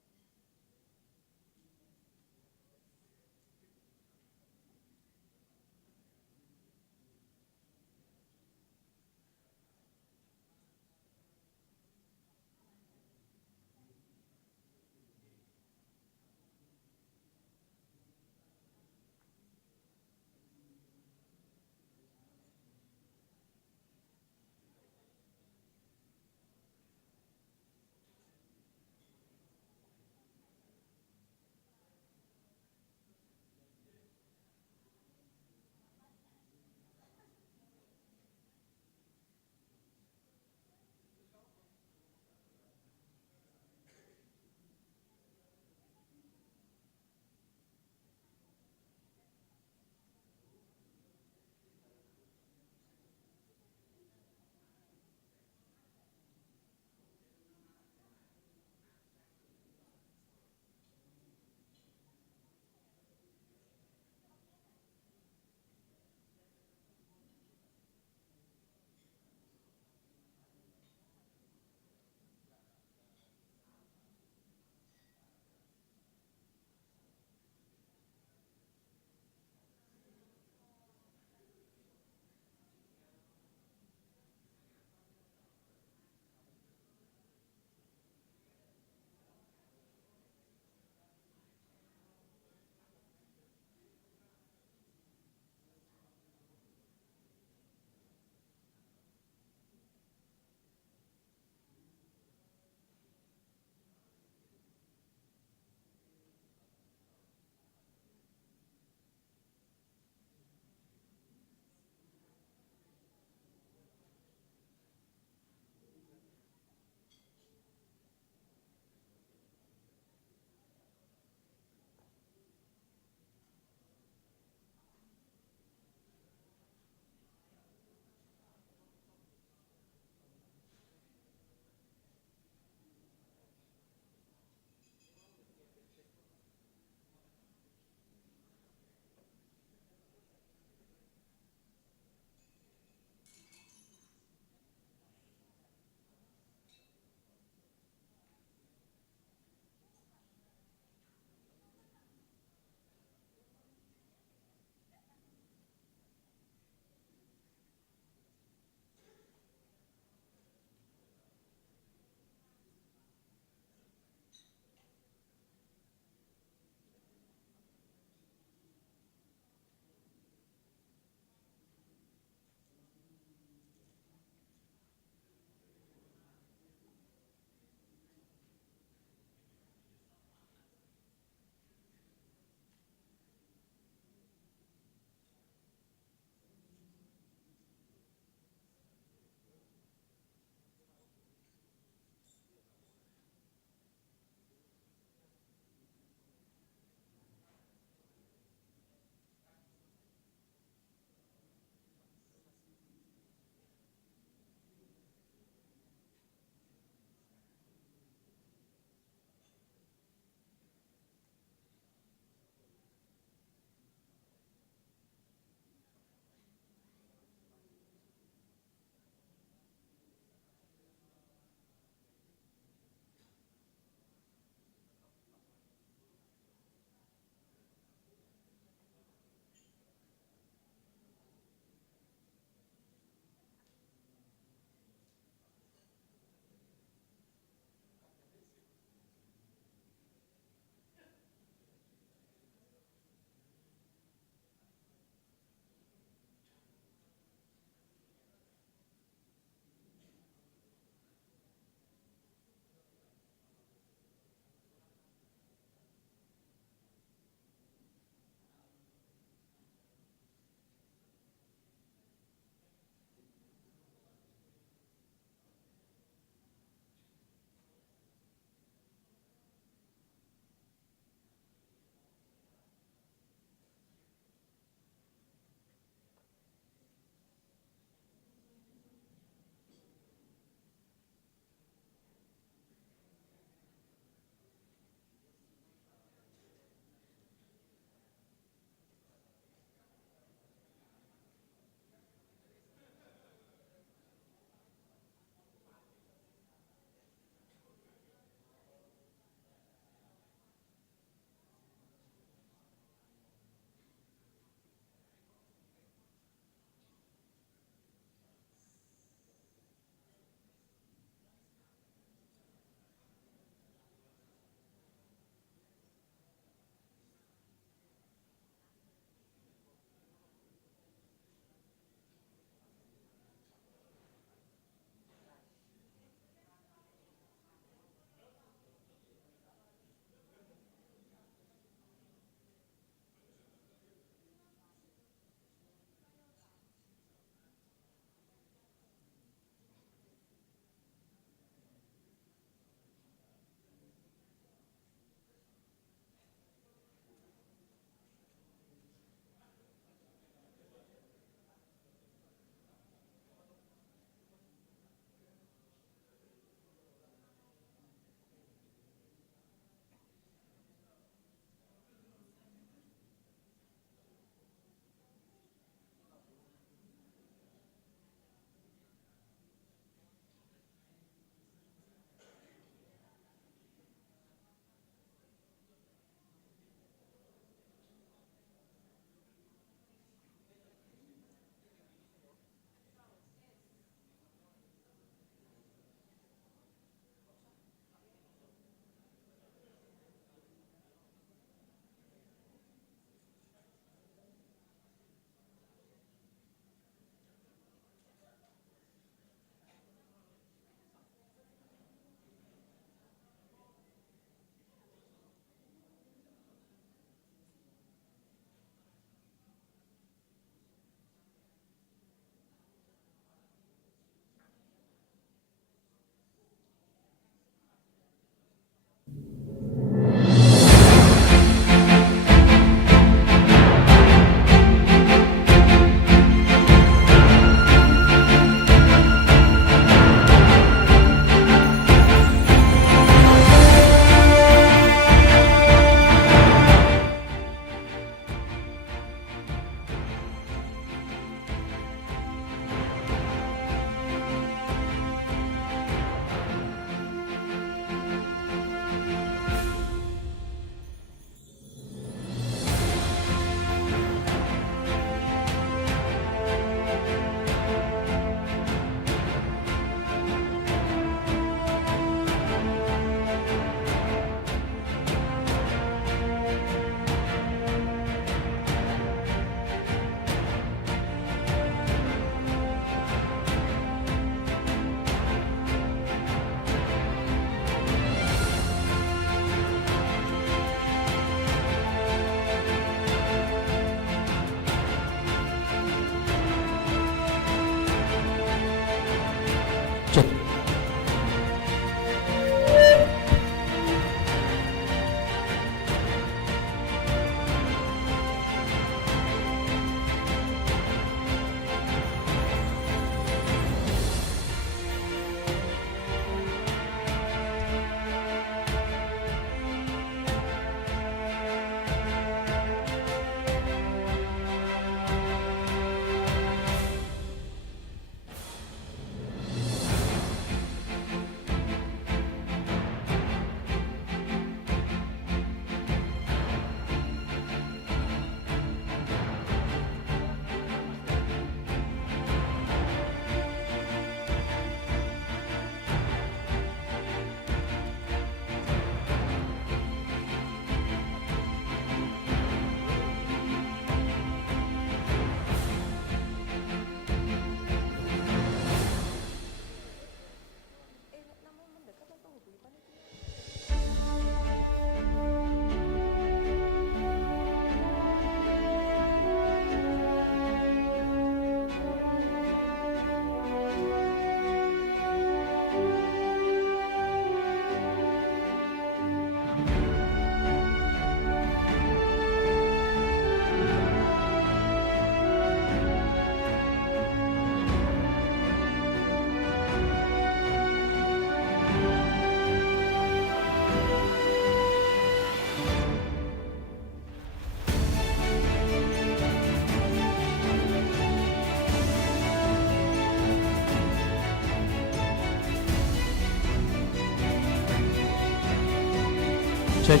Cek.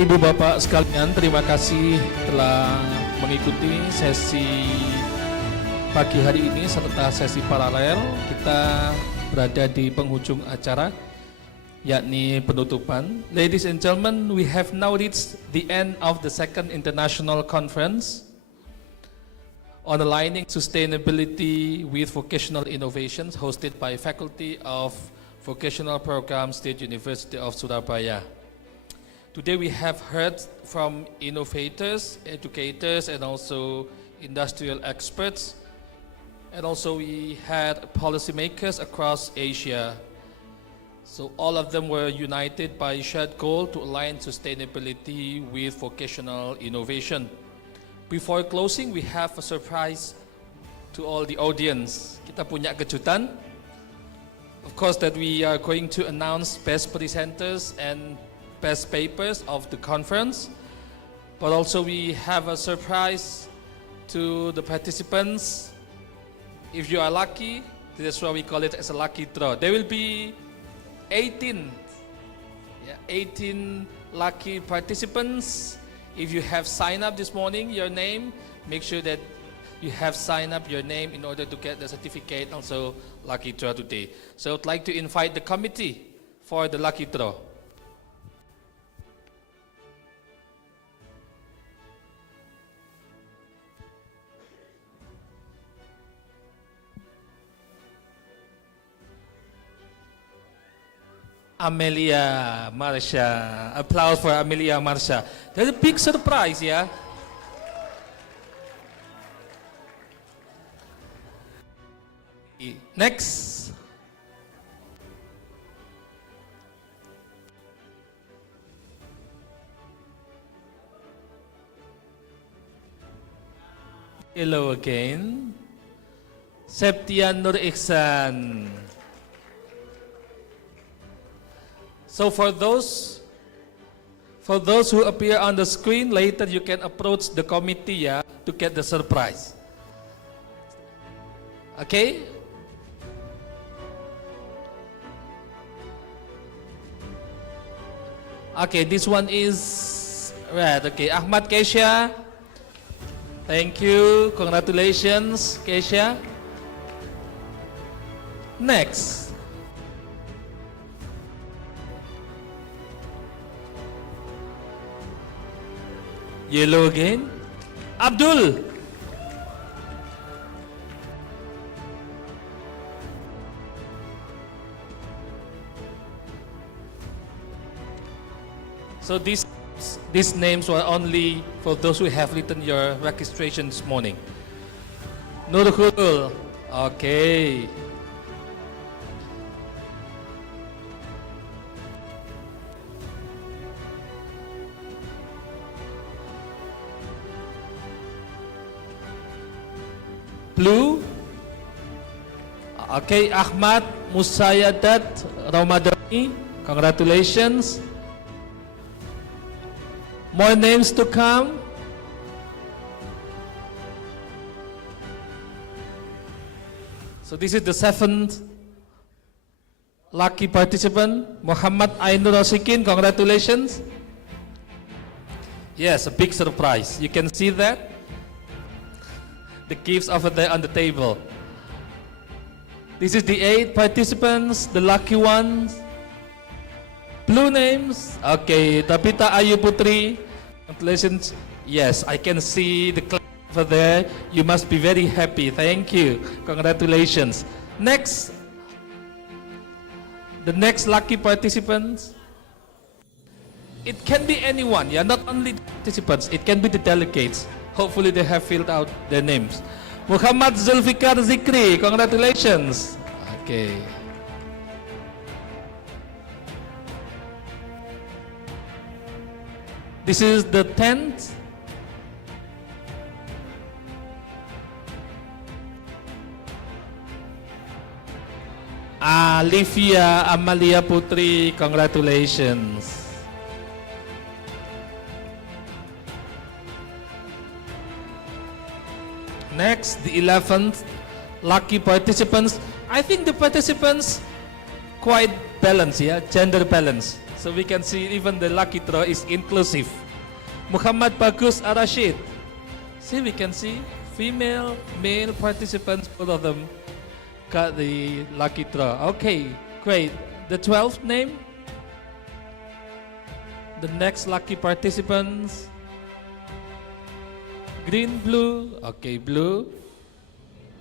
Ibu bapak sekalian, terima kasih telah mengikuti sesi pagi hari ini serta sesi paralel. Kita berada di penghujung acara, yakni penutupan. Ladies and gentlemen, we have now reached the end of the second international conference on aligning sustainability with vocational innovations, hosted by faculty of Vocational Program, State University of Surabaya. Today we have heard from innovators, educators, and also industrial experts. And also we had policymakers across Asia. So all of them were united by a shared goal to align sustainability with vocational innovation. Before closing, we have a surprise to all the audience. Kita punya kejutan. Of course, that we are going to announce best presenters and best papers of the conference. But also we have a surprise to the participants. If you are lucky, that's why we call it as a lucky draw. There will be 18 lucky participants. If you have signed up this morning, your name, make sure that you have signed up your name in order to get the certificate, also lucky draw today. So I'd like to invite the committee for the lucky draw. Amelia Marsha. Applause for Amelia Marsha. There's a big surprise, yeah? Next. Hello again. Septian Nur Ihsan. So for those who appear on the screen, later you can approach the committee, yeah, to get the surprise. Okay? Okay, this one is right. Okay, Ahmad Kesha. Thank you. Congratulations, Kesha. Next. Yellow again. Abdul. So these names were only for those who have written your registration this morning. Nurhul. Okay. Blue. Okay, Ahmad Musayadat Ramadhani. Congratulations. More names to come. So this is the 7th lucky participant, Muhammad Ainur Rosikin. Congratulations. Yes, a big surprise. You can see that. The gifts over there on the table. This is the 8 participants, the lucky ones. Blue names. Okay, Tabita Ayu Putri. Congratulations. Yes, I can see the clap over there. You must be very happy. Thank you. Congratulations. Next. The next lucky participants. It can be anyone, yeah, not only the participants. It can be the delegates. Hopefully they have filled out their names. Muhammad Zulfikar Zikri. Congratulations. Okay. This is the 10th. Alivia Amalia Putri, congratulations. Next, the 11th lucky participants. I think the participants quite balanced, yeah, gender balance. So we can see even the lucky draw is inclusive. Muhammad Bagus Arashid. See, we can see female, male participants, both of them got the lucky draw. Okay, great. The 12th name. The next lucky participants. Green, blue. Okay, blue.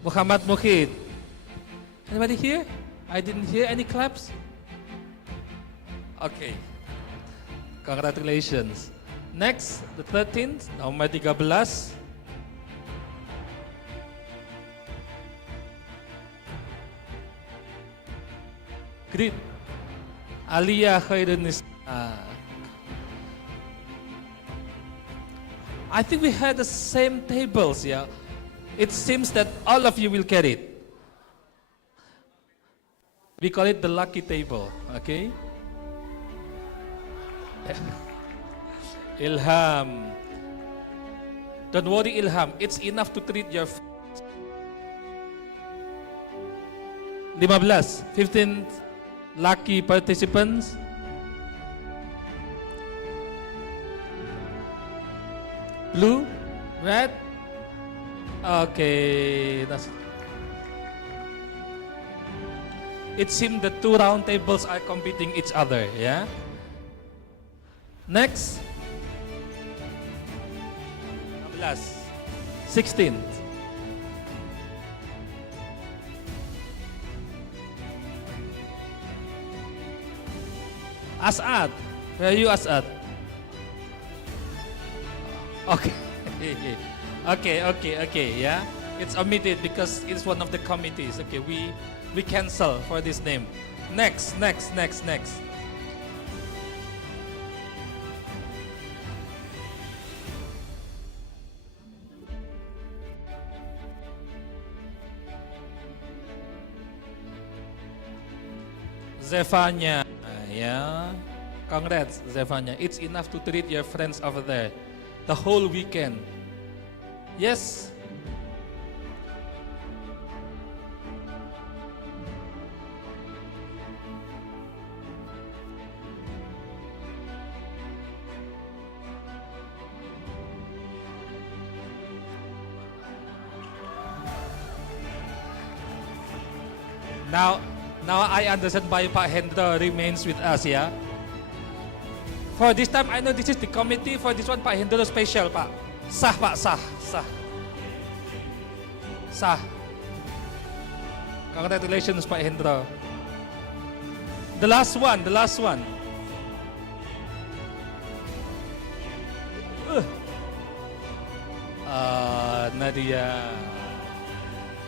Muhammad Mukhid. Anybody here? I didn't hear any claps. Okay. Congratulations. Next, the 13th, nomor 13. Great. Alia Khairunis. I think we had the same tables, yeah. It seems that all of you will carry it. We call it the lucky table, okay? Ilham. Don't worry, Ilham. It's enough to treat your 15 lucky participants. Blue, red. Okay, that's. It seems the two round tables are competing each other, yeah? Next. 16th. As'ad. Where are you, As'ad? Okay. Okay, yeah. It's omitted because it's one of the committees. Okay, we cancel for this name. Next. Zefania, yeah. Congrats, Zefania. It's enough to treat your friends over there the whole weekend. Yes. Now I understand why Pak Hendra remains with us, yeah. For this time, I know this is the committee. For this one, Pak Hendra special, Pak. Sah, Pak, sah. Congratulations, Pak Hendra. The last one. Nadia.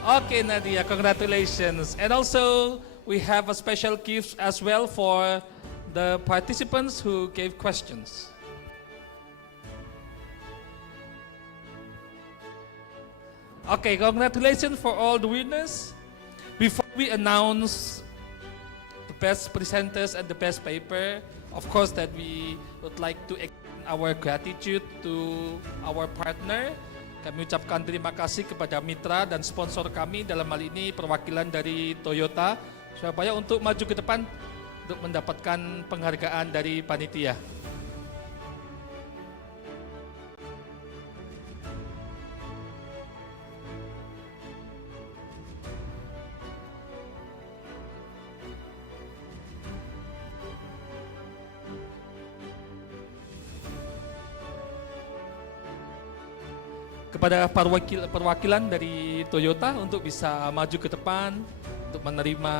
Okay, Nadia, congratulations. And also, we have a special gift as well for the participants who gave questions. Okay, congratulations for all the winners. Before we announce the best presenters and the best paper, of course that we would like to extend our gratitude to our partner. Kami ucapkan terima kasih kepada mitra dan sponsor kami, dalam hal ini perwakilan dari Toyota, supaya untuk maju ke depan untuk mendapatkan penghargaan dari panitia. Kepada perwakilan dari Toyota untuk bisa maju ke depan untuk menerima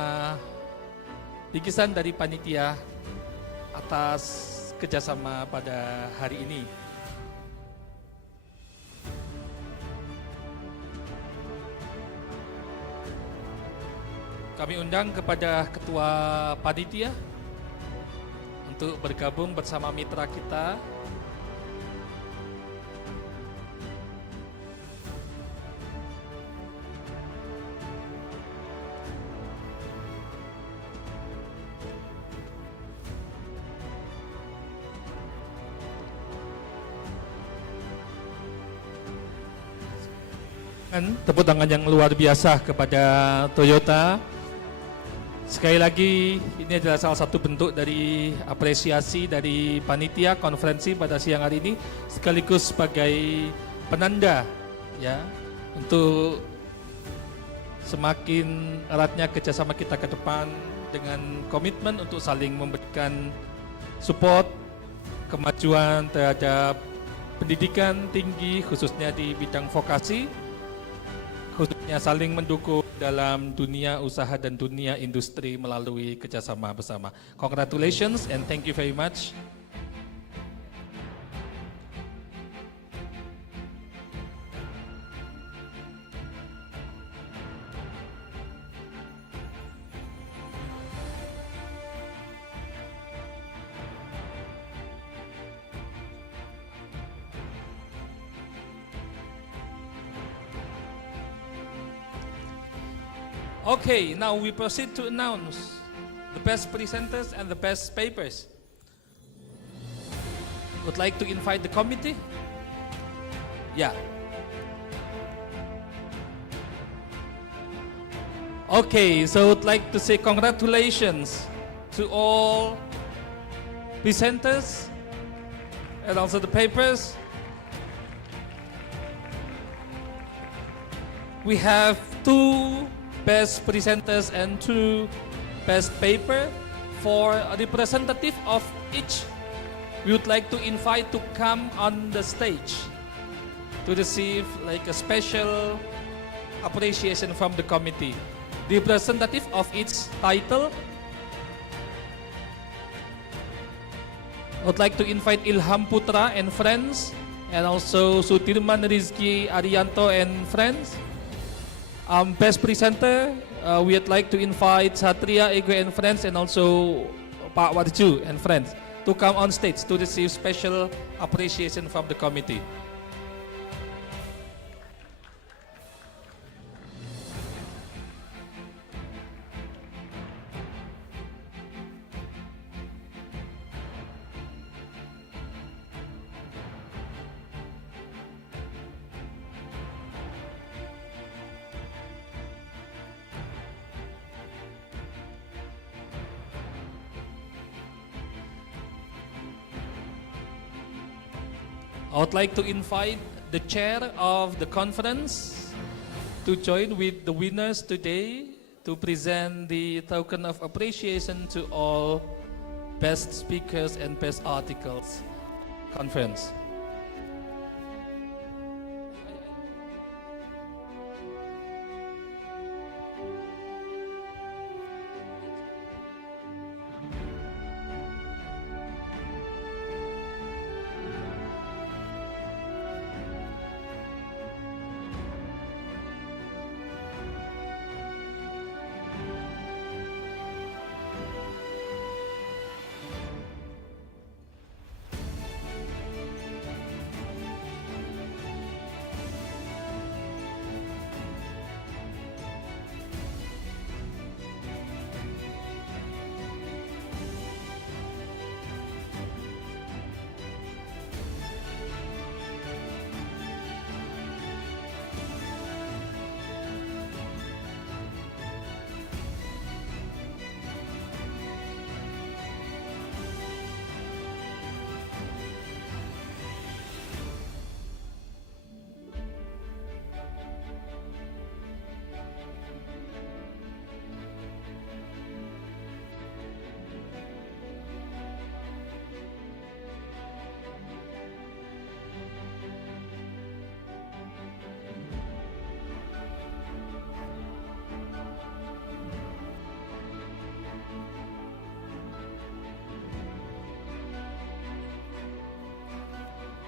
bingkisan dari panitia atas kerjasama pada hari ini. Kami undang kepada ketua panitia untuk bergabung bersama mitra kita. Tepuk tangan yang luar biasa kepada Toyota. Sekali lagi, ini adalah salah satu bentuk dari apresiasi dari panitia konferensi pada siang hari ini, sekaligus sebagai penanda ya untuk semakin eratnya kerjasama kita ke depan dengan komitmen untuk saling memberikan support kemajuan terhadap pendidikan tinggi khususnya di bidang vokasi, khususnya saling mendukung dalam dunia usaha dan dunia industri melalui kerjasama bersama. Congratulations and thank you very much. Okay, now we proceed to announce the best presenters and the best papers. Would like to invite the committee? Yeah. Okay, so would like to say congratulations to all presenters and also the papers. We have 2 best presenters and 2 best paper. For a representative of each, we would like to invite to come on the stage to receive like a special appreciation from the committee. The representative of each title, I would like to invite Ilham Putra and friends, and also Sudirman Rizky Arianto and friends. Best presenter, we would like to invite Satria Ego and friends, and also Pak Warju and friends to come on stage to receive special appreciation from the committee. I would like to invite the chair of the conference to join with the winners today to present the token of appreciation to all best speakers and best articles conference.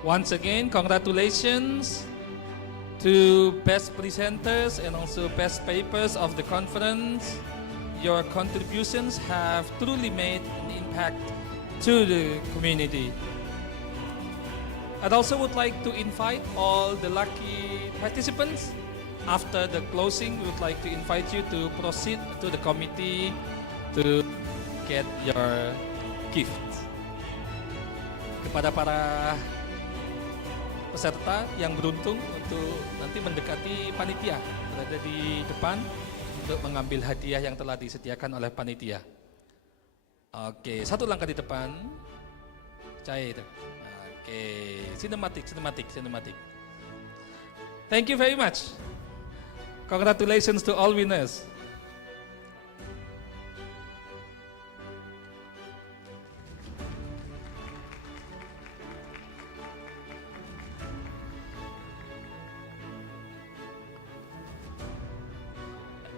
Once again, congratulations to best presenters and also best papers of the conference. Your contributions have truly made an impact to the community. I'd also would like to invite all the lucky participants. After the closing, we would like to invite you to proceed to the committee to get your gift. Kepada para peserta yang beruntung untuk nanti mendekati panitia berada di depan, untuk mengambil hadiah yang telah disediakan oleh panitia. Oke, satu langkah di depan. Cahaya itu. Oke, sinematik. Thank you very much. Congratulations to all winners.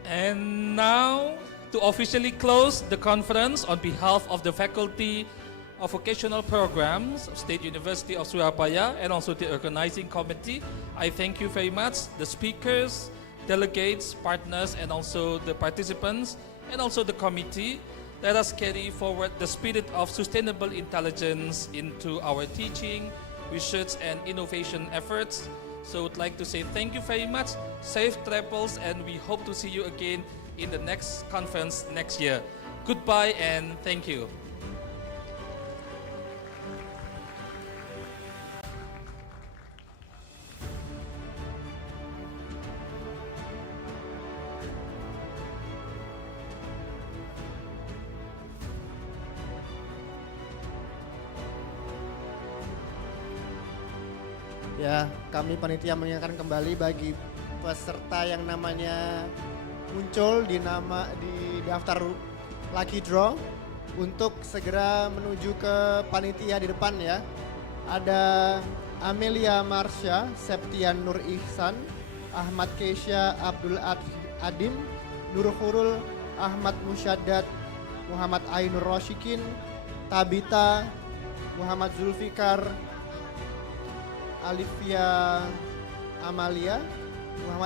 And now, to officially close the conference on behalf of the Faculty of Vocational Programs of State University of Surabaya and also the organizing committee, I thank you very much, the speakers, delegates, partners, and also the participants, and also the committee. Let us carry forward the spirit of sustainable intelligence into our teaching, research, and innovation efforts. So I'd like to say thank you very much, safe travels, and we hope to see you again in the next conference next year. Goodbye and thank you. Ya, kami panitia mengingatkan kembali bagi peserta yang namanya muncul di daftar lucky draw untuk segera menuju ke panitia di depan ya. Ada Amelia Marsha, Septian Nur Ihsan, Ahmad Kesha Abdul Adim, Nur Khurul Ahmad Musyaddad, Muhammad Ainur Roshikin, Tabita, Muhammad Zulfikar, Alivia Amalia, Muhammad